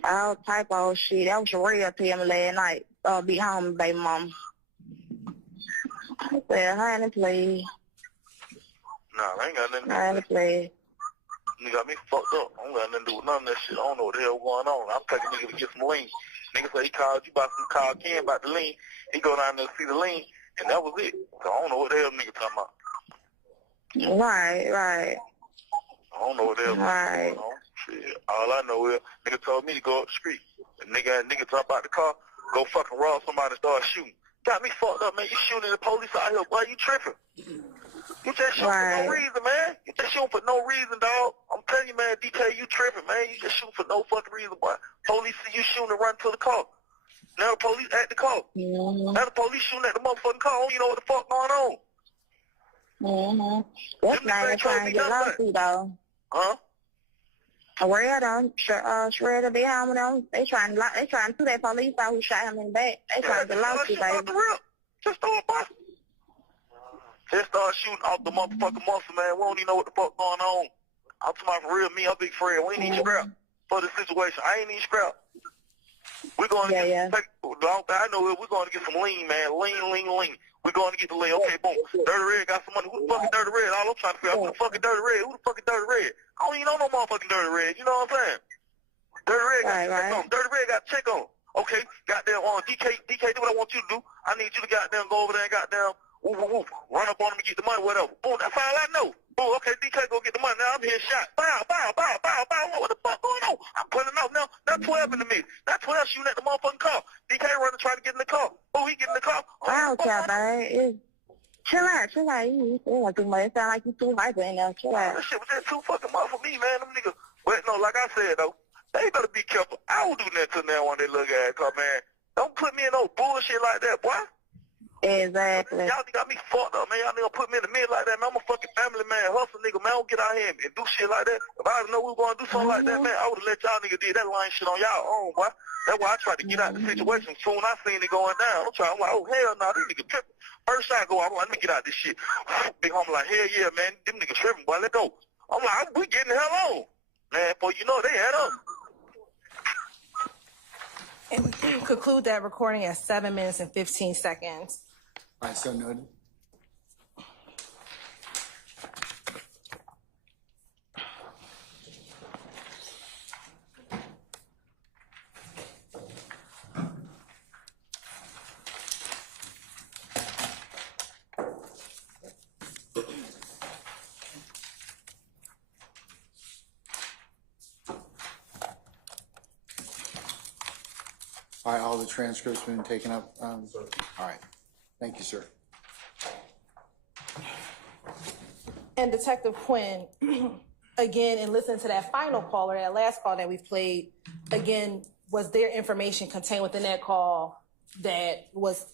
All type of shit. That was real to him last night. Be home, baby mama. I said, honey, please. Nah, I ain't got nothing to do with Honey, that. please. Nigga got me fucked up. I don't got nothing to do with none of that shit. I don't know what the hell going on. I'm taking nigga to get some lean. Nigga said he called you about some call Ken about the lean. He go down there to see the lean, and that was it. So I don't know what the hell nigga talking about. Right. I don't know what the hell Right. going on. Shit. All I know is nigga told me to go up the street. The nigga drop out the car, go fucking rob somebody and start shooting. Got me fucked up, man. You shooting the police out here. Why you tripping? You just shooting for no reason, man. You just shooting for no reason, dog. I'm telling you, man, DK, you tripping, man. You just shooting for no fucking reason, boy. Police see you shooting and run to the car. Now the police at the car. Now the police shooting at the motherfucking car. You know what the fuck going on. That's not even trying to get lawsuit, though. Huh? Well, them, Shredder be home with them. They trying to sue that police out who shot him in the back. They trying to get lawsuit, baby. Just throw a box. Just start shooting off the motherfucking muscle, man. We don't even know what the fuck going on. I'm talking about for real, me, I'm big friend. We ain't need scrap for the situation. I ain't need scrap. We're going to I know it. We're going to get some lean, man. Lean. We're going to get the lean. Okay, boom. Dirty Red got some money. Who the fuck is Dirty Red? All I'm trying to figure out who the fuck is Dirty Red. Who the fuck is Dirty Red? I don't even know no motherfucking Dirty Red. You know what I'm saying? Dirty Red got check on. Dirty Red got check on. Okay, goddamn DK, do what I want you to do. I need you to goddamn go over there and goddamn run up on him and get the money, whatever. Boom, that's all I know. Boom, okay, DK go get the money. Now I'm here shot. Bow. What the fuck going on? I'm pulling out now. Now 12 in the mix. Now 12 shooting at the motherfucking car. DK running trying to get in the car. Oh, he get in the car. I don't care, babe. Chill out. You feel too much. It sound like you too hyper in there. Chill out. That shit was just too fucking much for me, man. Them niggas. But no, like I said though, they better be careful. I don't do nothing to them when they look at it, cause man, don't put me in no bullshit like that, boy. Exactly. Y'all got me fucked up, man. Y'all nigga put me in the middle like that, man. I'm a fucking family man, hustle nigga, man. I don't get out here and do shit like that. If I didn't know we were gonna do something like that, man, I would've let y'all nigga do that line shit on y'all own, boy. That's why I tried to get out the situation. Soon I seen it going down. I'm like, oh hell no, this nigga tripping. First shot go, I'm like, let me get out this shit. Big homie like, hell yeah, man, them niggas tripping, boy, let go. I'm like, we getting the hell on. Man, boy, you know they had us. And we conclude that recording at 7 minutes and 15 seconds. All right, so noted. All right, all the transcripts been taken up. All right. Thank you, sir. And Detective Quinn, again, and listen to that final call or that last call that we've played, again, was there information contained within that call that was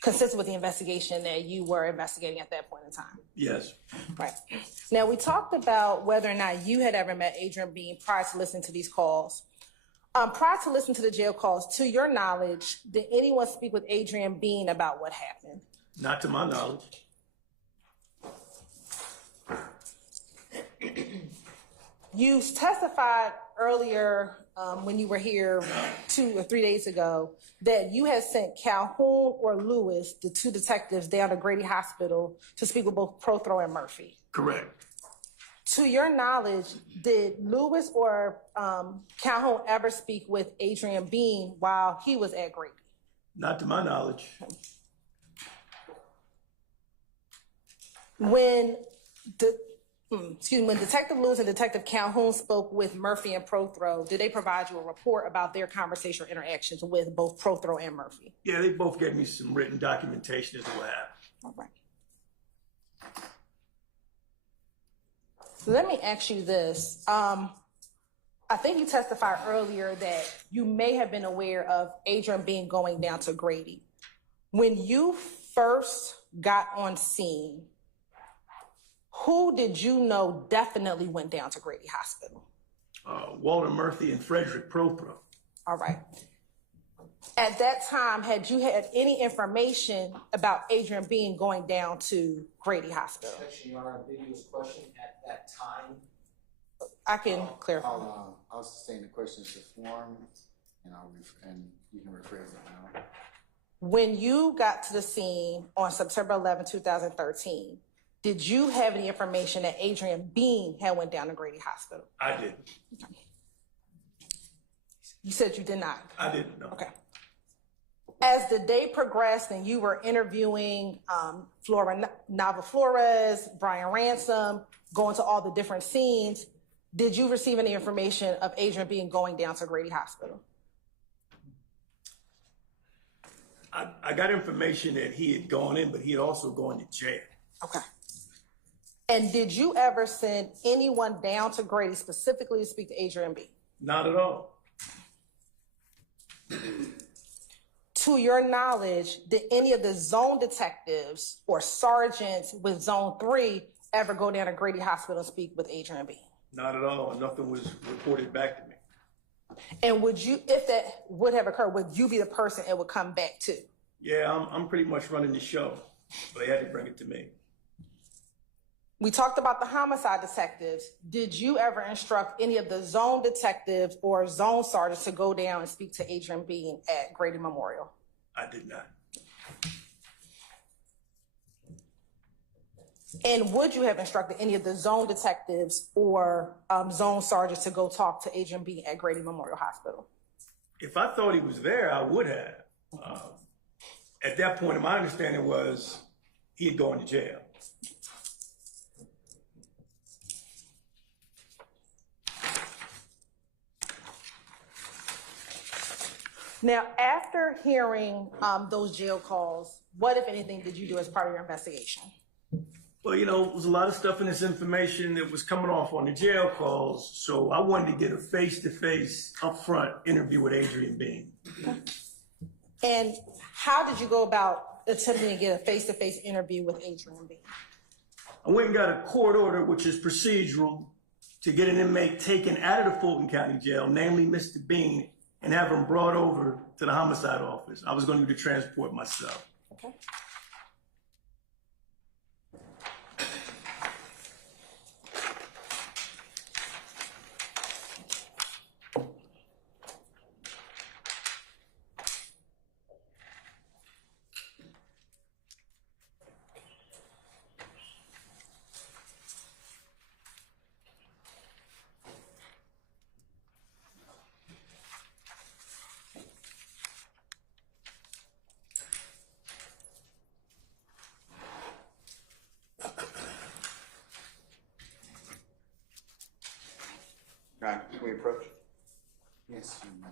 consistent with the investigation that you were investigating at that point in time? Yes. Right. Now, we talked about whether or not you had ever met Adrian Bean prior to listening to these calls. Prior to listening to the jail calls, to your knowledge, did anyone speak with Adrian Bean about what happened? Not to my knowledge. You testified earlier when you were here 2 or 3 days ago that you had sent Calhoun or Lewis, the two detectives, down to Grady Hospital to speak with both Prothro and Murphy. Correct. To your knowledge, did Lewis or Calhoun ever speak with Adrian Bean while he was at Grady? Not to my knowledge. When Detective Lewis and Detective Calhoun spoke with Murphy and Prothro, did they provide you a report about their conversation or interactions with both Prothro and Murphy? Yeah, they both gave me some written documentation as to what happened. All right. So let me ask you this. I think you testified earlier that you may have been aware of Adrian Bean going down to Grady. When you first got on scene, who did you know definitely went down to Grady Hospital? Walter Murphy and Frederick Prothro. All right. At that time, had you had any information about Adrian Bean going down to Grady Hospital? Objection, Your Honor, ambiguous question at that time. I can clarify. I'll sustain the questions to form, and you can rephrase it now. When you got to the scene on September 11, 2013, did you have any information that Adrian Bean had went down to Grady Hospital? I didn't. You said you did not. I didn't know. Okay. As the day progressed and you were interviewing Flora Nava Flores, Brian Ransom, going to all the different scenes, did you receive any information of Adrian Bean going down to Grady Hospital? I got information that he had gone in, but he had also gone to jail. Okay. And did you ever send anyone down to Grady specifically to speak to Adrian Bean? Not at all. To your knowledge, did any of the zone detectives or sergeants with Zone 3 ever go down to Grady Hospital and speak with Adrian Bean? Not at all. Nothing was reported back to me. And would you, if that would have occurred, would you be the person it would come back to? Yeah, I'm pretty much running the show, but they had to bring it to me. We talked about the homicide detectives. Did you ever instruct any of the zone detectives or zone sergeants to go down and speak to Adrian Bean at Grady Memorial? I did not. And would you have instructed any of the zone detectives or zone sergeants to go talk to Adrian Bean at Grady Memorial Hospital? If I thought he was there, I would have. At that point, my understanding was he had gone to jail. Now, after hearing those jail calls, what, if anything, did you do as part of your investigation? Well, you know, there was a lot of stuff in this information that was coming off on the jail calls, so I wanted to get a face-to-face, upfront interview with Adrian Bean. Okay. And how did you go about attempting to get a face-to-face interview with Adrian Bean? I went and got a court order, which is procedural, to get an inmate taken out of the Fulton County Jail, namely Mr. Bean, and have him brought over to the homicide office. I was going to do the transport myself. Okay. All right, can we approach? Yes, you may.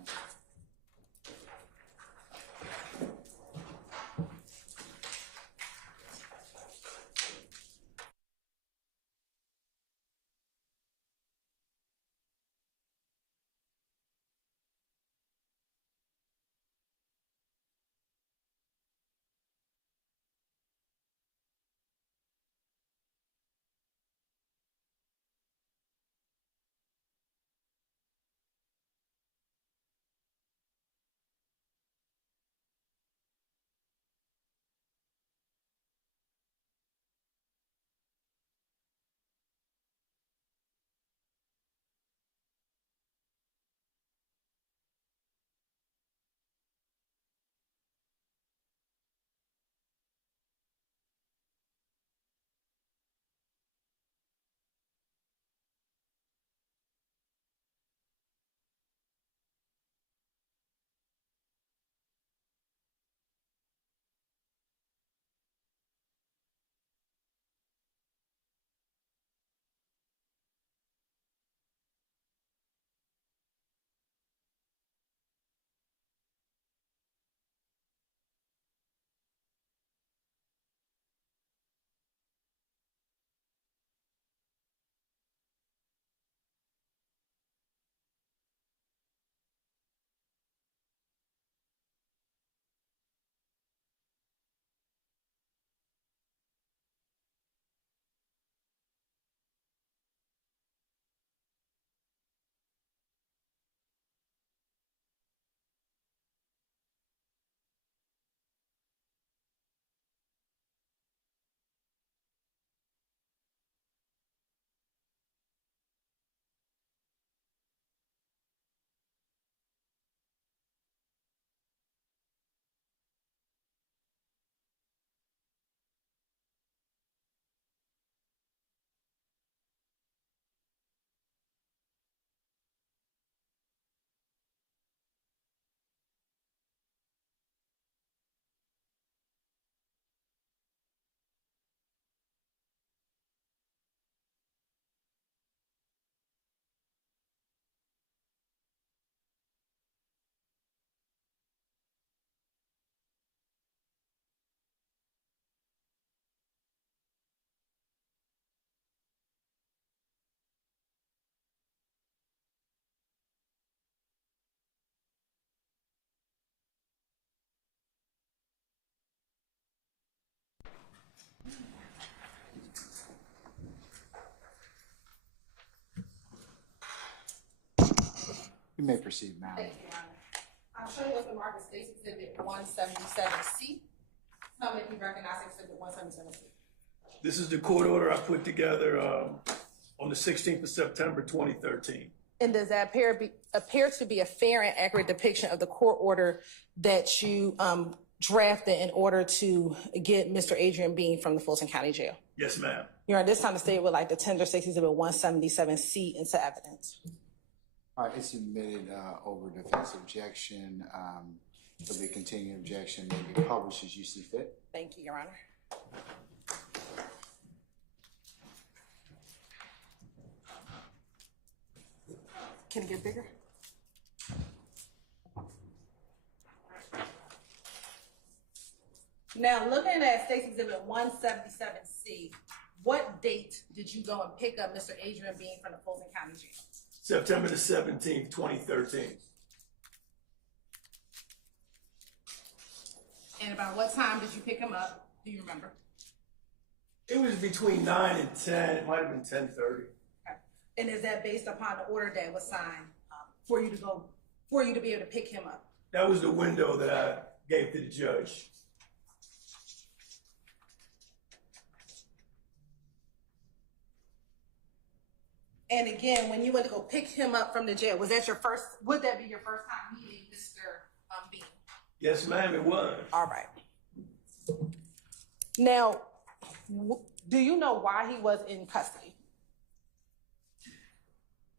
You may proceed, ma'am. Thank you, Your Honor. I'm showing you the mark State's Exhibit 177C. Tell me if you recognize Exhibit 177C. This is the court order I put together on the 16th of September, 2013. And does that appear to be a fair and accurate depiction of the court order that you drafted in order to get Mr. Adrian Bean from the Fulton County Jail? Yes, ma'am. Your Honor, this time the state would like to tender State's Exhibit 177C into evidence. All right, it's submitted over defense objection. There'll be a continuing objection, may be published as you see fit. Thank you, Your Honor. Can it get bigger? Now, looking at State's Exhibit 177C, what date did you go and pick up Mr. Adrian Bean from the Fulton County Jail? September the 17th, 2013. And about what time did you pick him up? Do you remember? It was between 9 and 10. It might have been 10:30. Okay. And is that based upon the order that was signed for you to be able to pick him up? That was the window that I gave to the judge. And again, when you went to go pick him up from the jail, would that be your first time meeting Mr. Bean? Yes, ma'am, it was. All right. Now, do you know why he was in custody?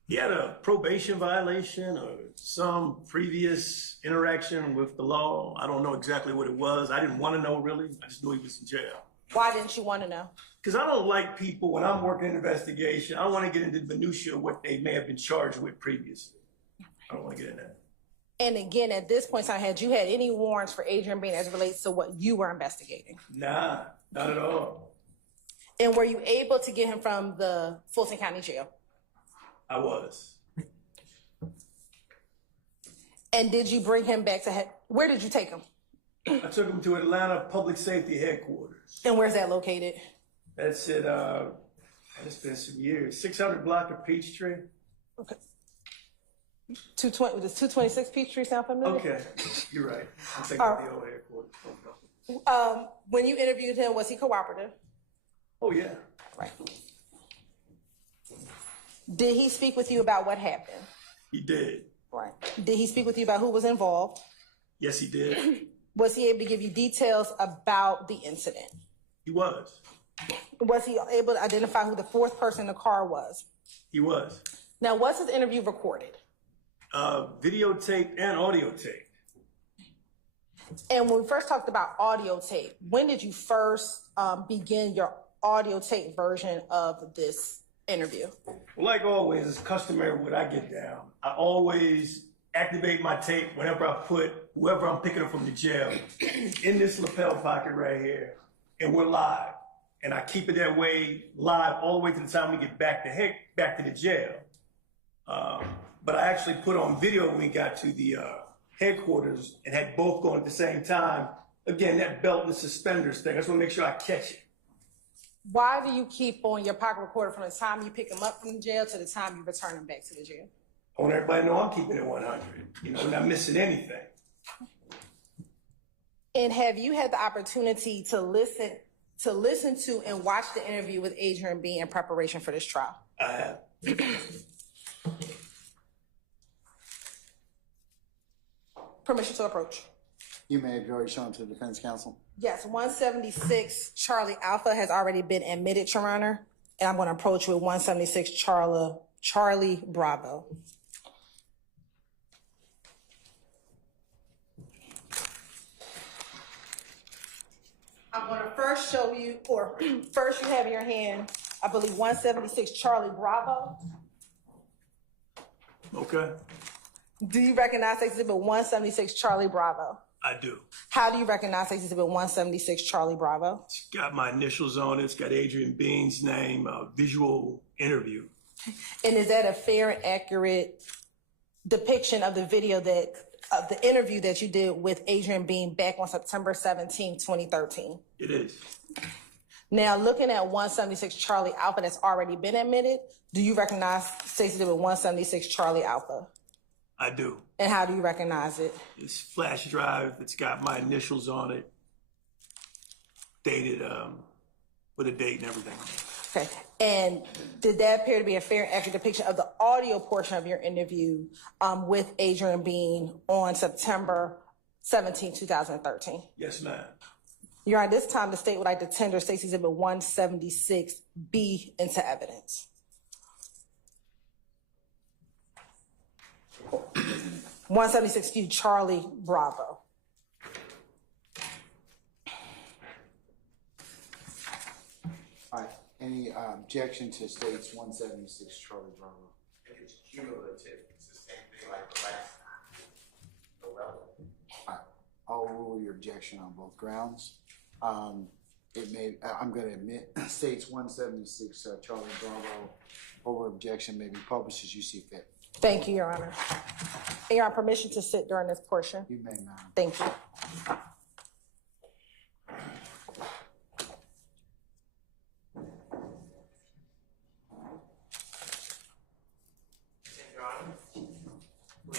He had a probation violation or some previous interaction with the law. I don't know exactly what it was. I didn't want to know, really. I just knew he was in jail. Why didn't you want to know? Because I don't like people, when I'm working an investigation, I don't want to get into the minutiae of what they may have been charged with previously. I don't want to get in that. And again, at this point in time, had you had any warrants for Adrian Bean as it relates to what you were investigating? Nah, not at all. And were you able to get him from the Fulton County Jail? I was. And did you bring him back to where did you take him? I took him to Atlanta Public Safety Headquarters. And where's that located? That's it. It's been some years. 600 block of Peachtree. Okay. 220. Does 226 Peachtree sound familiar? Okay, you're right. I'm thinking of the old headquarters. When you interviewed him, was he cooperative? Oh yeah. Right. Did he speak with you about what happened? He did. Right. Did he speak with you about who was involved? Yes, he did. Was he able to give you details about the incident? He was. Was he able to identify who the fourth person in the car was? He was. Now, was his interview recorded? Videotape and audio tape. And when we first talked about audio tape, when did you first begin your audio tape version of this interview? Well, like always, it's customary what I get down. I always activate my tape whenever I put whoever I'm picking up from the jail in this lapel pocket right here, and we're live. And I keep it that way live all the way to the time we get back to the jail. But I actually put on video when we got to the headquarters and had both going at the same time. Again, that belt and suspenders thing. I just want to make sure I catch it. Why do you keep on your pocket recorder from the time you pick him up from the jail to the time you return him back to the jail? I want everybody to know I'm keeping it 100. You know, not missing anything. And have you had the opportunity to listen to and watch the interview with Adrian Bean in preparation for this trial? I have. Permission to approach. You may have already shown to the defense counsel. Yes, 176 Charlie Alpha has already been admitted, Your Honor, and I'm going to approach with 176 Charlie Bravo. I'm going to first show you, or first you have in your hand, I believe 176 Charlie Bravo. Okay. Do you recognize Exhibit 176 Charlie Bravo? I do. How do you recognize Exhibit 176 Charlie Bravo? It's got my initials on it. It's got Adrian Bean's name, visual interview. And is that a fair and accurate depiction of the video of the interview that you did with Adrian Bean back on September 17, 2013? It is. Now, looking at 176 Charlie Alpha that's already been admitted, do you recognize Exhibit 176 Charlie Alpha? I do. And how do you recognize it? It's flash drive. It's got my initials on it, dated with a date and everything. Okay. And did that appear to be a fair and accurate depiction of the audio portion of your interview with Adrian Bean on September 17, 2013? Yes, ma'am. Your Honor, this time the state would like to tender State's Exhibit 176B into evidence. (176Q) Charlie Bravo. All right, any objection to states 176 Charlie Bravo? I think it's cumulative. It's the same thing like the last time. No relevant. All right, I'll rule your objection on both grounds. I'm going to admit states 176 Charlie Bravo over objection may be published as you see fit. Thank you, Your Honor. And Your Honor, permission to sit during this portion? You may, ma'am. Thank you.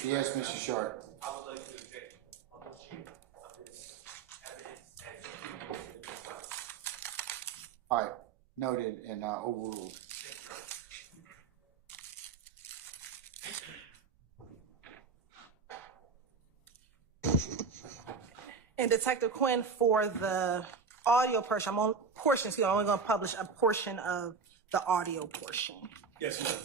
Yes, Mr. Sharp. I would like to object on the sheet of this evidence as All right, noted and overruled. And Detective Quinn, for the audio portion, I'm only going to publish a portion of the audio portion. Yes, ma'am.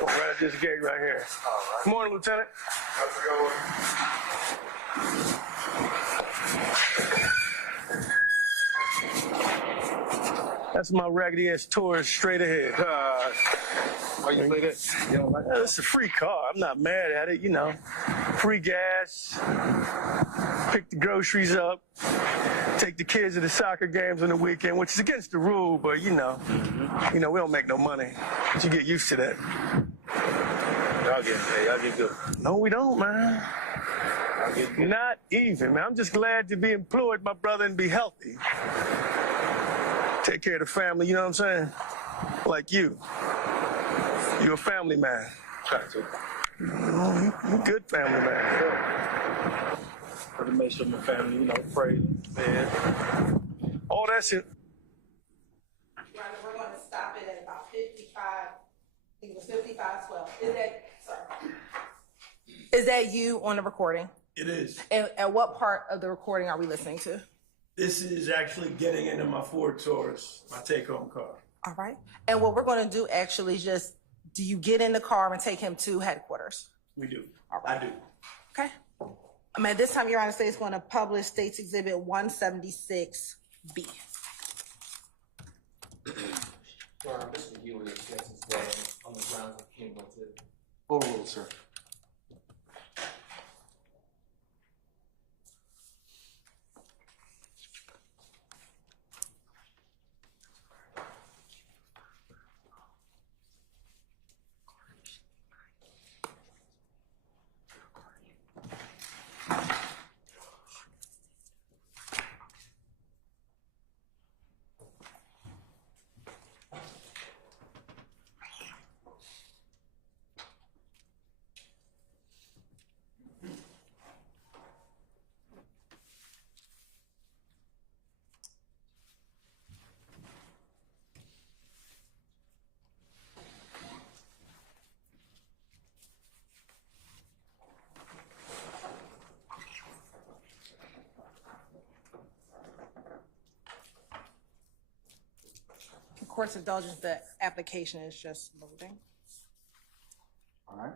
Right at this gate right here. Good morning, Lieutenant. How's it going? That's my raggedy ass tourist straight ahead. Why you play that? You don't like that? It's a free car. I'm not mad at it, you know. Free gas, pick the groceries up, take the kids to the soccer games on the weekend, which is against the rule, but you know, we don't make no money. But you get used to that. Y'all get good. No, we don't, man. Y'all get good. Not even, man. I'm just glad to be employed, my brother, and be healthy. Take care of the family, you know what I'm saying? Like you. You're a family man. Try to. You a good family man. Try to make sure my family, pray, man. All that's it. Your Honor, we're going to stop it at about 55. I think it was 55:12. Is that you on the recording? It is. And at what part of the recording are we listening to? This is actually getting into my Ford Taurus, my take-home car. All right. And what we're going to do actually is just, do you get in the car and take him to headquarters? We do. All right. I do. Okay. At this time, Your Honor, State's going to publish State's Exhibit 176B. Your Honor, Mr. McGee was objecting today on the grounds of cumulative. Overruled, sir. court's indulgence, the application is just loading. All right.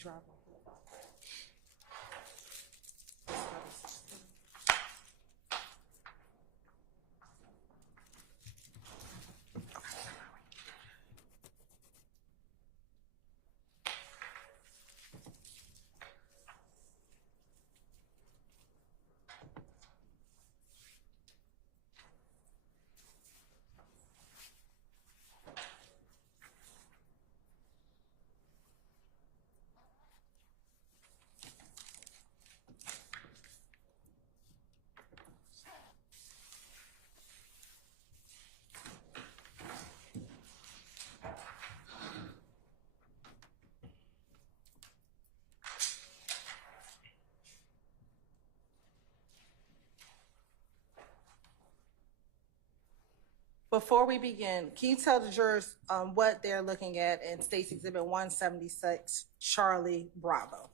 Drop. Before we begin, can you tell the jurors what they're looking at in State's Exhibit 176, Charlie Bravo?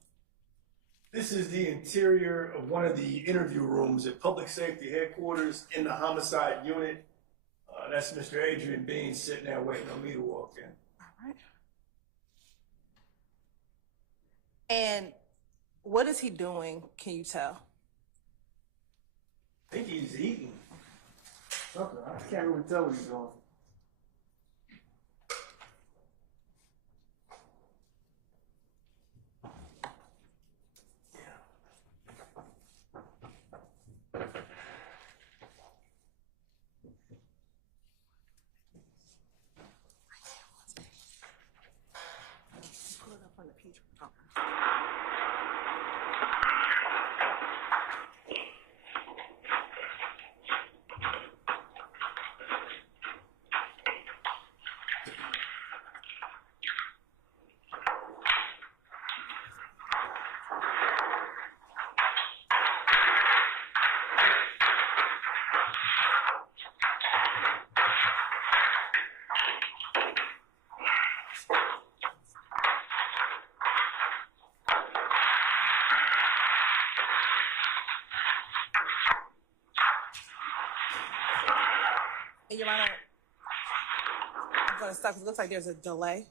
This is the interior of one of the interview rooms at Public Safety Headquarters in the homicide unit. That's Mr. Adrian Bean sitting there waiting on me to walk in. All right. And what is he doing, can you tell? I think he's eating something. I can't really tell what he's doing. Pull it up on the page. Your Honor, I'm going to stop because it looks like there's a delay.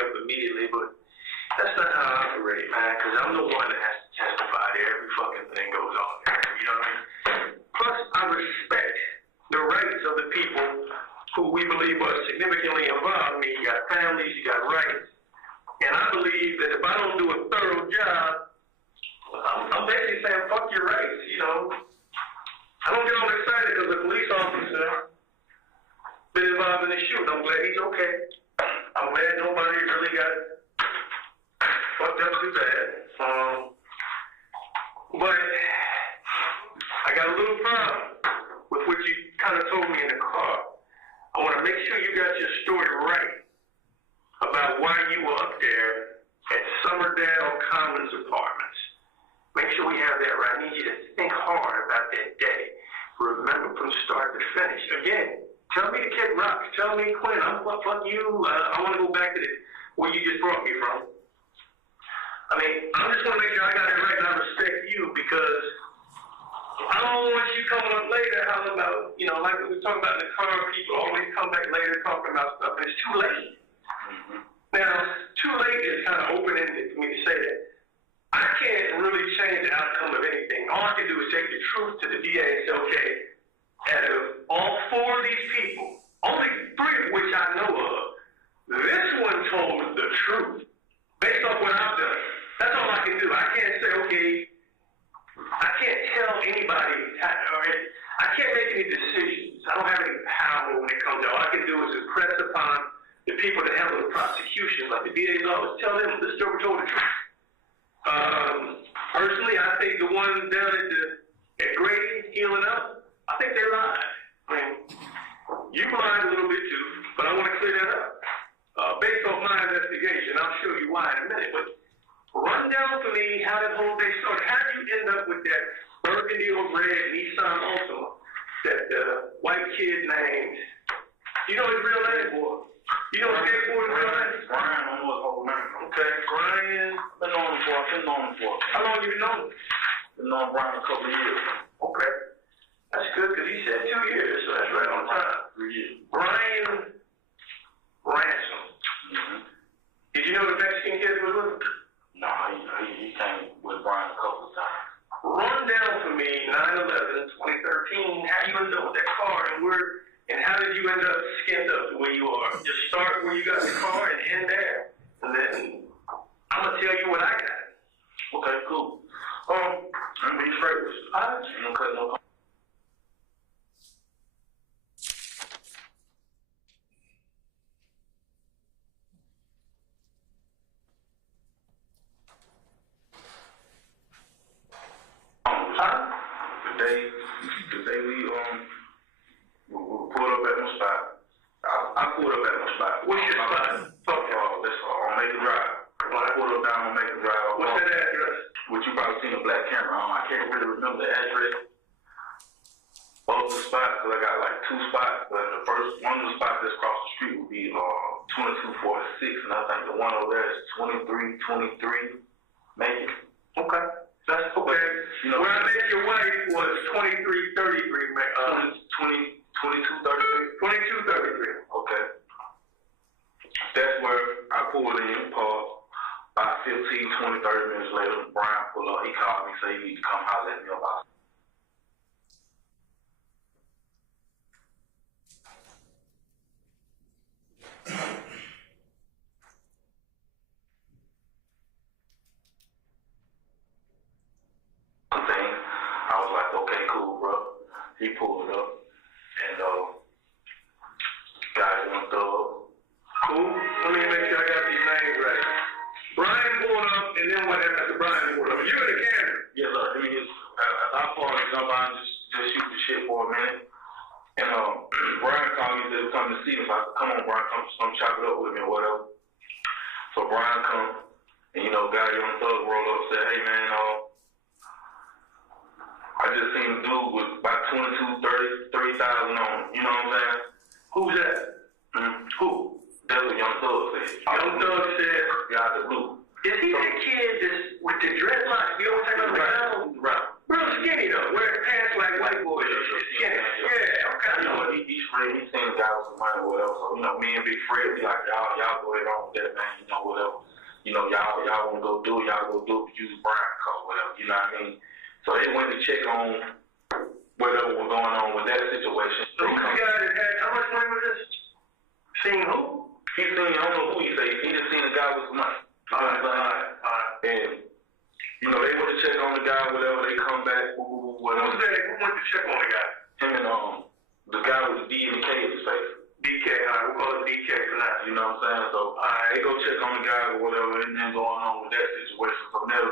up immediately, but that's not how I operate, man, because I'm the one that has to testify to every fucking thing goes on there, you know what I mean? Plus, I respect the rights of the people who we believe are significantly involved. I mean, you got families, you got rights, and I believe that if I don't do a thorough job, I'm basically saying, fuck your rights, you know. I don't get all excited because the police officer been involved in the shooting. I'm glad he's okay. I'm glad nobody really got fucked up too bad. But I got a little problem with what you kind of told me in the car. I want to make sure you got your story right about why you were up there at Summerdale Commons Apartments. Make sure we have that right. I need you to think hard about that day. Remember from start to finish. Again, tell me the Kid Rock. Tell me Quinn. Fuck you. I want to go back to where you just brought me from. I mean, I'm just going to make sure I got it right and I respect you because I don't want you coming up later hollering about, you know, like we were talking about in the car, people always come back later talking about stuff, and it's too late. Now, too late is kind of open-ended for me to say that. I can't really change the outcome of anything. All I can do is take the truth to the DA and say, okay, out of all four of these people, only three of which I know of, this one told the truth based off what I've done. That's all I can do. I can't say, okay, I can't tell anybody, I can't make any decisions. I don't have any power when it comes to all I can do is impress upon the people that handle the prosecution, like the DA's office, tell them this joker told the truth. Personally, I think the ones down at Grady healing up, I think they lied. I mean, you lied a little bit too, but I want to clear that up. Based off my investigation, I'll show you why in a minute, but run down for me how that whole day started. How did you end up with that burgundy or red Nissan Altima that white kid named? You know his real name, boy? You know his skateboard's real name? Brian, I know his whole name. Okay, Brian. I've been knowing him for. How long you been knowing him? Been knowing Brian a couple of years. Okay. That's good because he said 2 years, so that's right on time. 3 years. Brian Ransom. Mm-hmm. Did you know the Mexican kid was with him? No, he came with Brian a couple of times. Run down for me 9/11/2013. How you ended up with that car and how did you end up skinned up the way you are? Just start where you got the car and end there, and then I'm gonna tell you what I got. Okay, cool. I'm being straight with you. I don't cut no. The day we pulled up at my spot. I pulled up at my spot. What's your spot? Fuck y'all. That's on Macon Drive. When I pulled up down on Macon Drive. What's that address? Which you probably seen a black camera on. I can't really remember the address of the spot because I got like two spots. But the first one of the spots that's across the street would be 2246, and I think the one over there is 2323 Macon. Okay. That's okay. You know, where I met your wife was 2333, 2233? 2233. Okay. That's where I pulled in, Paul. About 15, 20, 30 minutes later, Brian pulled up. He called me and said, you need to come holler at me about it. I was like, okay, cool, bro. He pulled up, and guys went thug. Cool. Let me make sure I got these names right. Brian pulled up, and then what happened after Brian pulled up? You in the camera? Yes, sir. I mean, I pulled up, jump out, and just shoot the shit for a minute. And Brian called me, said, come to see me. So I said, come on, Brian, come chop it up with me or whatever. So Brian come, and guy on thug roll up, said, hey, man, I just seen a dude with about 22, 30,000 on him. You know what I'm saying? Who's that? Who? That's what Young Thug said. Young Thug said, yeah, the blue. Is he that kid with the dreadlocks? You know what I'm talking about? Right. Real skinny though, wearing pants like white boys. Skinny. Yeah, okay. He's free. He's seen a guy with some money or whatever. So, me and Big Fred, we like, y'all go ahead on with that, man. you know, y'all want to go do it, y'all go do it, use Brian car, whatever, you know what I mean? So they went to check on whatever was going on with that situation. So who's the guy that had, how much money was this? Seen who? He seen, I don't know who he said, he just seen a guy with some money. And, you know, they went to check on the guy, whatever, they come back, whatever. Who went to check on the guy? Him and, the guy with the D and the K in his face. DK, we'll call it DK for now, you know what I'm saying? So, they go check on the guy or whatever, and then going on with that situation. So now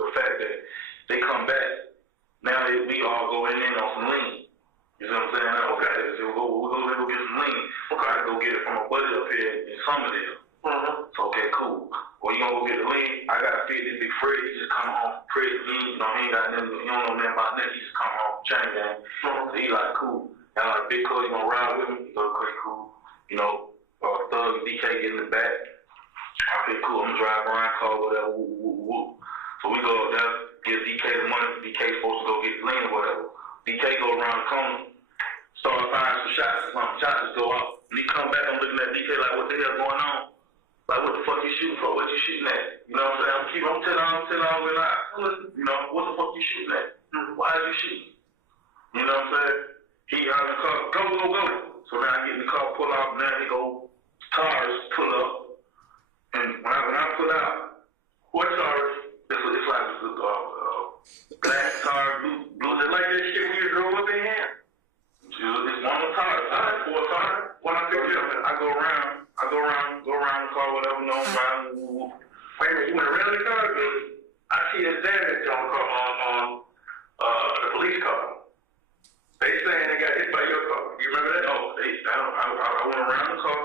the fact that they come back, now we all go in on some lean. You know what I'm saying? Okay, so we'll go get some lean. Okay, I go get it from a buddy up here in Summerdale. So, okay, cool. Well, you gonna go get the lean? I gotta feed this big Fred. He just come home from prison. You know, he ain't got nothing, he don't know nothing about nothing. He just come home from chain gang. So he like, cool. And I'm like, big cuz, you gonna ride with me? He go, okay, cool. You know, Thug and DK get in the back. I feel cool. I'm gonna drive Brian car, whatever. Woo. So we go up there, give DK the money. DK supposed to go get the lean or whatever. DK go around the corner, start firing some shots or something. Shots just go out. When he come back, I'm looking at DK like, what the hell going on? Like, what the fuck you shooting for? What you shooting at? You know what I'm saying? I'm telling all the way live. You know, what the fuck you shooting at? Why are you shooting? You know what I'm saying? He out in the car, go. So now I get in the car, pull out, and now he go, tires pull up. And when I pull out, what tires? It's like black tires, blue. Is it like that shit when you drove up in here? It's one of the tires. Four tires. When I pick it up, I go around the car, whatever, no, driving. Wait a minute, you went around the car? I see a damage on the police car. They saying they got hit by your car. You remember that? Oh, I went around the car.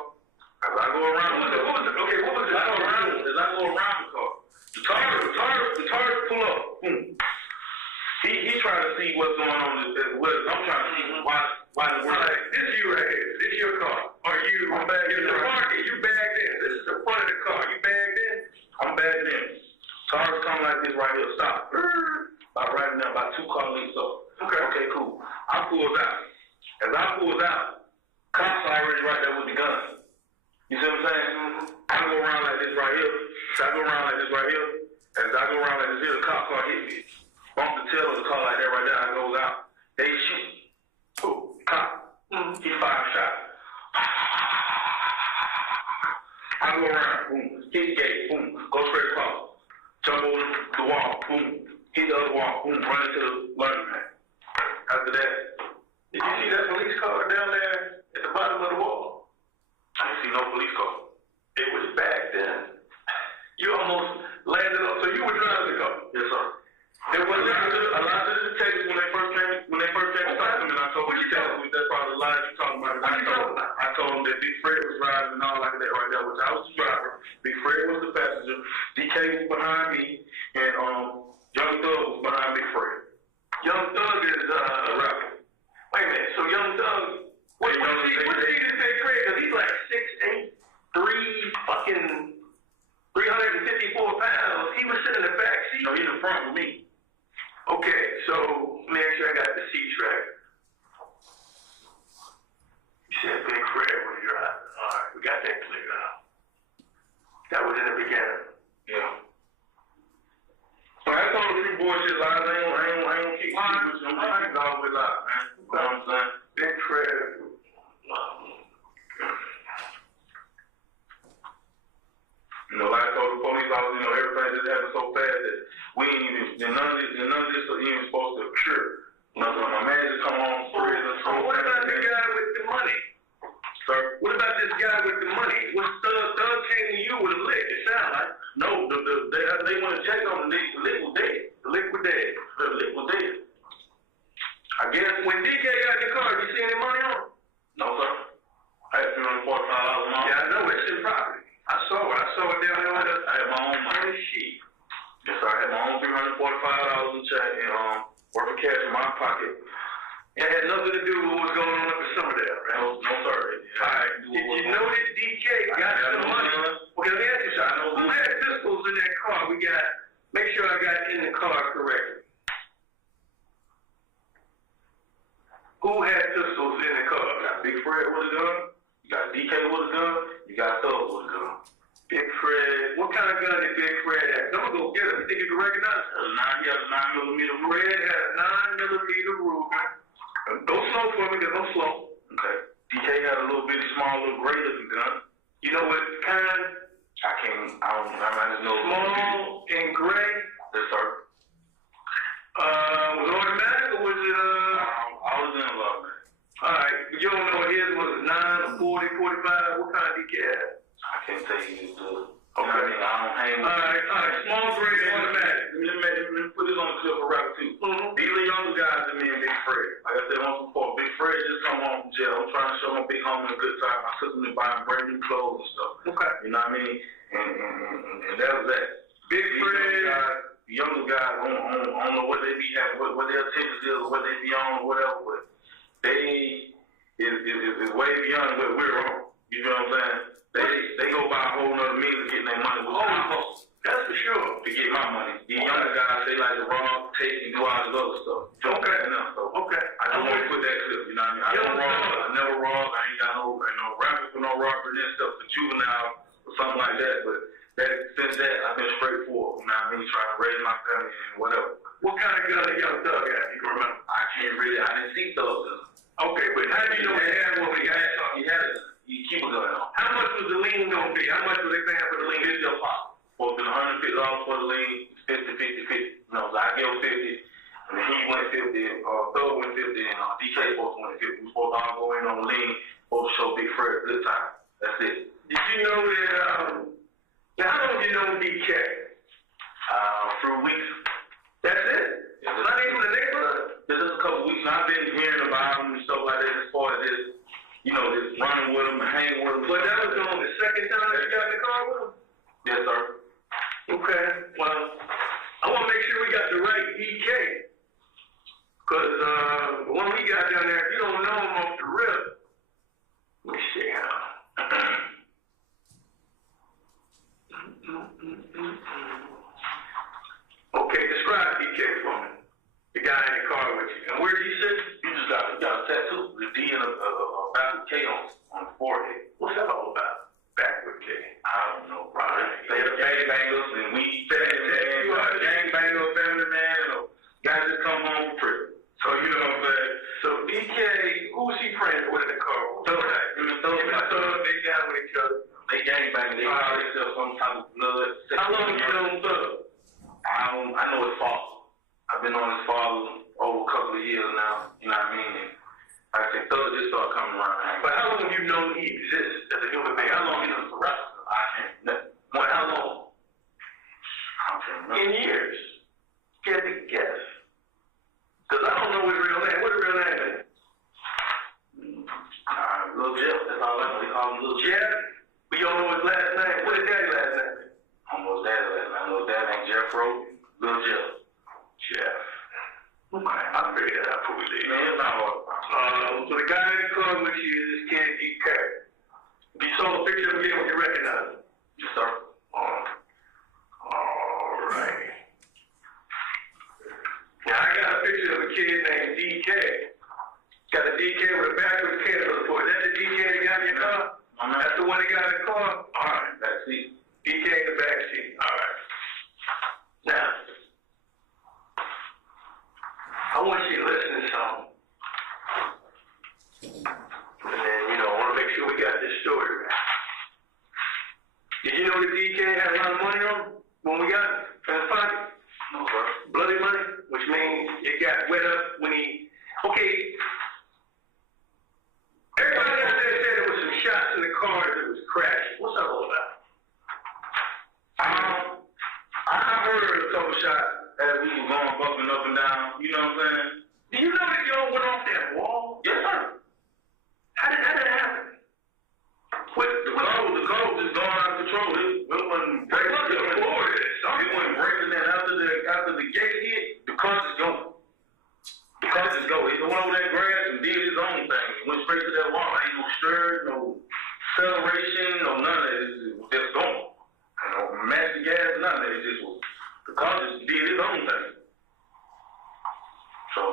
As I go around the car. What was it? As I go around the car. The tires pull up. He trying to see what's going on. I'm trying to see why the world. This is you right here. This is your car. Are you bagged in the market? You bagged in. This is the front of the car. You bagged in? I'm bagged in. Tires come like this right here. Stop. About right now, about 2 car lengths up. Okay, cool. I pulled out. As I pulled out, cops already right there with the gun. You see what I'm saying? I go around like this right here. As I go around like this here, the cop car hit me. Bump the tail of the car like that right there. I goes out. They shoot. Oh, cop. He fired a shot. I go around. Boom. Hit the gate. Boom. Go straight across. Jump over the wall. Boom. Hit the other wall. Boom. Run into the laundromat. After that, did you see that police car down there at the bottom of the wall? I didn't see no police car. It was back then. You almost landed on, so you were driving the car. Yes, sir. There was a lot of detectives when they first came to talk to me, and I told them, that's probably the lie you're talking about. I told them that Big Fred was driving and all like that right there, which I was the driver. Big Fred was the passenger. DK was behind me, and Young Thug was behind Big Fred. Young Thug is a rapper. Wait a minute, so Young Thug, what's he to say Fred? Because he's like 6'8", 354 pounds. He was sitting in the back seat. No, he's in the front with me. Okay, so make sure I got the C-track. You said Big Fred was driving. All right, we got that cleared out. That was in the beginning. Yeah. So I told the three bullshit lies. I ain't keep lying with them. I ain't always lie, man. You know what I'm saying? Big Fred. You know, like I told the police officer, you know, everything just happened so fast that we ain't even, none of this even supposed to occur. You know, so my man just come home from prison. So what about the guy with the money? Sir? What about this guy with the money? What Thug came to you with a lick? It sound like. No, they want to check on the lick was dead. The lick was dead. I guess when DK got the car, you see any money on it? No, sir. I had $345 on my own. Yeah, I know. It's in property. I saw it down there. I had my own money sheet. Yes, sir. I had my own $345 in check and worth of cash in my pocket. It had nothing to do with what was going on up in Summerdale, right? No, sir. Alright. Did you know that DK got some money? Okay, let me ask you something. Who had pistols in that car? Make sure I got in the car correctly. Who had pistols in the car? You got Big Fred with a gun. You got DK with a gun. You got Thug with a gun. Big Fred, what kind of gun did Big Fred have? Don't go get him. You think you can recognize him? He had a 9mm. Fred had a 9mm Ruger. Go slow for me, go slow. Okay. DK had a little bitty, small, little gray looking gun. You know what kind? I just know. Small and gray? Yes, sir. Was it automatic or was it, I was in a lot, man. Alright, you don't know what his was, 9 or 40, 45? What kind of DK had? I can't tell you this good. Okay. I mean, I don't hang with Alright, small gray automatic. Let me put this on the clip for rap too. These are younger guys than me and Big Fred. Like I said once before, Big Fred just come home from jail. I'm trying to show my big homie a good time. I took him to buy him brand new clothes and stuff. Okay. You know what I mean? And that was that. Big Fred, younger guys, I don't know what they be having, what their attention is, or what they be on or whatever, but they is way beyond what we're on. You know what I'm saying? They go by a whole nother means of getting their money. That's for sure. To get my money. These younger guys, they like to rob, take, and do all this other stuff. Okay. Okay. I don't want to put that clip, you know what I mean? I don't rob, I never rob, I ain't got no rapping for no robbery and stuff for juvenile or something like that, but since that, I've been straightforward, you know what I mean? Trying to raise my family and whatever. What kind of gun a young thug had, you can remember? I didn't see thugs. Okay, but how do you know he had one when he got shot? He had it. You keep a gun on. How much was the lien going to be? How much was they paying for the lien? It's your fault. Supposed to be $150 for the lien, 50, 50, 50. No, so I gave 50, and he went 50, Thug went 50, and DK supposed to win 50. We supposed to all go in on the lien, supposed to show Big Fred a good time. That's it. Did you know that, now how long did you know DK? Through weeks. That's it? Yeah, not even the neighborhood? Just a couple weeks, and I've been hearing about him and stuff like that as far as this, just running with him and hanging with him. But that was on the second time you got in the car with him? Yes, sir. Okay, well, I want to make sure we got the right DK. Because when we got down there, if you don't know him off the rip, let me see how. Okay, describe DK for me. The guy in the car with you. And where did he sit? He got a tattoo, the D and a backward K on the forehead. What's that all about? Backward K. I don't know, bro. They the gangbangers and we gangbangers, family man, and guys that come home from prison. So you know what I'm saying? So DK, who was he friends with in the car? Thug. Him and Thug, they got with each other. They gangbangers. They call themselves some type of blood. How long you known Thug? I know his father. I've been on his father over a couple of years now. You know what I mean? And like I said, Thug just started coming around. But how long have you known he exists as a human being? How long have you known the rapper? I can't know. How long? I can't remember. In years. Get to guess. Because I don't know his real name. What his real name is? Lil Jeff. That's all I know. They call him Lil Jeff. But you don't know his last name. What is daddy's last name? I don't know his daddy's last name. I know his dad named Jeffro. Lil Jeff. Jeff. I figured that out before we leave. Man, it's not hard. So the guy in the car with you is this kid, DK. If you saw the picture of him again, would you recognize him? Yes, sir. All right. Now, I got a picture of a kid named DK. Got a DK with a backwards K to the foot. Is that the DK that got in your car? That's the one that got in the car? All right, back seat. DK in the back seat. All right. Now, I want you to listen to something. And then, I want to make sure we got this story right. Did you know that DK had a lot of money on him when we got him in his pocket? No, sir. Bloody money, which means it got wet up when he... Okay. Everybody out there said there was some shots in the car that was crashing. What's that all about? I heard a couple shots as we were going bumping up and down. You know what I'm saying? Do you know that y'all went off that wall? Yes, sir. How did that happen? The code just going out of control. It wasn't breaking. It wasn't breaking that after the gate hit. The car just going. The car just go. He went over that grass and did his own thing. He went straight to that wall. Ain't no stir, no acceleration, no none of that. It was just going. No match the gas, none of that. It just was. The car just did his own thing. So.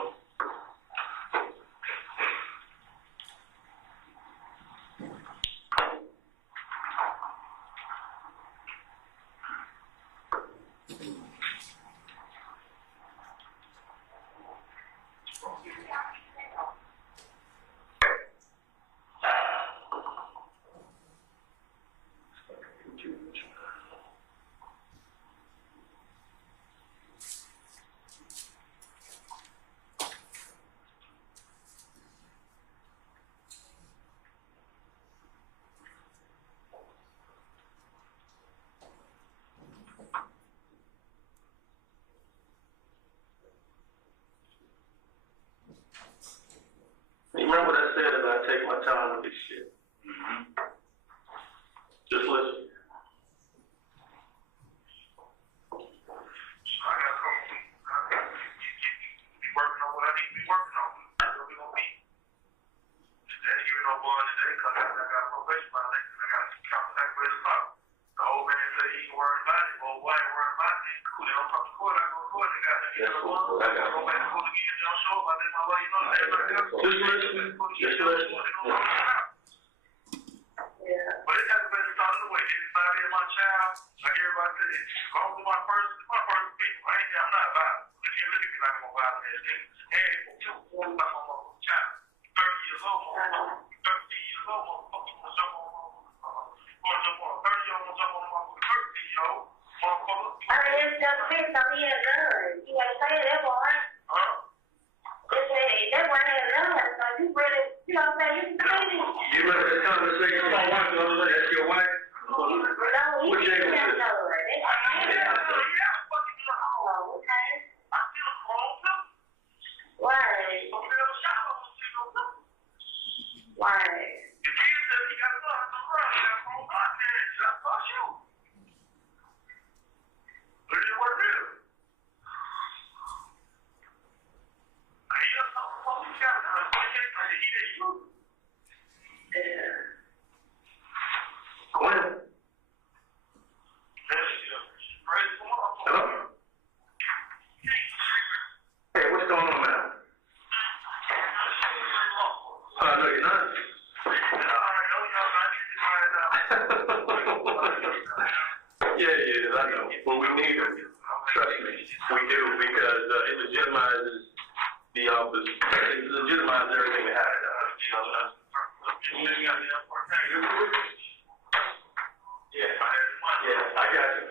this shit. Just listen. So I gotta come be working on what I need to be working on. That's what we gonna be. Today, you know, boy, today, because I got a probation violation. I got to count the back for this car. The old man said he ain't worried about it. Well, why ain't worried about it? Cool, they don't come to court. I go to court. They got to get a one. I got to go back to court again. They don't show up. I did my way. You know, they don't show up. Just listen. Just listen. But it hasn't been started away. Everybody in my child, like everybody said, go to my first people. I'm not violent. You can't look at me like I'm a violent ass nigga. And you like I'm a child. 30 years old, 13 years old, motherfucker, you wanna jump on 30 years old, jump on my 13-year-old, motherfucker. I mean, it's just a bitch, so he had done. You ain't say that, boy. Huh? That's why they had done. So you really, you know what I'm saying? You crazy. You remember this conversation with my wife the other day? That's your wife? No, he What you didn't able have to do? done. Oh, okay. I feel grown too. Why? I'm real shy. I don't see no proof. Why? The kid said he got a gun. I'm around. He got a grown man. I thought you. But it was real. I hear something from the guy. I said, he did you. Yeah. Gwen? Praise the Lord. Hello? Hey, what's going on, man? No, you're not. Yeah, I know. Well, we need them. Trust me, we do, because it legitimizes the office. It legitimizes everything that happened. Yeah, I got you.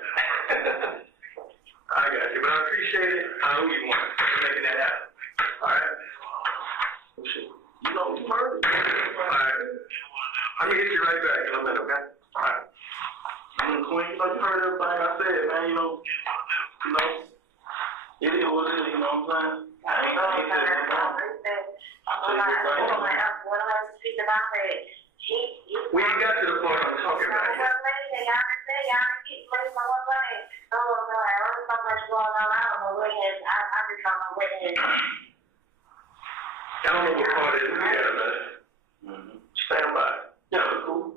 I got you, but I appreciate it. I owe you one for making that happen. All right? Oh, shit. You know, you heard it. All right. I'm going to hit you right back in a minute, okay? All right. Queen, you know, you heard everything I said, man. You know, it is what it is, you know what I'm saying? I ain't saying that. We ain't got to the point I'm talking about yet. I don't know what part it is we got, man. Stand by. Yeah, that's cool.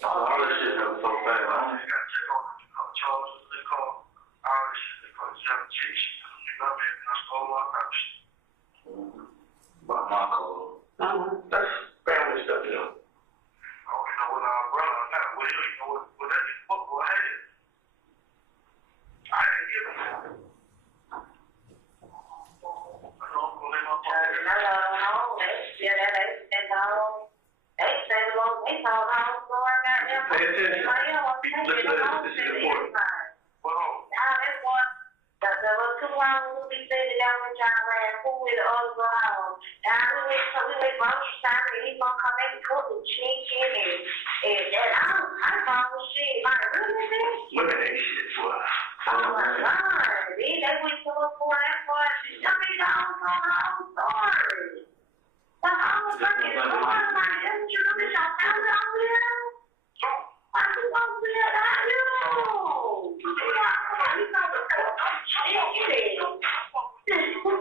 All this shit happened so fast. I got to check on charges. They call all this shit. They call examination. You know what I mean? I stole all that shit. By my code. That's family stuff, you know. I don't know what our brother or not. What you know what that is fuck go ahead. I didn't give him. I know I'm gonna let my Pay attention. Listen, this is important. Hold on. There was 2 hours we sitting down with John and who with the other go home. Now we went grocery shopping and he's gonna come back and cook with chicken and that I thought was shit. Like, really? Women ain't shit, boy. Oh my God. Then they went to look for that part. I mean, the whole story. The whole fucking story. Like, didn't you look at your family over there? Why you over there? How you?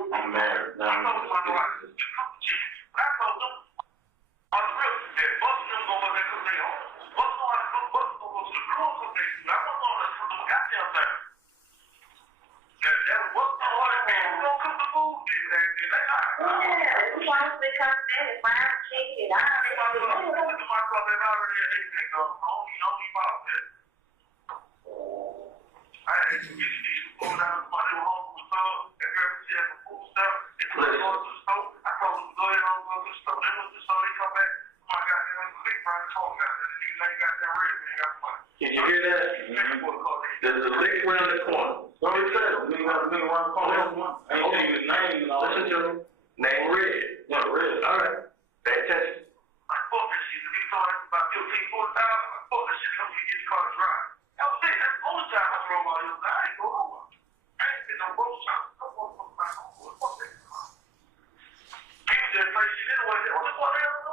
I'm married. Now I'm not going to do this. I told them, on the real, that busting them go back to their home. Busting go to the girls because they do. I wasn't on the goddamn thing. That was busting on it, man. We don't cook the food. They got it. Yeah, we want to come there and fried chicken. I don't know. Look at my club, they already had anything going on. You don't even about that. I had to get these food down. They were home from the club. That girl said some food stuff. They told them to go to the store. I told them to go ahead and go to the store. They went to the store. They come back. Oh my God, they went to the front of the car. The niggas ain't got that red. They ain't got money. Did you hear that? There's a lick around the corner. What did he say? We got a nigga around the corner. I ain't saying his name and all. Listen to him. Name Red. Yeah, Red. All right. Pay attention. I bought this shit to be started about 15, 40,000. I bought this shit to help you get the car to drive. That was it. That's the only time I drove all this. I ain't go over. I ain't been no road shop. No motherfucker back home. Fuck that car. He was just play shit anyway. What the fuck else?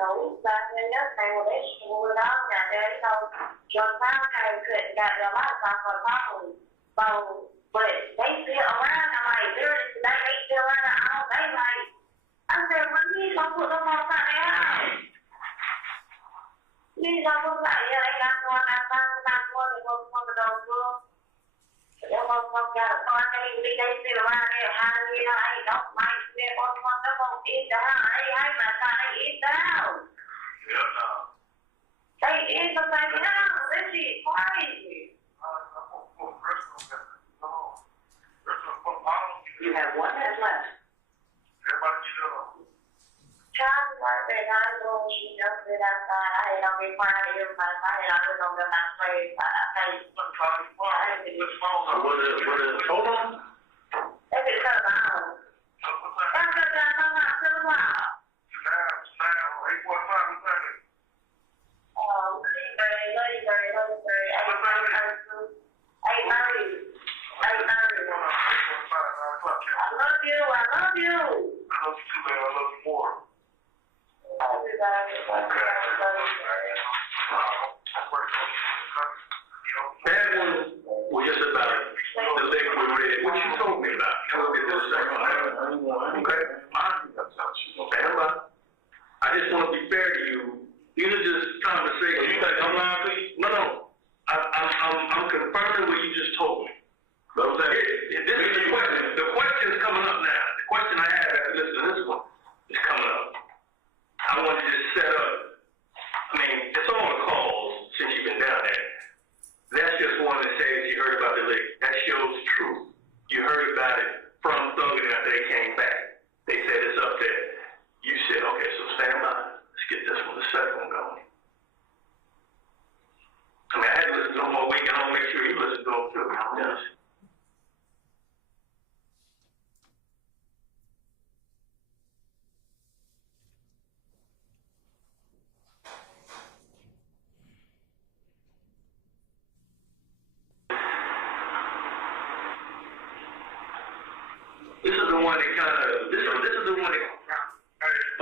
know, we sat there yesterday when they showed it out down there, you know, your time came couldn't got their lights off for properly. So, but they still around, I'm like, seriously, they still around all day, like, I said, well, you need to put them on Sunday house. You need to put them out, yeah, they got one outside, not one, they go to one of those rooms. That motherfucker got a car, they sit around there, how do you know, ain't no mice there, motherfucker, them won't eat the house, I ain't my time, they eat the house. Yeah, no. They eat the fucking house, that shit crazy. You have 1 minute left. Child birthday, I know she just sit outside. I ain't gonna be crying to everybody. I ain't always gonna get my place. Hold on. That's because I don't. That's because I know my son wow. 8:30. I love you. I love you too, man. I love you more. That one was just about the liquid red. What you told me about? We'll get to the second one. Okay? Stand by. I just want to be fair to you. You know, just conversation. You think I'm lying to you? No. I'm confirming what you just told me. What was that? This is the question. The question's coming up now. The question I have after listening to this one is coming up. I want you to set up. I mean, it's all the calls since you've been down there. That's just one that says you heard about the lick. That shows truth. You heard about it from Thuggin after they came back. They said it's up there. You said, okay, so stand by. Let's get this one, the second one going. I mean, I had to listen to them all week. I want to make sure you listen to them too. Yes. This is the one that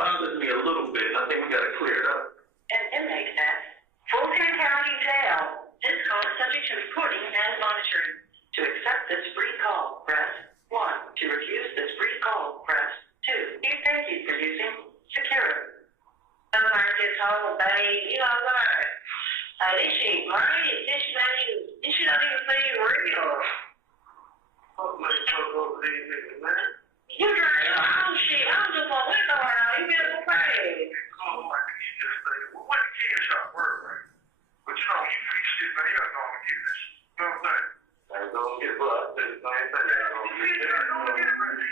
bothers me a little bit. I think we got to clear it up. An inmate at Fulton County Jail. This call is subject to recording and monitoring. To accept this free call, press 1. To refuse this free call, press 2. Thank you for using Secure. I'm like this whole day, you know what? This shit great. This shit don't even seem real. You drive your own shit. I'm just a window right now. You better go pray. What the kid shop work, right? But you know, you free shit, man, you're not gonna get this. You know what I'm saying? They're going to get busted. They're going to get busted.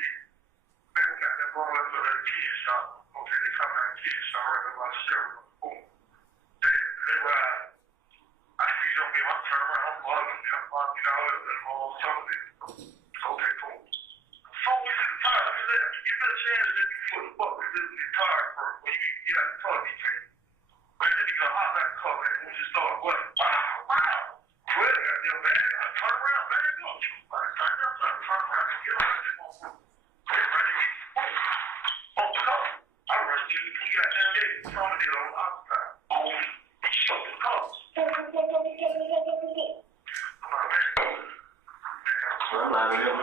Man, we got that ball up for that kid shop. Okay, they come out of the kid shop right about several. Boom. They ride. I see you don't get my turn around. I'm bugging. I'm bugging out and all some of it. Okay, cool. So we get tired. You get a chance to be for the buck. This is tired first. When you get out the car, you can't. But then you got hot out the car, man. We just start what? Wow. Well, goddamn, man. I turn around, man. Go. Turn around. Get on this motherfucker. Get ready. On the car. I rushed you. You got down there. You saw me there on the outside. Oh, he shot the car. Come on, man. I'm out of here.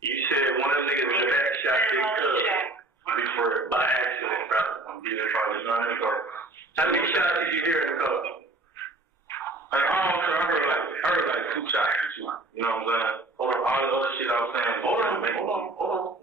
You said one of them niggas in the back shot Big Cub before by accident, brother. I'm getting probably not in the car. How many shots did you hear in the car? I heard like 2 shots. You know what I'm saying? Hold on, all the other shit I was saying. Hold on. No, hold on.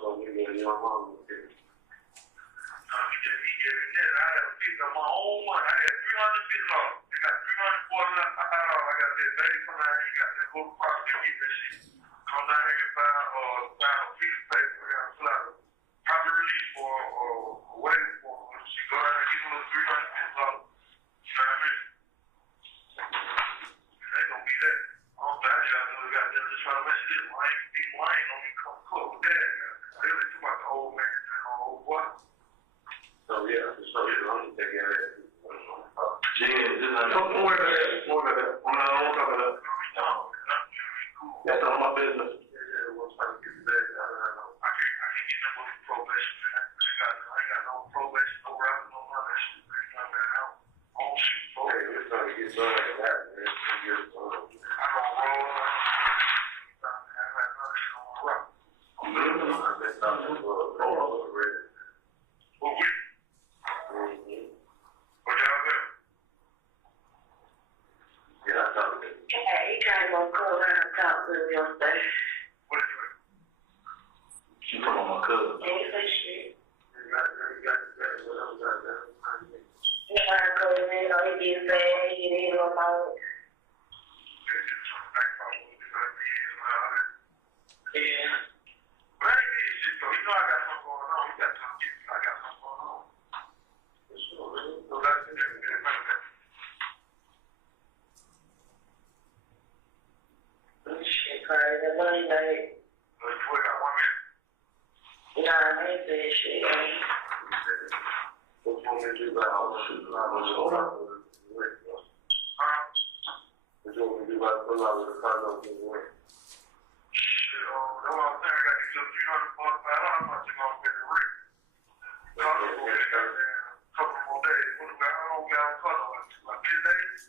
so you get your mom. He gave me that. I had to pick up my own money. I had $350. They got $340. I got that lady come out here, got that whole property, get that shit. Come down here and find a piece of paper and fill out a property release for whatever for. She go out and give them $350. You know what I mean? It ain't gonna be that. I don't think I got them just trying to mess it up. People ain't gonna even come close with that. They really too much the old man and the old boy. So yeah, I'm gonna take care of that. Don't worry about that. Don't worry about that. I don't talk about that. No. That's all my business. Yeah, once I get back, I can't get no more probation, man. I ain't got no probation, no rapping, no none of that shit. You know, man, I don't shoot for it. Hey, we're trying to get done with that, man. I don't roll. I have another shit on my rock. I'm living on that time. Roll already. Well, we. What y'all do? Yeah, I thought it. Hey, you guys gonna go around and talk to me on stage? What is it? She from my cousin. Yeah, you say shit. You got that. What else got that? You gotta go in there, you get bad, you get in on my own. Yeah. But I ain't need shit though. You know I got something going on. You got something. I got something going on. So that's it. Shit, crazy. The money made. Look, we got 1 minute. Nah, I ain't saying shit. What you want me to do about all this shit? I'm gonna go out with it. What you want me to do about the condo in the way? Shit, that's what I'm saying. I got to get $300 back. I'm not going to pay the rent. So I'm going to get a couple more days. What about, I don't got a condo. Like 10 days?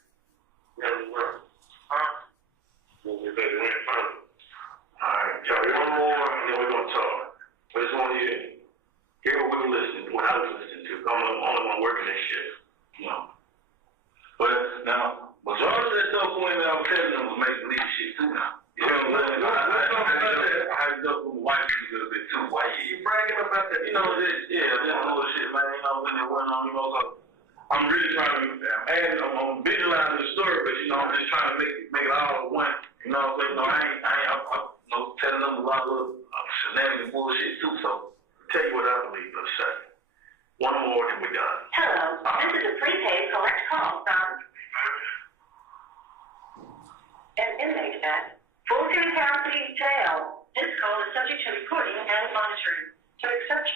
Yeah, we will. Huh? We'll get the rent first. Alright, Charlie, one more, and then we're gonna talk. I just want you to hear what we were listening to, what I was listening to. I'm the only one working this shit, you know. But now, majority of that stuff when I was telling them was making leave shit too now. You know what I'm saying? I had to go from the white people a little bit too. Why you bragging about that? You know, this bullshit, man. You know, when it went on, you know, so I'm really trying to, and I'm visualizing the story, but you know, I'm just trying to make it all one. You know, but you know, I ain't telling them a lot of shenanigans bullshit too. So, tell you what I believe for a second. One more and we done. Hello, this is a prepaid collect call from an inmate at Fulton County Jail. This call is subject to recording and monitoring. To accept.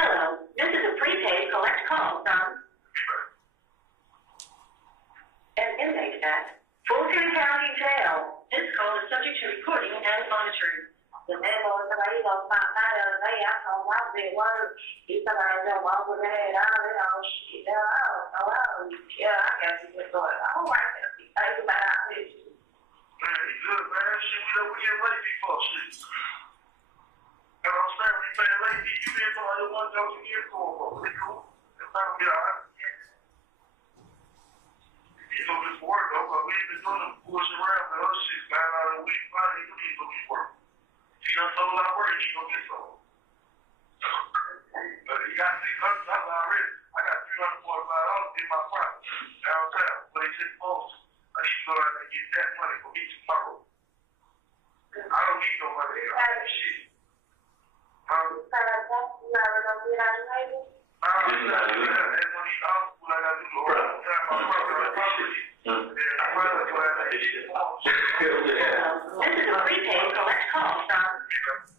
Hello, this is a prepaid collect call from an inmate at Fulton County Jail. This call is subject to recording and monitoring. The man was somebody gonna find out the other day. I told him I was at work. He said I know I would have had all that old shit. I don't know. Yeah, I guess he was going, oh, I guess he thinks about this. Man, he good, man. Shit, we get late before shit. You know what I'm saying? When you pay late, you been for the one joke you get for. It's cool. It's not gonna be alright. He's on this work, though, but we ain't been doing them pushing around for other shit. 9 out of the week, 5 days a week, he's work. If he done sold out work, he gonna get sold. But he got $600 already. I got $345 in my pocket downtown. Play 6 phones. I need to go out there and get that money for me tomorrow. I don't need no money. I don't need shit.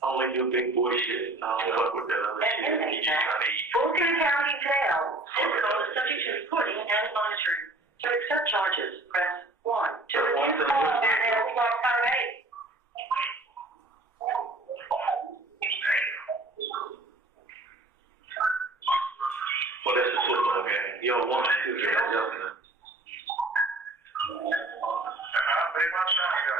Only do big boy shit. I don't fuck with that other shit. Fulton County Jail. This call is subject to recording and monitoring. To accept charges, press 1. To refuse calls, press 8. Well, that's the football game. You don't want to do that, Justin. I paid my shot. I got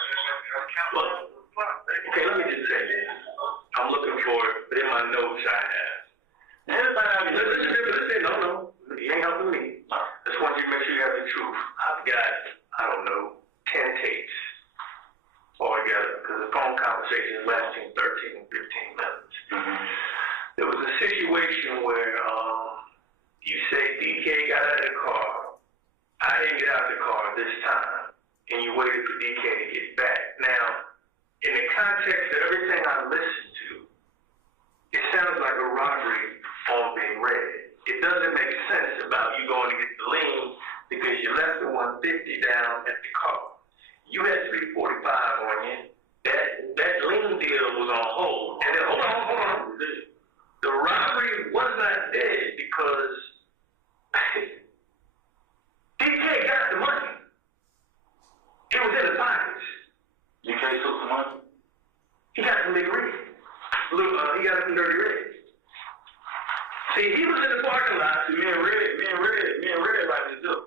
phone conversations lasting 13 and 15 minutes. There was a situation where you say DK got out of the car. I didn't get out of the car this time, and you waited for DK to get back. Now, in the context of everything I listened to, it sounds like a robbery on being read. It doesn't make sense about you going to get the lien because you left the 150 down at the car. You had 345 on you. That lien deal was on hold. And then, hold on. The robbery was not dead because DK got the money. It was in the pockets. DK took the money? He got some big red. He got some dirty red. See, he was in the parking lot. Me and Red like this too.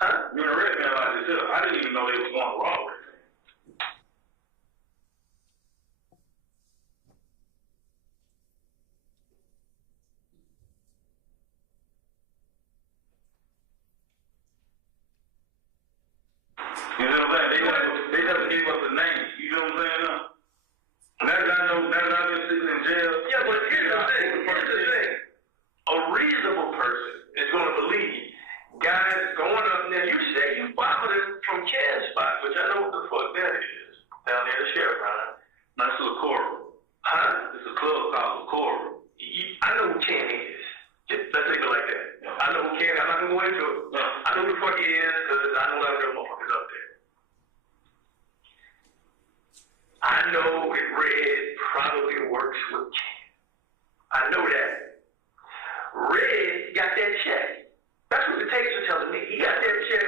Huh? Me and Red man like this too. I didn't even know they was going to robbery. You know what I'm saying? They never gave us a name. You know what I'm saying? Now that I've been sitting in jail. Yeah, but here's the thing. A reasonable person is going to believe guys going up there. You say you followed it from Ken's spot, which I know what the fuck that is. Down near the sheriff line. That's a courtroom. Huh? It's a club called courtroom. I know who Ken is. Let's leave it like that. Yeah. I know who Ken is. I'm not going to go into it. Yeah. I know who the fuck he is because I know a lot of them motherfuckers up there. I know it Red probably works with Ken. I know that. Red got that check. That's what the tapes are telling me. He got that check.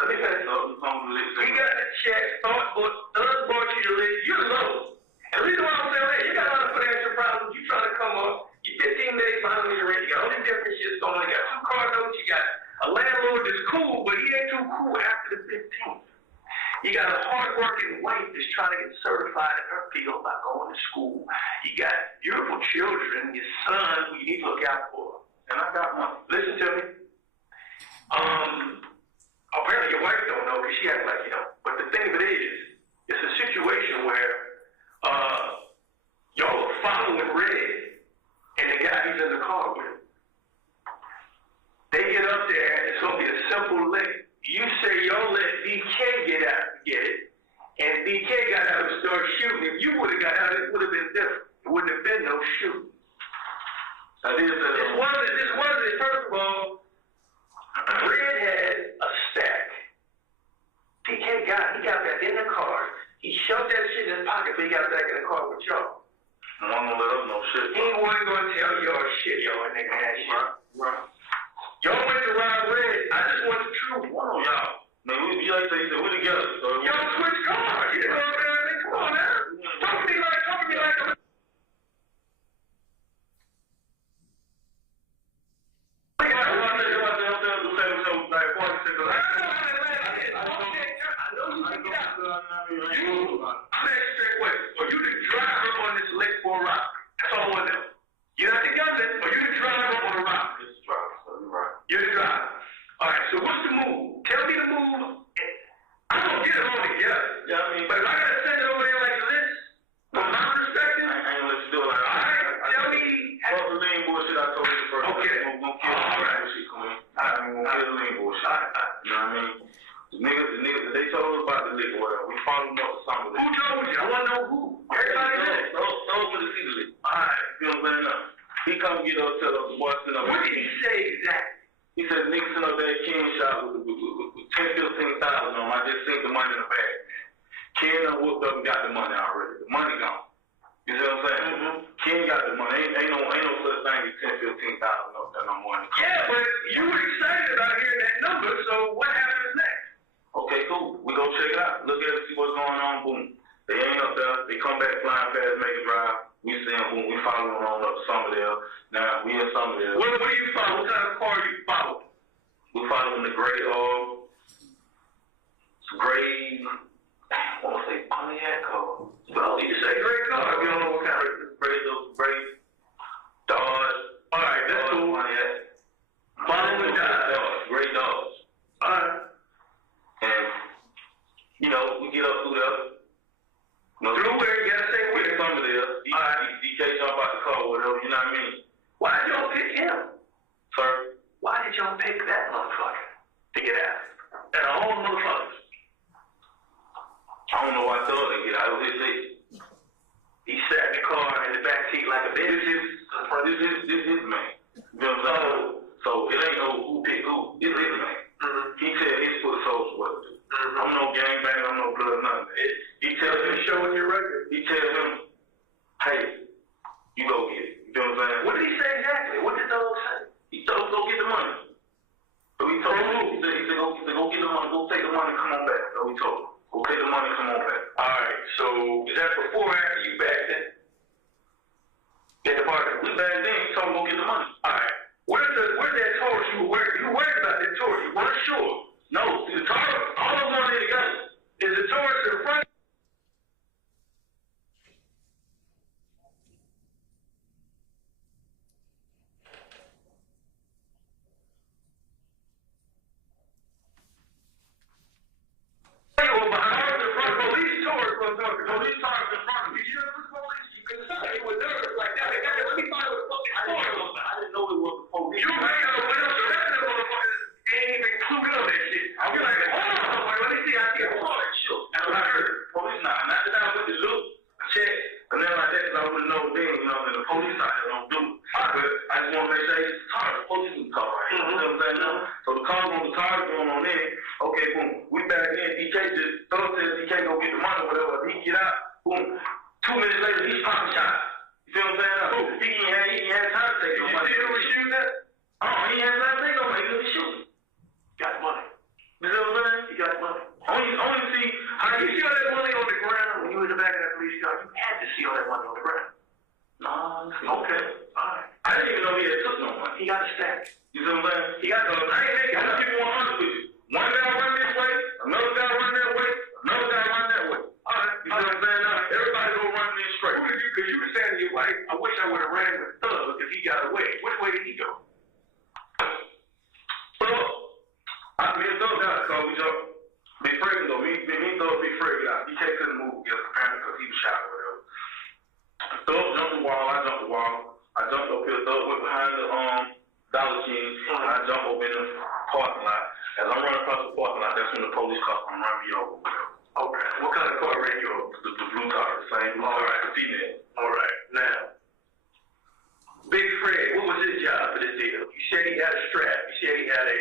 Let me finish. He got that check. Thug bought you the list. You're low. And the reason why I'm saying that, you got a lot of financial problems. You trying to come up. You 15 days behind on your rent. You got all these different shit going on. You got 2 car notes. You got a landlord that's cool, but he ain't too cool after the 15th. You got a hard-working wife that's trying to get certified in her field by going to school. You got beautiful children, your son, who you need to look out for. And I got one. Listen to me. Apparently your wife don't know because she acts like you don't. But the thing of it is, it's a situation where y'all are following Red and the guy he's in the car with. They get up there and it's going to be a simple lick. You say y'all let DK get it, and DK got out and started shooting. If you would have got out, it would have been different. It wouldn't have been no shooting. This wasn't, first of all, Red had a stack. DK got back in the car. He shoved that shit in his pocket, but he got back in the car with y'all. I don't let up no shit. He wasn't going to tell y'all shit, y'all nigga had shit. Right. Y'all went to rob Red. I just want the truth. One on y'all. Man, we like they said we together. So y'all switch cars. You know what I mean? Come on now. Talk to me like a I'm asking straight question. Are you the driver on this lick for a rock? That's all I want to know. You're not the gunman, or you the driver on a rock? You're the driver. All right, so what's the move? Tell me the move. I'm going to get it all together. Yeah, I mean, but if I got to send it over there like this, from my perspective, I ain't let you do it like that. All right, tell me. Fuck the lean bullshit I told you first. Okay. We're going to kill the bullshit, Queen. I'm going to kill the lean bullshit. You know what I mean? The niggas, they told us about the liquor, whatever. We followed them up with some of it. Who told you? I want to know who. Everybody knows. Told me to see the liquor. All right. You know what I'm saying? He come get us, tell us the boy sitting up. What did he say exactly? He said, niggas sitting up there at Ken's shop with 10, 15,000 on them. I just sent the money in the bag. Ken done whooped up and got the money already. The money gone. You see what I'm saying? Mm-hmm. Ken got the money. Ain't no such thing as 10, 15,000 up there no more. Yeah, but you were excited about hearing that number, so what happens next? Okay, cool. We go check it out. Look at it, see what's going on. Boom. They ain't up there. They come back flying past, make a drive. We see them, boom. We follow them on up to Somerdale. Now, we in Somerdale. What do you follow? What kind of car you follow? We follow the gray, I want to say Pontiac car. Well, you say gray car. You don't know what kind of gray Dodge. All right, that's cool. Pontiac. Following the Dodge. Gray Dodge. All right. And, you know, we get up through there. No, through where you gotta say where. Some of there. DK jump out the car or whatever, you know what I mean? Why did y'all pick him? Sir? Why did y'all pick that motherfucker to get out? And all the motherfuckers. I don't know why I told him to get out. It was his seat. He sat in the car in the back seat like a bitch. This is his man. You know what I'm saying? So it ain't no who picked who. It's his man. He tell his foot soldiers what to do. I'm no gangbanger, I'm no blood, nothing. He tells him, showing your record. He tells him, hey, you go get it. You know what I'm saying? What did he say exactly? What did Doug say? He told him, go get the money. So he told him, he said, go get the money, go take the money, come on back. So he told him, go take the money, come on back. Alright, so is that before or after you backed in? In the party? We back then, he told him, go get the money. Alright. Where's that torch you were worried? You were worried about that torch. You weren't sure. No, see the torch, all of them are together. Is the torch in front? Or behind the front? Police torch was talking. Police torch in front of me. You know the police? You can say it was nervous like that. Let me find out what the fucking torch was. I didn't know it was the police. You made up with us. The rest of the motherfuckers ain't even included on that shit. You're like, hold on, let me see. I see a torch. Sure. That's what I heard. Police not that I went to look, check, and then like that, because I wouldn't know then, you know, and the police out there don't do it. But I just want to make sure it's a car, the police in the car right here. You know what I'm saying? So the car going on there, okay, boom, we back in, DK just, Thug says DK go get the money or whatever, he get out, boom, 2 minutes later, he's popping shots. You feel what I'm saying? He ain't had time to take no money. Did you see who was shooting that? Oh, he ain't had time to take no money, he was shooting. Got money. You know what I'm saying? He got money. Only see how you see all that money on the ground when you were in the back of that police car. You had to see all that money on the ground. No, okay. Alright. I didn't even know he had took no money. He got a stack. You know what I'm saying? He got the, I ain't keep it 100 with you. One guy run this way, another guy run that way, another guy run that way. Alright. You know what I'm saying? Everybody go run this straight. Because you were saying to your wife, I wish I would have ran with Thug because he got away. Which way did he go? So, me and Thug got a car, we jumped. Big Fred can go. Me and Thug, Big Fred got out. DK couldn't move apparently because he was shot or whatever. Thug jumped the wall, I jumped the wall. I jumped up here, Thug went behind the Dollar King, and I jumped over in the parking lot. As I'm running across the parking lot, that's when the police car come run me over. Okay. What kind of car ran you over? The blue car, the same blue car, the female. Alright. Now, Big Fred, what was his job for this deal? You said he had a strap. You said he had a,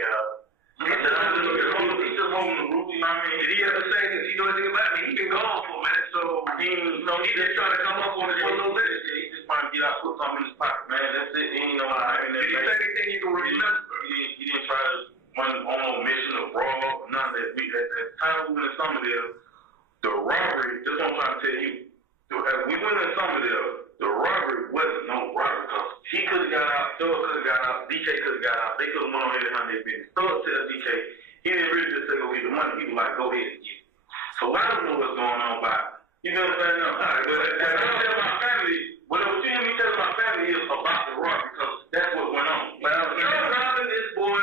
he's just holding the roof, you know what I mean? Did he ever say, does he know anything about me? He been gone for a minute, so he just trying to come up on his one little list. He just trying to get out, put something in his pocket, man. That's it. He ain't know how to Did he say anything you can remember? He didn't try to run on no mission or brawl or none of that. At the time we went in Somerville, the robbery, that's what I'm trying to tell you. As we went in Somerville, the robbery wasn't no robbery because he could have got out, Thug could have got out, DK could have got out. They could have went on here and handled their business. Thug tells DK, he didn't really just say go get the money. He was like, go ahead and get it. So I don't know what's going on about it. You know what I'm saying? All right, but what I tell my family, what you hear me tell my family is about the robbery because that's what went on. You're robbing this boy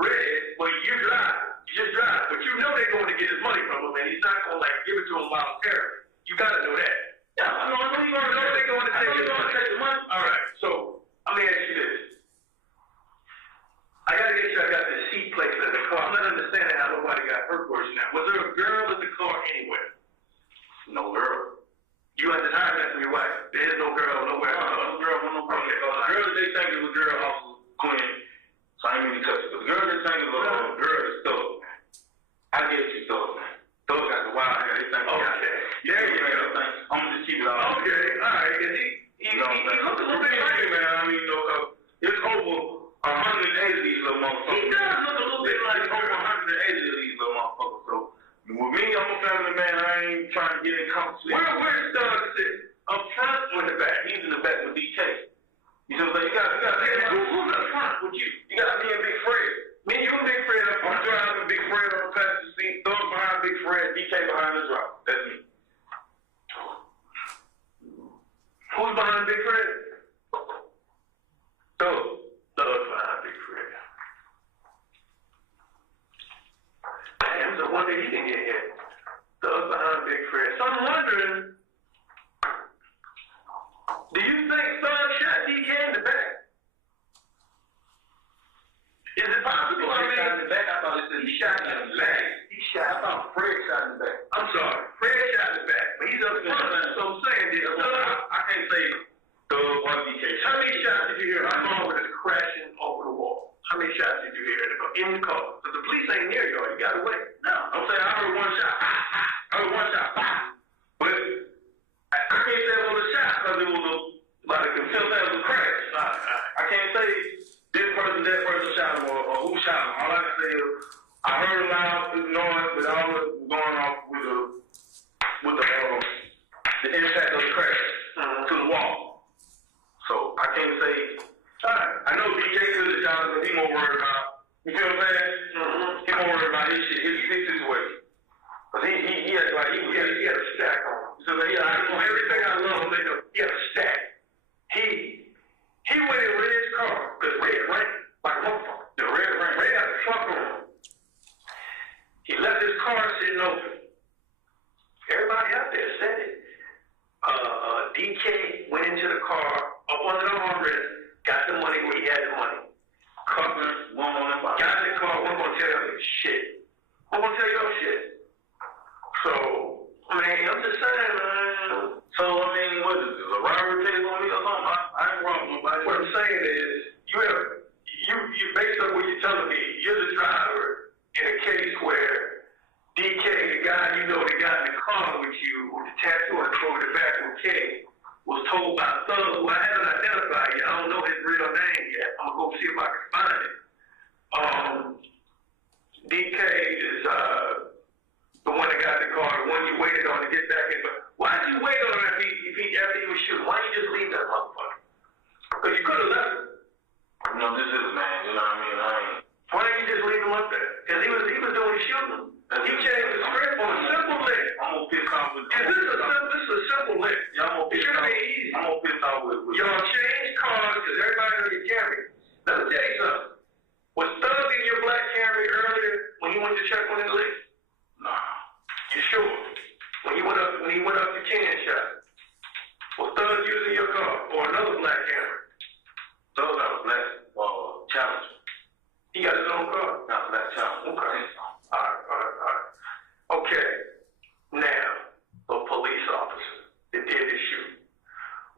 Red, but you drive. You just drive. But you know they're going to get his money from him, and he's not going to like give it to him voluntarily. You got to know that. Yeah, I know you're going to know they're going to take his money. All right, so let me ask you this. I got to get sure I got the seat placed in the car. I'm not understanding how nobody got hurt worse than that. Was there a girl in the car anywhere? No girl. You had to hire that from your wife. There's no girl nowhere. No girl. Okay. The girl that they think is a girl, Officer Quinn, so I ain't mean to touch it. But the girl they think is a girl is Thug. I get you, Thug, man. Thug got the wild hair. They think okay. Yeah, you know. I'm gonna just keep it all. Okay, all right. Cause he looked a little bit like man. I mean, you know, it's over 180 of these little motherfuckers. He does look a little bit like over 180 of these little motherfuckers. So with me, I'm a family man. I ain't trying to get in conflict. Where's Thug sitting? Up front or in the back? He's in the back with DK. You know what I'm saying? Who's up front with you? You got me and Big Fred. Me and you and Big Fred up front. I'm driving Big Fred on the passenger seat. Thug behind Big Fred. DK behind the driver. That's me. Who's behind Big Fred? Thug behind Big Fred. Damn, it's a wonder he didn't get hit. Thug behind Big Fred. So I'm wondering what I'm saying. I can't say thug or DK. How many shots did you hear? I saw with it crashing over the wall. How many shots did you hear in the car? Because the police ain't near you. You got to wait. No, I'm saying I heard one shot. But I can't say it was a shot because it was like a concealed as a crash. I can't say this person, that person shot him or who shot him. All I can say is I heard a loud noise, but all was going off with the impact of the crash to the wall. So I can't say. I know DJ could have shot him, but he more worried about. You feel what I'm saying? He more worried about his shit, his situation. But he had like he had a stack on him. So everything I love, he had a stack. He went in Red's car, because Red ran like a motherfucker. The Red had a truck on him. He left his car sitting open. Everybody out there said it. DK went into the car, up under the armrest, got the money where he had the money. Covered, got in the car, one gonna tell you shit. Who gonna tell y'all shit? So, I mean, I'm just saying, man. So, I mean, what is this? A robbery case on me or something? I ain't wrong with nobody. What I'm saying is, you based on what you're telling me, you're the driver in a case where DK, the guy you know that got in the car with you, with the tattoo and throw the back with K, was told by a thug who I haven't identified yet. I don't know his real name yet. I'm going to go see if I can find it. DK is the one that got in the car, the one you waited on to get back in. But why did you wait on him after he was shooting? Why didn't you just leave that motherfucker? Because you could have left him. You know, this is a man, you know what I mean? Why didn't you just leave him up there? Because he was doing the shooting. He changed the script on a simple lick. I'm going to piss off with this. This is a simple lick. Yeah, I'm going to piss off. It should be easy. I'm going to piss off with y'all change cars because everybody knows your Camry. Let me tell you something. Was Thug in your black Camry earlier when you went to check on his lick? Nah. You sure? When he went up to Ken shot. Was Thug using your car or another black Camry? Thug got a black Challenger. He got his own car? Not a black Challenger. Okay. All right. Okay. Now, a police officer that did the shoot.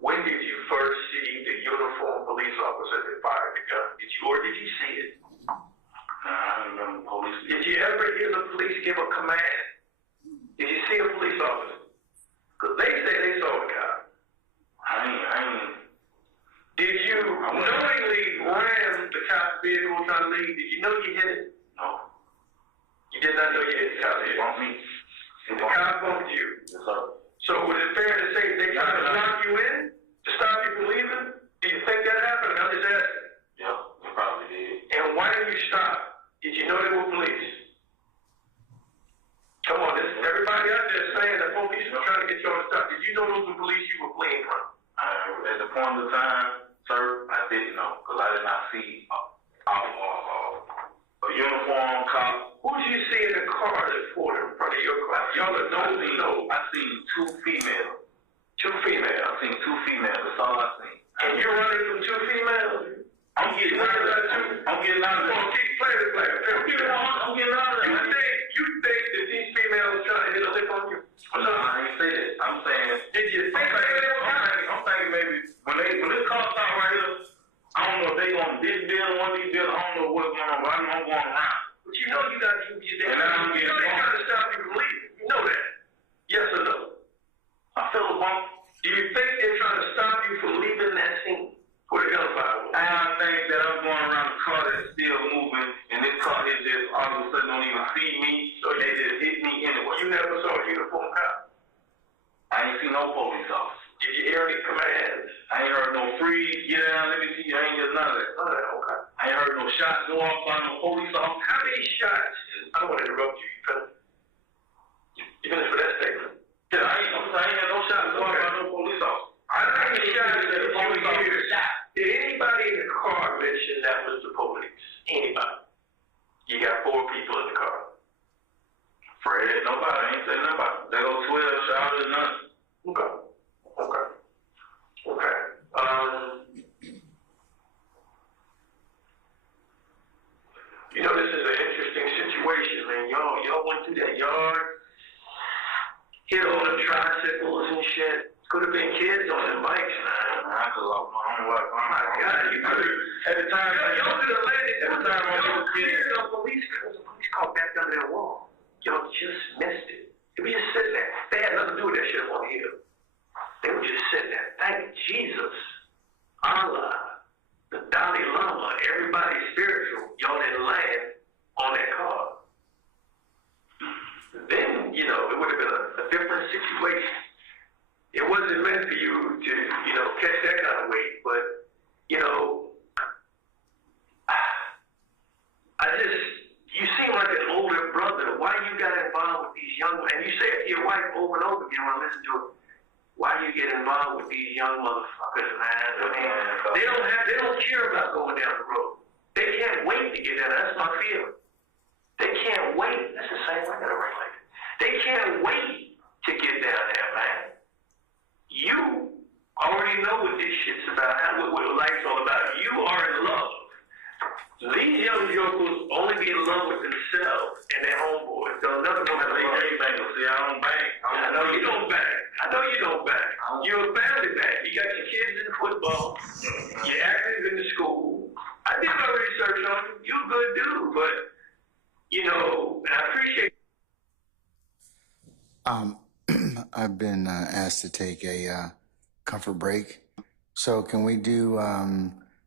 When did you first see the uniformed police officer that fired the gun? Did you see it? Nah, I don't remember police. Did you ever hear the police give a command? Did you see a police officer? Because they say they saw the cop. I ain't. Did you knowingly ram the cop's vehicle trying to leave? Did you know you hit it? No. You did not know you hit the cop. It bumped me. And the cop bumped you. Yes, sir. So was it fair to say they tried to lock you in to stop you from leaving? Do you think that happened? I'm just asking. Yeah, they probably did. And why did you stop? Did you know they were police? Come on, everybody out there saying that police were trying to get you on the stop. Did you know those were police you were fleeing from? At the point of time, sir, I didn't know because I did not see a uniform cop. Who did you see in the car that pulled in front of your car? Y'all are nosy. I seen two females. Two females? I seen two females. That's all I seen. And you're running from two females? I'm getting out of that too. I'm getting out of that. I'm getting out of that. You think that these females are trying to hit a lick on you? No, I ain't say that. I'm saying, did you think I'm thinking maybe when this car stop right here, I don't know if they on this building, one of these buildings, I don't know what's going on, but I know I'm going around. But you know you got to use that. And you know they're trying to stop you from leaving. You know that. Yes or no? I feel a bump. Do you think they're trying to stop you from leaving that scene where the gunfire was? I think that I'm going around the car that's still moving, and this car is just all of a sudden don't even see me, so they just hit me anyway. You never saw a uniform cop? I ain't seen no police officer. Did you hear any commands? I ain't heard no freeze, get down, let me see you. I ain't heard none of that. Okay. I ain't heard no shots go off by no police officer. How many shots? I don't want to interrupt you. You finished with that statement? Yeah, I ain't had no shots go off by no police officer. How many shots did the police officer shot? Did anybody in the car mention that was the police? Anybody? You got 4 people in the car. Fred, nobody. I ain't say nobody. They go 12 shots or nothing. Okay. You know, this is an interesting situation, man. Y'all went through that yard, hit all the tricycles and shit. Could have been kids on the bikes, man. I could have lost my own life. Oh my God, you could have. At the time, y'all could have landed. At the time, y'all scared of police. There was a police car back under that wall. Y'all just missed it. They were just sitting there. They had nothing to do with that shit on here. They were just sitting there. Thank Jesus, Allah, the Dalai Lama, everybody spiritual. Y'all didn't land on that car. Then, you know, it would have been a different situation. It wasn't meant for you to, you know, catch that kind of weight. But, you know, you seem like an older brother. Why you got involved with these young, and you say it to your wife over and over again when I listen to it. Why do you get involved with these young motherfuckers, man? I mean, they don't care about going down the road. They can't wait to get down. That's my feeling. They can't wait. That's the same way I got to write like that. They can't wait to get down there, man. You already know what this shit's about, what life's all about. You are in love. These young jokers only be in love with themselves and their homeboys. They'll never know how to love anybody. See, I don't bang. I know you don't bang. I know you don't bang. You're a family man. You got your kids in football. You're active in the school. I did my research on you. You're a good dude, but, you know, and I appreciate. I've been asked to take a comfort break. So can we do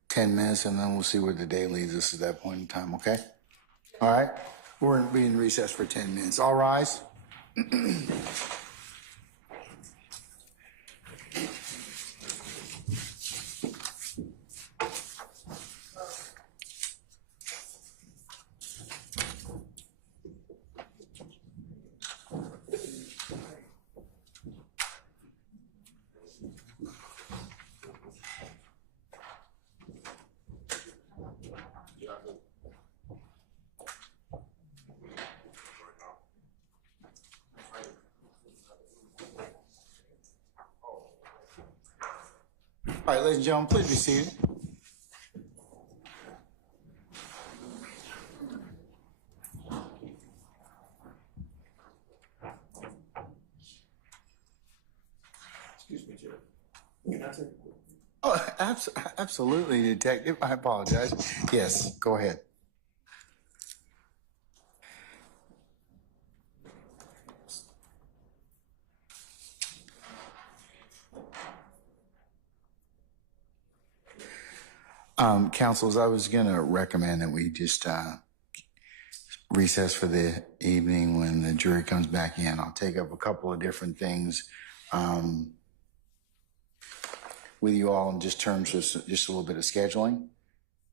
10 minutes and then we'll see where the day leads us at that point in time, okay? All right? We're going to be in recess for 10 minutes. All rise. All right, ladies and gentlemen, please be seated. Excuse me, Judge. Can I take a quick? Oh, absolutely, Detective. I apologize. Yes, go ahead. Counsels, I was going to recommend that we just recess for the evening when the jury comes back in. I'll take up a couple of different things with you all in just terms of just a little bit of scheduling.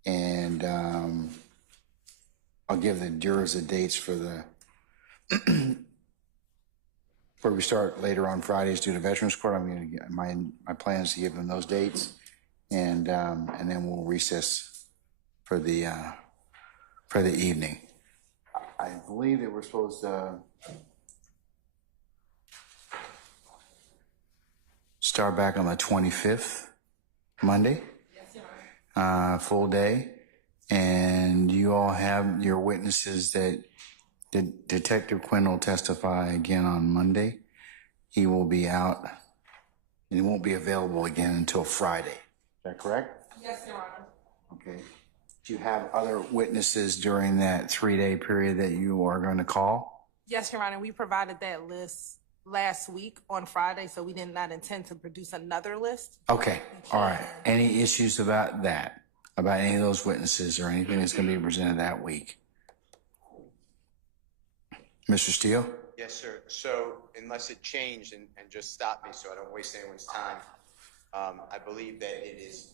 And I'll give the jurors the dates for the where we start later on Fridays due to Veterans Court. I'm going to get my plan is to give them those dates. And then we'll recess for the evening. I believe that we're supposed to start back on the 25th, Monday. Yes, Your Honor. Full day, and you all have your witnesses that Detective Quinn will testify again on Monday. He will be out, and he won't be available again until Friday. Is that correct? Yes, Your Honor. Okay. Do you have other witnesses during that 3-day period that you are going to call? Yes, Your Honor. We provided that list last week on Friday, so we did not intend to produce another list. Okay. All right. Any issues about that? About any of those witnesses or anything that's going to be presented that week? Mr. Steele? Yes, sir. So unless it changed, and just stop me so I don't waste anyone's time, I believe that it is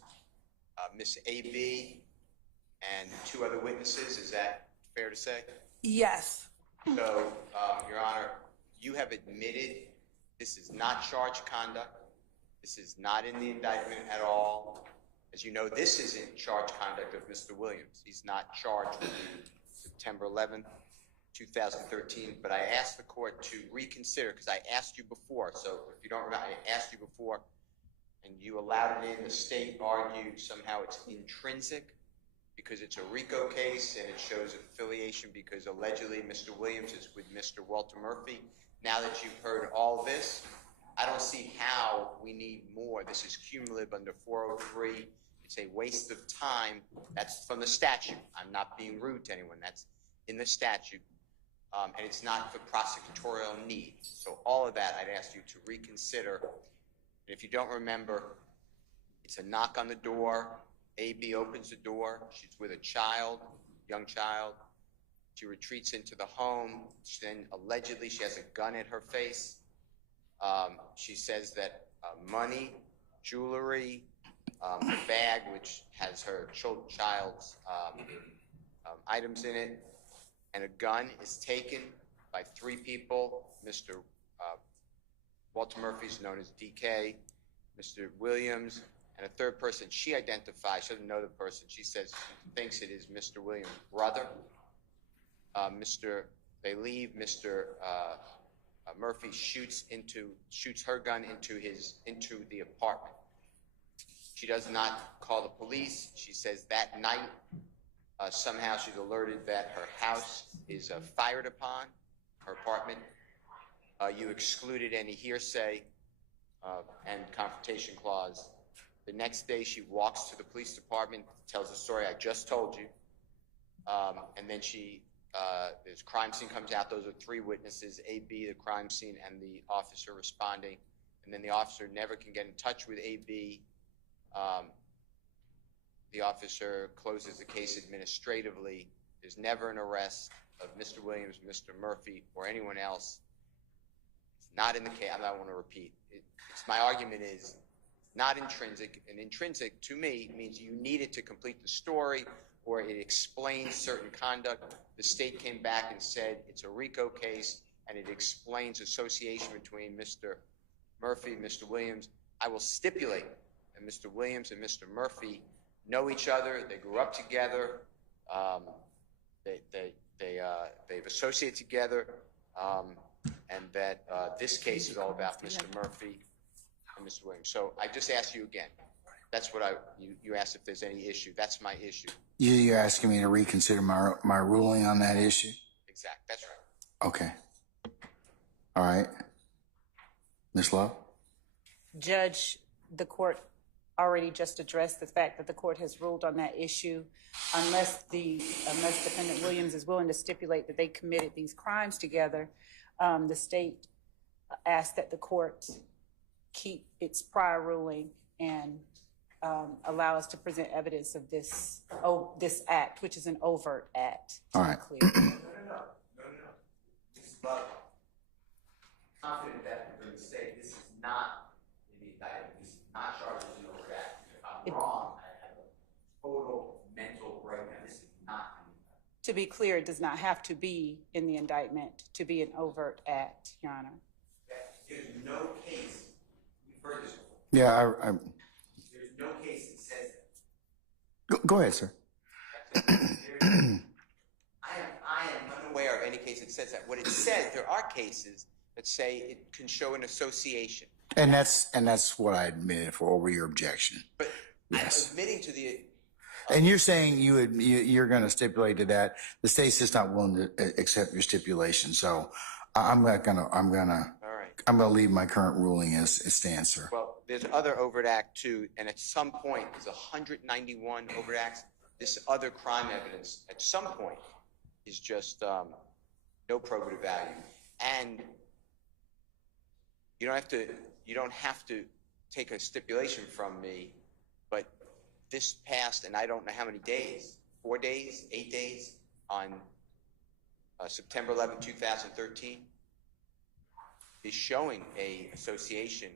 Miss A.B. and 2 other witnesses. Is that fair to say? Yes. So, Your Honor, you have admitted this is not charged conduct. This is not in the indictment at all. As you know, this isn't charged conduct of Mr. Williams. He's not charged with the September 11th, 2013. But I asked the court to reconsider because I asked you before. So if you don't remember, I asked you before, and you allowed it in. The state argued somehow it's intrinsic because it's a RICO case and it shows affiliation because allegedly Mr. Williams is with Mr. Walter Murphy. Now that you've heard all this, I don't see how we need more. This is cumulative under 403. It's a waste of time. That's from the statute. I'm not being rude to anyone. That's in the statute. And it's not for prosecutorial need. So all of that, I'd ask you to reconsider. And if you don't remember, it's a knock on the door. AB opens the door. She's with a child, young child. She retreats into the home. Then allegedly she has a gun at her face. She says that money, jewelry, a bag which has her child's items in it, and a gun is taken by 3 people. Mr. Walter Murphy is known as DK, Mr. Williams, and a third person she identifies. She doesn't know the person. She says she thinks it is Mr. Williams' brother. They leave. Mr. Murphy shoots her gun into the apartment. She does not call the police. She says that night somehow she's alerted that her house is fired upon, her apartment. You excluded any hearsay and confrontation clause. The next day she walks to the police department, tells the story I just told you, and then this crime scene comes out. Those are 3 witnesses, AB, the crime scene, and the officer responding. And then the officer never can get in touch with AB. The officer closes the case administratively. There's never an arrest of Mr. Williams, Mr. Murphy, or anyone else. It's not in the case. I don't want to repeat. My argument is not intrinsic. And intrinsic, to me, means you needed to complete the story or it explains certain conduct. The state came back and said it's a RICO case, and it explains association between Mr. Murphy and Mr. Williams. I will stipulate that Mr. Williams and Mr. Murphy know each other. They grew up together. They've associated together, and that this case is all about Mr. Murphy and Mr. Williams. So I just ask you again. That's what you asked if there's any issue. That's my issue. You're asking me to reconsider my ruling on that issue? Exact. That's right. Okay. All right. Ms. Love? Judge, the court already just addressed the fact that the court has ruled on that issue. Unless Defendant Williams is willing to stipulate that they committed these crimes together, the state asked that the court keep its prior ruling and allow us to present evidence of this act, which is an overt act. All right. No. Ms. Love, I'm confident that we're going to say this is not in the indictment. This is not charged as an overt act. If I'm wrong, I have a total mental breakdown. This is not in the indictment. To be clear, it does not have to be in the indictment to be an overt act, Your Honor. There's no case. We've heard this before. Yeah, There's no case that says that. Go ahead, sir. I am unaware of any case that says that. What it says, there are cases that say it can show an association. And that's what I admitted for over your objection. But yes. I'm admitting to the. And you're saying you're going to stipulate to that. The state's just not willing to accept your stipulation. So I'm gonna leave my current ruling as it stands, sir. Well, there's other overt act too, and at some point there's 191 overt acts. This other crime evidence at some point is just no probative value, and you don't have to take a stipulation from me, but this passed, and I don't know how many days, 4 days, 8 days, on September 11, 2013, is showing a association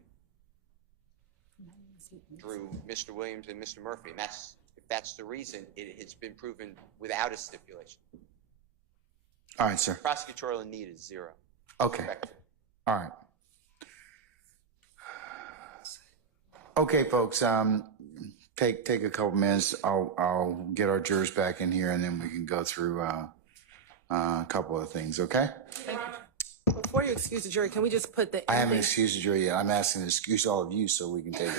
through Mr. Williams and Mr. Murphy, and if that's the reason, it has been proven without a stipulation. All right, sir. Prosecutorial need is 0. Okay. All right. Okay, folks. Take a couple minutes. I'll get our jurors back in here, and then we can go through a couple of things. Okay. Before before you excuse the jury, can we just put the I haven't ending? excused the jury yet. I'm asking to excuse all of you so we can take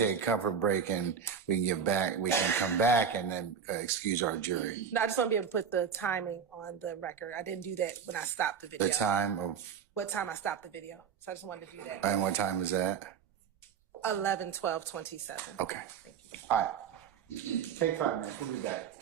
a comfort break and we can get back. We can come back and then excuse our jury. No, I just want to be able to put the timing on the record. I didn't do that when I stopped the video. The time of, What time I stopped the video. So I just wanted to do that. and what time is that? 11:12:27. Okay. All right. Take 5 minutes. We'll be back.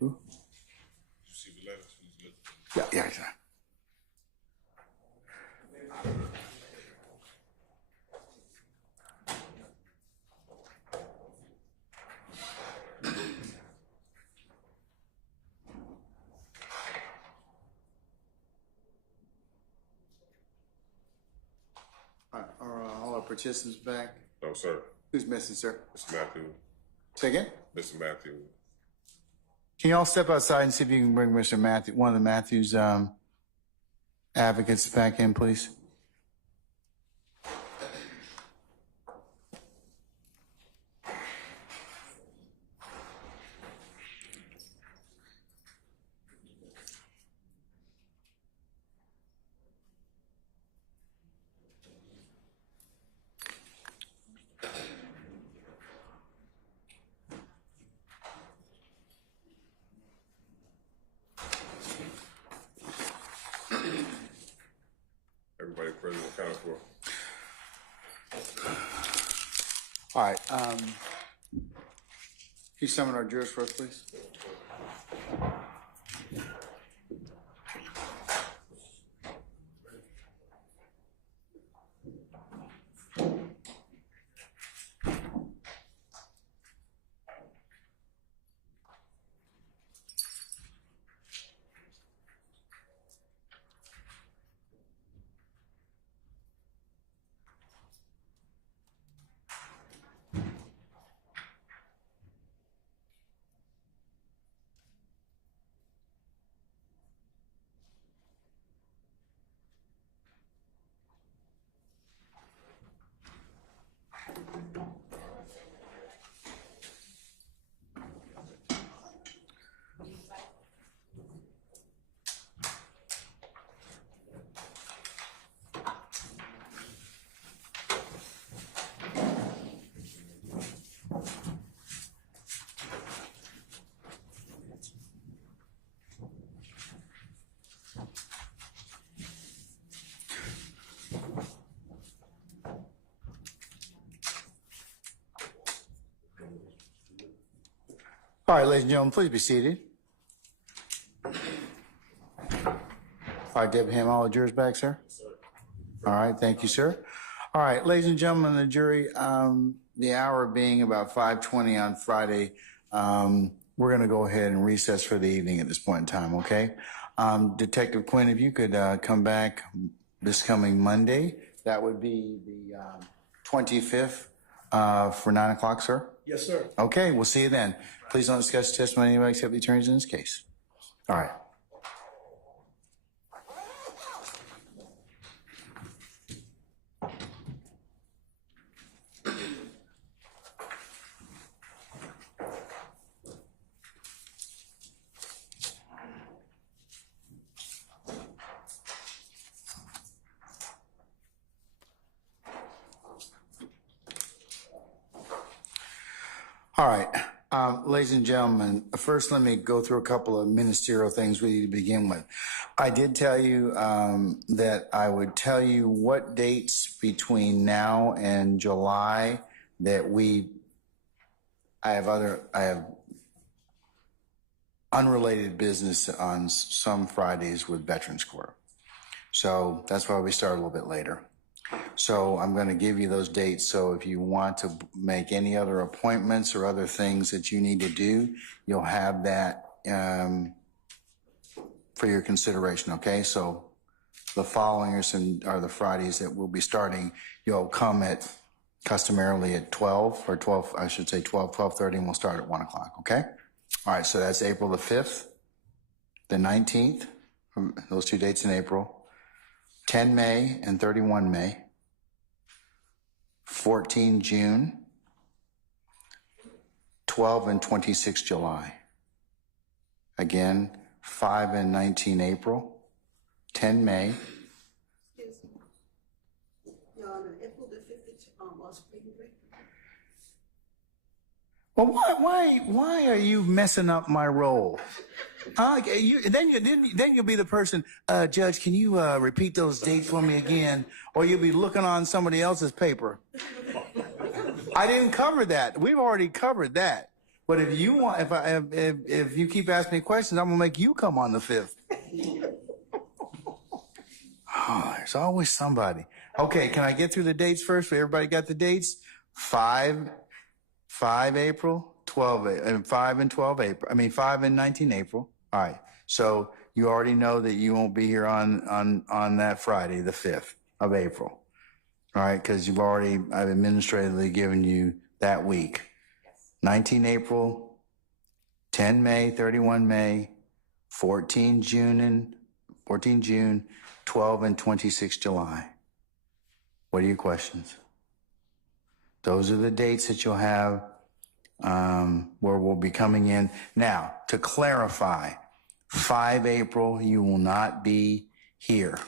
Who? Yeah, yeah, yeah. Are all our participants back? No, sir. Who's missing, sir? Mr. Matthew. Say again? Mr. Matthew. Can you all step outside and see if you can bring Mr. Matthew, one of the Matthews advocates back in, please? Everybody present accounted for. All right. Can you summon our jurors for us, please? All right, ladies and gentlemen, please be seated. All right, Deputy Ham, all the jurors back, sir? All right, thank you, sir. All right, ladies and gentlemen of the jury, the hour being about 5:20 on Friday, we're going to go ahead and recess for the evening at this point in time, okay? Detective Quinn, if you could come back this coming Monday, that would be the 25th for 9 o'clock, sir? Yes, sir. Okay, we'll see you then. Please don't discuss testimony of anybody except the attorneys in this case. All right. All right, ladies and gentlemen, first let me go through a couple of ministerial things we need to begin with. I did tell you that I would tell you what dates between now and July that I have unrelated business on some Fridays with Veterans Court. So that's why we start a little bit later. So I'm going to give you those dates. So if you want to make any other appointments or other things that you need to do, you'll have that for your consideration. Okay. So the following are the Fridays that we'll be starting. You'll come at customarily at 12 or 12, I should say 12:30, and we'll start at 1 o'clock. Okay. All right. So that's April the 5th, the 19th, those 2 dates in April, 10 May and 31 May, 14 June, 12 and 26 July. Again, 5 and 19 April, 10 May. Yes. Your Honor, April the 5th is almost spring break. Well, why are you messing up my role? Then you'll be the person, Judge, can you repeat those dates for me again? Or you'll be looking on somebody else's paper. I didn't cover that. We've already covered that. But if you want, if you keep asking me questions, I'm gonna make you come on the 5th. Oh, there's always somebody. Okay, can I get through the dates first? Everybody got the dates? 5 April, 12, and 5 and 12 April. I mean, 5 and 19 April. All right. So you already know that you won't be here on that Friday, the 5th of April. All right, because I've administratively given you that week. 19 April, 10 May, 31 May, 14 June, 12 and 26 July. What are your questions? Those are the dates that you'll have where we'll be coming in. Now, to clarify, 5 April, you will not be here.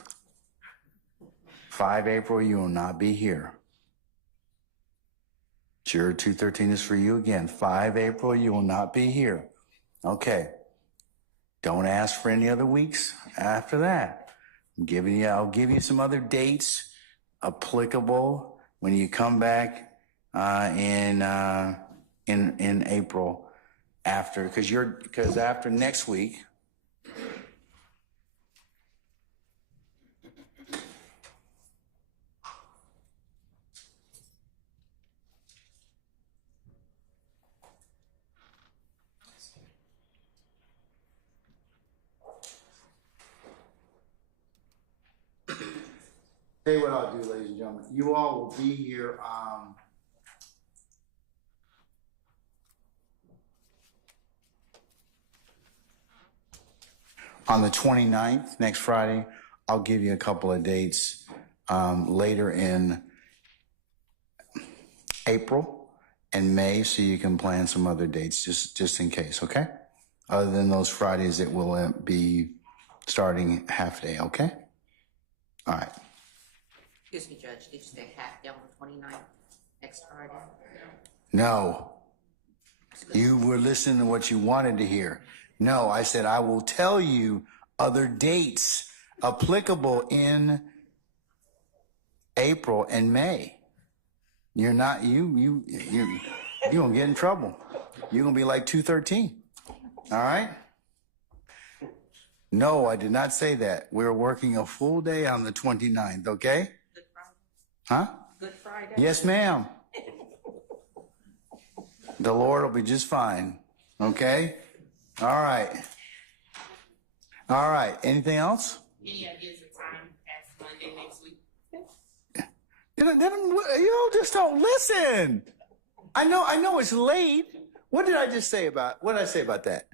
5 April, you will not be here. Juror 213 is for you again. 5 April, you will not be here. Okay. Don't ask for any other weeks after that. I'll give you some other dates applicable when you come back in April because after next week. Tell you what I'll do, ladies and gentlemen. You all will be here on the 29th, next Friday. I'll give you a couple of dates later in April and May so you can plan some other dates just in case, okay? Other than those Fridays, it will be starting half day, okay? All right. Excuse me, Judge, did you say half day on the 29th, next Friday? No. You were listening to what you wanted to hear. No, I said I will tell you other dates applicable in April and May. You're not, you're gonna get in trouble. You're gonna be like 213. All right? No, I did not say that. We're working a full day on the 29th, okay? Good Friday? Huh? Good Friday? Yes, ma'am. The Lord will be just fine. Okay? All right. All right. Anything else? Any ideas of time past Monday next week? You just don't listen. I know it's late. What did I say about that?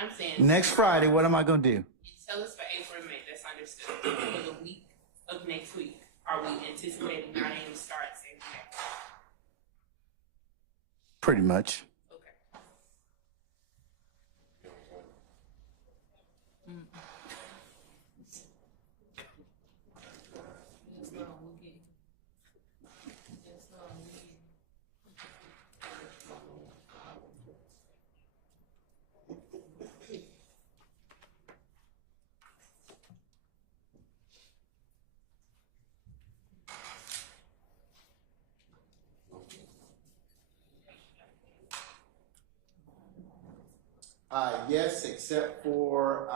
I'm saying Next Friday, what am I going to do? You tell us for April and May, that's understood. For the week of next week, are we anticipating 9 a.m. starts in May? Pretty much. Yes, except for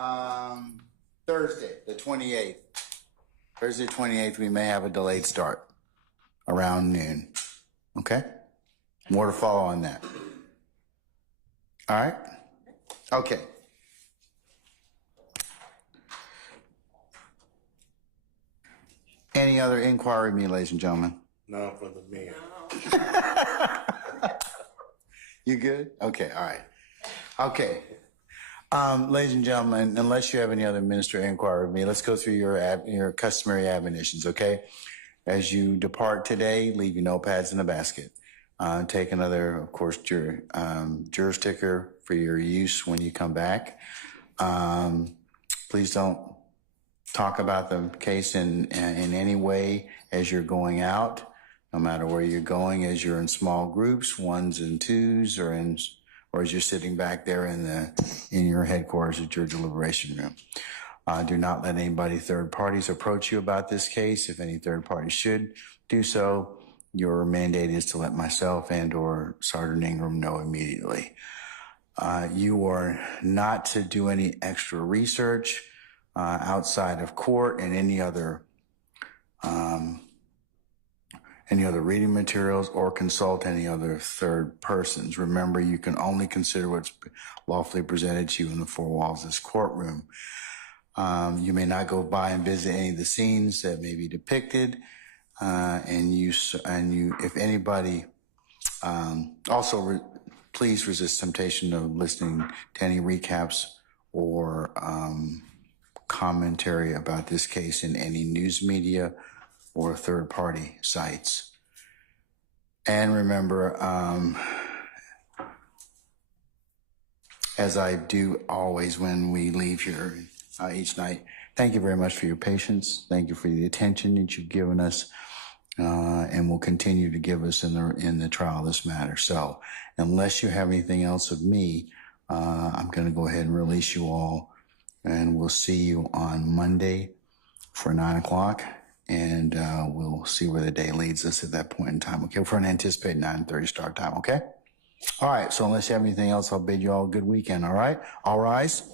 Thursday, the 28th. Thursday, 28th, we may have a delayed start around noon. Okay? More to follow on that. All right? Okay. Any other inquiry of me, ladies and gentlemen? No, for the mayor. You good? Okay, all right. Okay. Ladies and gentlemen, unless you have any other ministerial inquiry with me, let's go through your customary admonitions, okay? As you depart today, leave your notepads in the basket. Take another, of course, juror sticker for your use when you come back. Please don't talk about the case in any way as you're going out, no matter where you're going, as you're in small groups, ones and twos, or as you're sitting back there in your headquarters at your deliberation room. Do not let anybody, third parties, approach you about this case. If any third parties should do so, your mandate is to let myself and or Sergeant Ingram know immediately. You are not to do any extra research outside of court and any other reading materials or consult any other third persons. Remember, you can only consider what's lawfully presented to you in the four walls of this courtroom. You may not go by and visit any of the scenes that may be depicted. If anybody, please resist temptation of listening to any recaps or commentary about this case in any news media or third-party sites. And remember, as I do always when we leave here each night, thank you very much for your patience. Thank you for the attention that you've given us and will continue to give us in the trial of this matter. So unless you have anything else of me, I'm going to go ahead and release you all, and we'll see you on Monday for 9 o'clock, and we'll see where the day leads us at that point in time. Okay, for an anticipated 9:30 start time. Okay. All right. So unless you have anything else, I'll bid you all a good weekend. All right. All rise.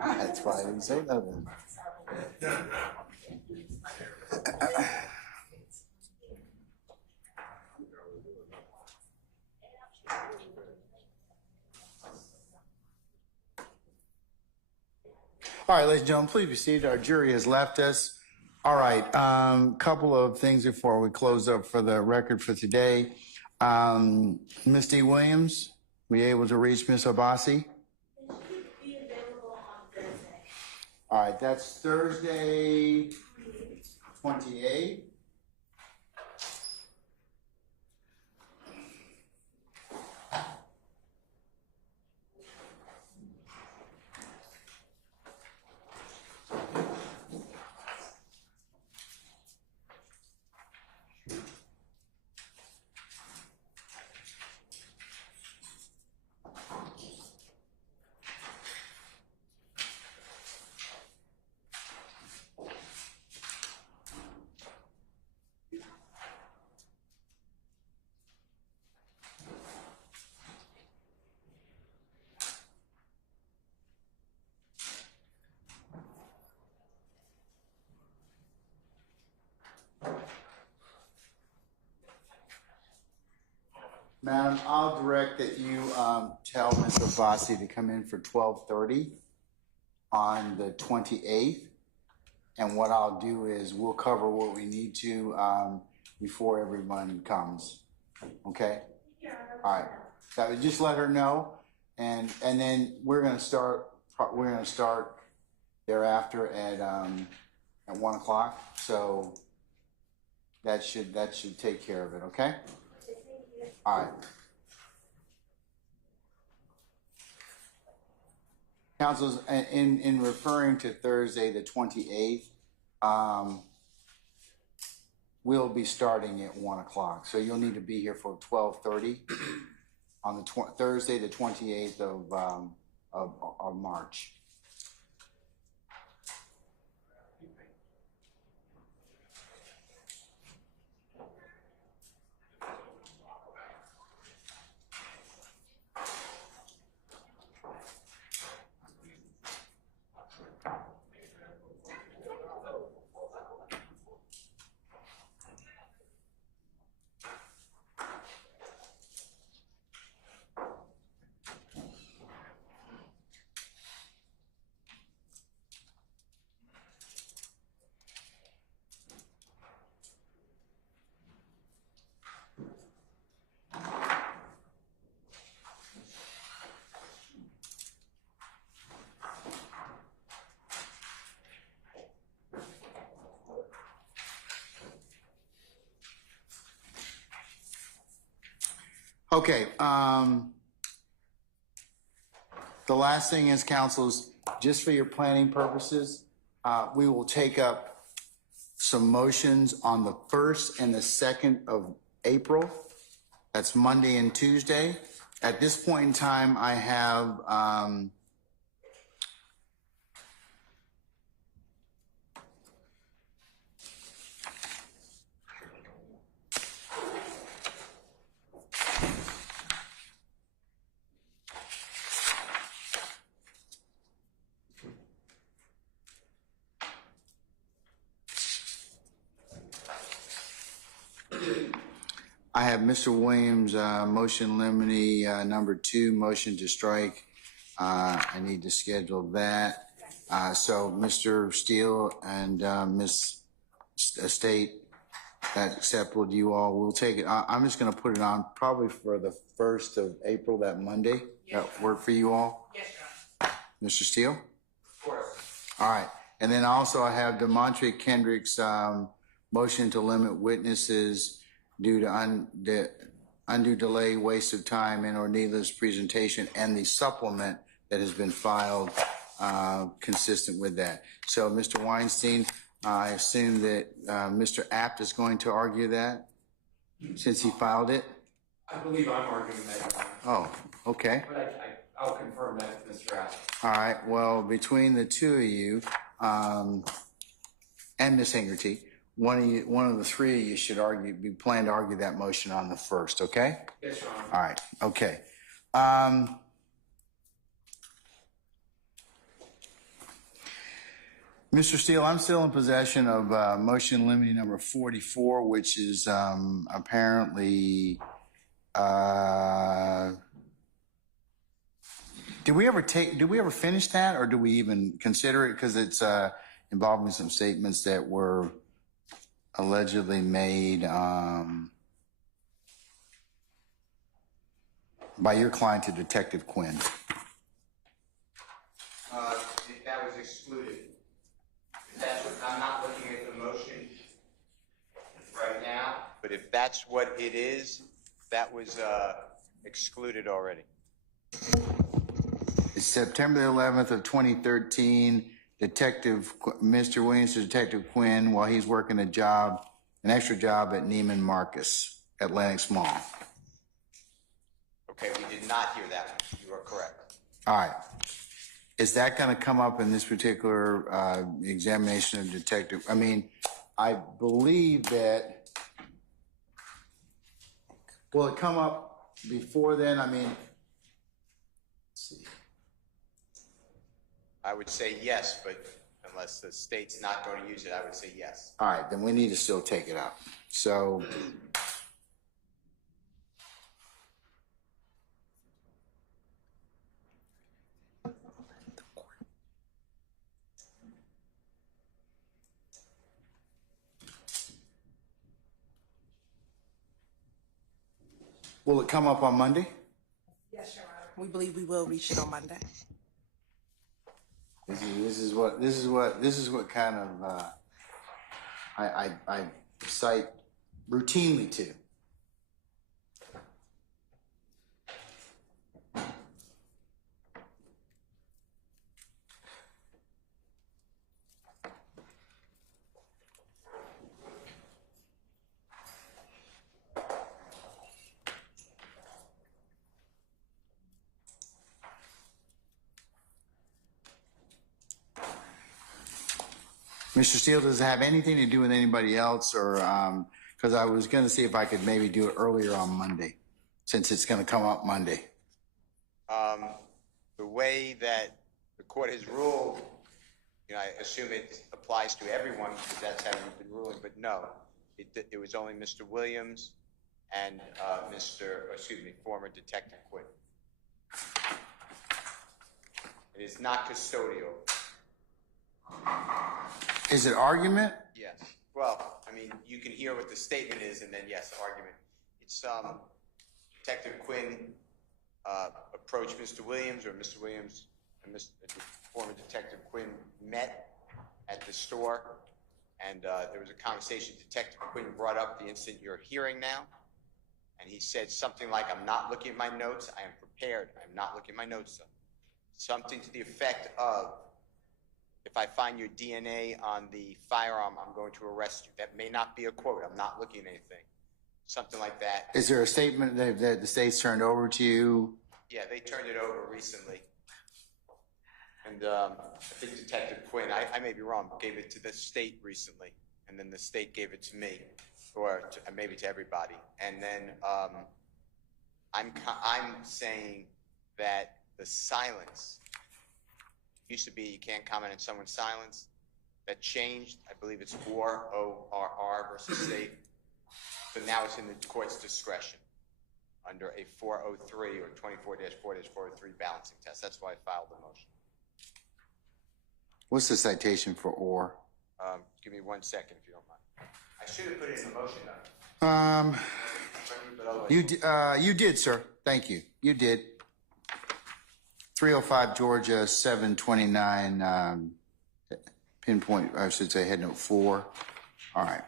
That's why I didn't say nothing. All right, ladies and gentlemen, please be seated. Our jury has left us. All right, couple of things before we close up for the record for today. Ms. D. Williams, were you able to reach Ms. Obasi? All right, that's Thursday, 28th. Madam, I'll direct that you tell Ms. Obasi to come in for 12:30 on the 28th. And what I'll do is we'll cover what we need to before everyone comes. Okay? All right. So just let her know, and then we're gonna start thereafter at 1 o'clock. So that should take care of it. Okay? All right. Councils, in referring to Thursday the 28th, we'll be starting at 1 o'clock. So you'll need to be here for 12:30 on the Thursday the 28th of March. Okay, the last thing is, councils, just for your planning purposes, we will take up some motions on the 1st and the 2nd of April. That's Monday and Tuesday. At this point in time, I have Mr. Williams, motion limine, number 2, motion to strike. I need to schedule that. So Mr. Steele and Ms. Estate, that acceptable, you all will take it. I'm just going to put it on probably for the 1st of April, that Monday. Yes, that work for you all? Yes, Your Honor. Mr. Steele? Of course. All right. And then also I have DeMontre Kendrick's motion to limit witnesses due to undue delay, waste of time, and or needless presentation, and the supplement that has been filed consistent with that. So, Mr. Weinstein, I assume that Mr. Apt is going to argue that since he filed it? I believe I'm arguing that, Your Honor. Oh, okay. But I'll confirm that with Mr. Apt. All right. Well, between the two of you and Ms. Hingerty, one of the three of you should plan to argue that motion on the 1st, okay? Yes, Your Honor. All right, okay. Mr. Steele, I'm still in possession of motion limiting number 44, which is apparently, did we ever finish that, or do we even consider it? Because it's involving some statements that were allegedly made by your client to Detective Quinn. That was excluded. I'm not looking at the motion right now, but if that's what it is, that was excluded already. It's September the 11th of 2013. Mr. Williams to Detective Quinn while he's working an extra job at Neiman Marcus at Lenox Mall. Okay, we did not hear that one. You are correct. All right. Is that going to come up in this particular examination of detective? I mean, I believe that, will it come up before then? I mean, let's see. I would say yes, but unless the state's not going to use it, I would say yes. All right, then we need to still take it up. So, will it come up on Monday? Yes, Your Honor. We believe we will reach it on Monday. This is what kind of I cite routinely to. Mr. Steele, does it have anything to do with anybody else, or because I was going to see if I could maybe do it earlier on Monday, since it's going to come up Monday. The way that the court has ruled, I assume it applies to everyone because that's how we've been ruling, but no, it was only Mr. Williams and former Detective Quinn. It is not custodial. Is it argument? Yes. Well, I mean, you can hear what the statement is, and then yes, argument. It's Detective Quinn approached Mr. Williams, or Mr. Williams and former Detective Quinn met at the store, and there was a conversation. Detective Quinn brought up the incident you're hearing now, and he said something like, "I'm not looking at my notes. I am prepared. I'm not looking at my notes." Something to the effect of, if I find your DNA on the firearm, I'm going to arrest you. That may not be a quote. I'm not looking at anything. Something like that. Is there a statement that the state's turned over to you? Yeah, they turned it over recently. And I think Detective Quinn, I may be wrong, gave it to the state recently. And then the state gave it to me, or maybe to everybody. And then I'm saying that the silence used to be you can't comment on someone's silence. That changed. I believe it's 4ORR versus state. But now it's in the court's discretion under a 403 or 24-4-403 balancing test. That's why I filed the motion. What's the citation for or? Give me 1 second if you don't mind. I should have put it in the motion. You did, sir. Thank you. You did. 305 Georgia 729 pinpoint. I should say head note 4. All right.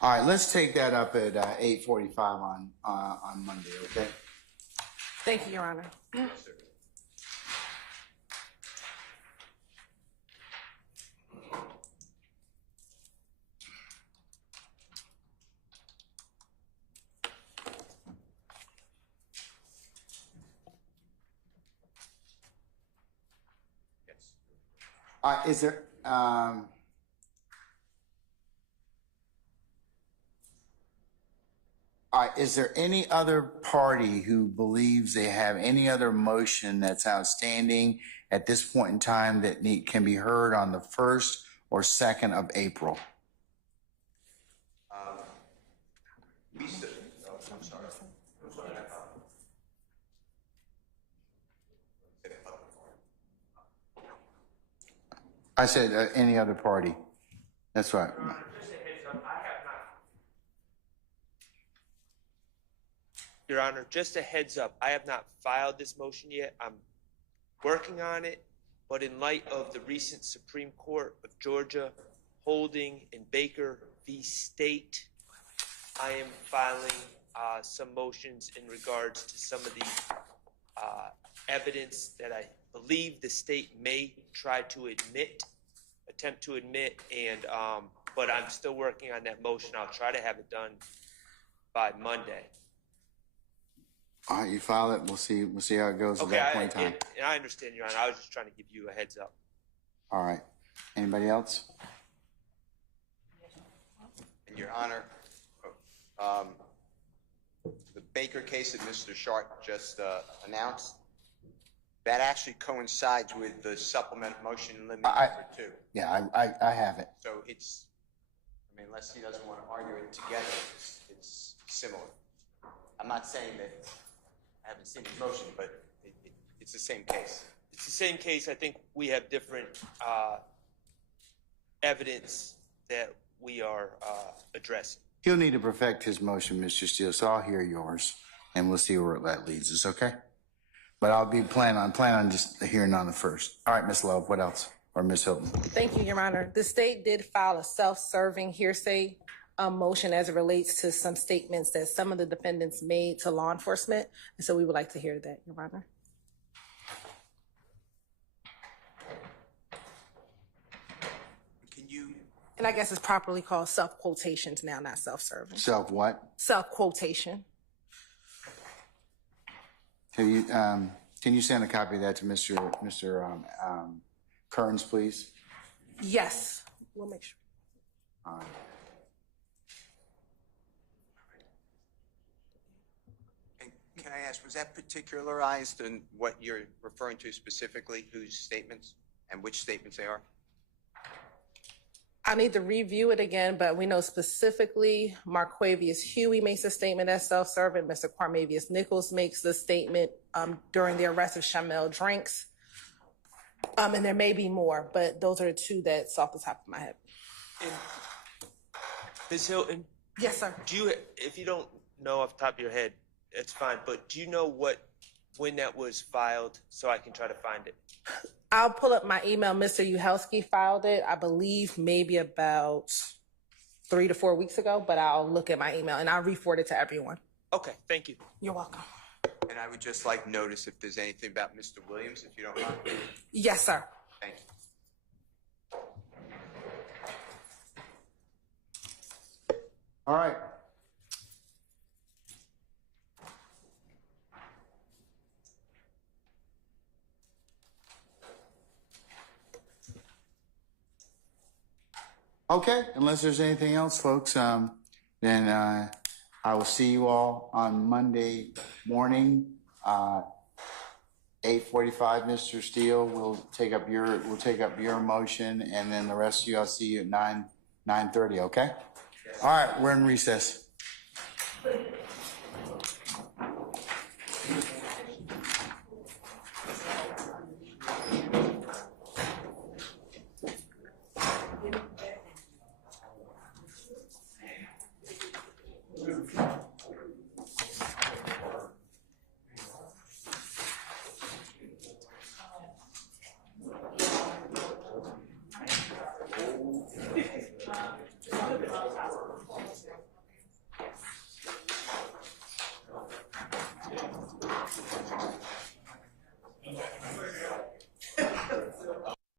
All right, let's take that up at 8:45 on Monday, okay? Thank you, Your Honor. Is there is there any other party who believes they have any other motion that's outstanding at this point in time that can be heard on the 1st or 2nd of April? I'm sorry. I said any other party. That's right. Your Honor, just a heads up, I have not filed this motion yet. I'm working on it, but in light of the recent Supreme Court of Georgia holding in Baker v. State, I am filing some motions in regards to some of the evidence that I believe the state may try to attempt to admit, and but I'm still working on that motion. I'll try to have it done by Monday. All right, you file it. We'll see how it goes at that point in time. And I understand, Your Honor. I was just trying to give you a heads up. All right. Anybody else? And Your Honor, the Baker case that Mr. Sharp just announced, that actually coincides with the supplement motion limit number 2. Yeah, I have it. So it's, I mean, unless he doesn't want to argue it together, it's similar. I'm not saying that I haven't seen the motion, but it's the same case. It's the same case. I think we have different evidence that we are addressing. He'll need to perfect his motion, Mr. Steele, so I'll hear yours, and we'll see where that leads us, okay? But I'll be plan on just hearing on the 1st. All right, Ms. Love, what else? Or Ms. Hilton? Thank you, Your Honor. The state did file a self-serving hearsay motion as it relates to some statements that some of the defendants made to law enforcement. And so we would like to hear that, Your Honor. And I guess it's properly called self-quotations now, not self-serving. Self what? Self-quotation. Can you send a copy of that to Mr. Kearns, please? Yes, we'll make sure. All right. And can I ask, was that particularized in what you're referring to specifically, whose statements and which statements they are? I need to review it again, but we know specifically Marquavius Huey makes a statement as self-serving. Mr. Quarmavius Nichols makes the statement during the arrest of Shamel Drinks. And there may be more, but those are the 2 that's off the top of my head. And Ms. Hilton? Yes, sir. If you don't know off the top of your head, it's fine, but do you know when that was filed so I can try to find it? I'll pull up my email. Mr. Uhelski filed it, I believe, maybe about 3 to 4 weeks ago, but I'll look at my email and I'll re-forward it to everyone. Okay, thank you. You're welcome. And I would just like notice if there's anything about Mr. Williams, if you don't mind. Yes, sir. Thank you. All right. Okay, unless there's anything else, folks, then I will see you all on Monday morning, 8:45. Mr. Steele will take up your motion, and then the rest of you, I'll see you at 9:30. Okay. All right, we're in recess.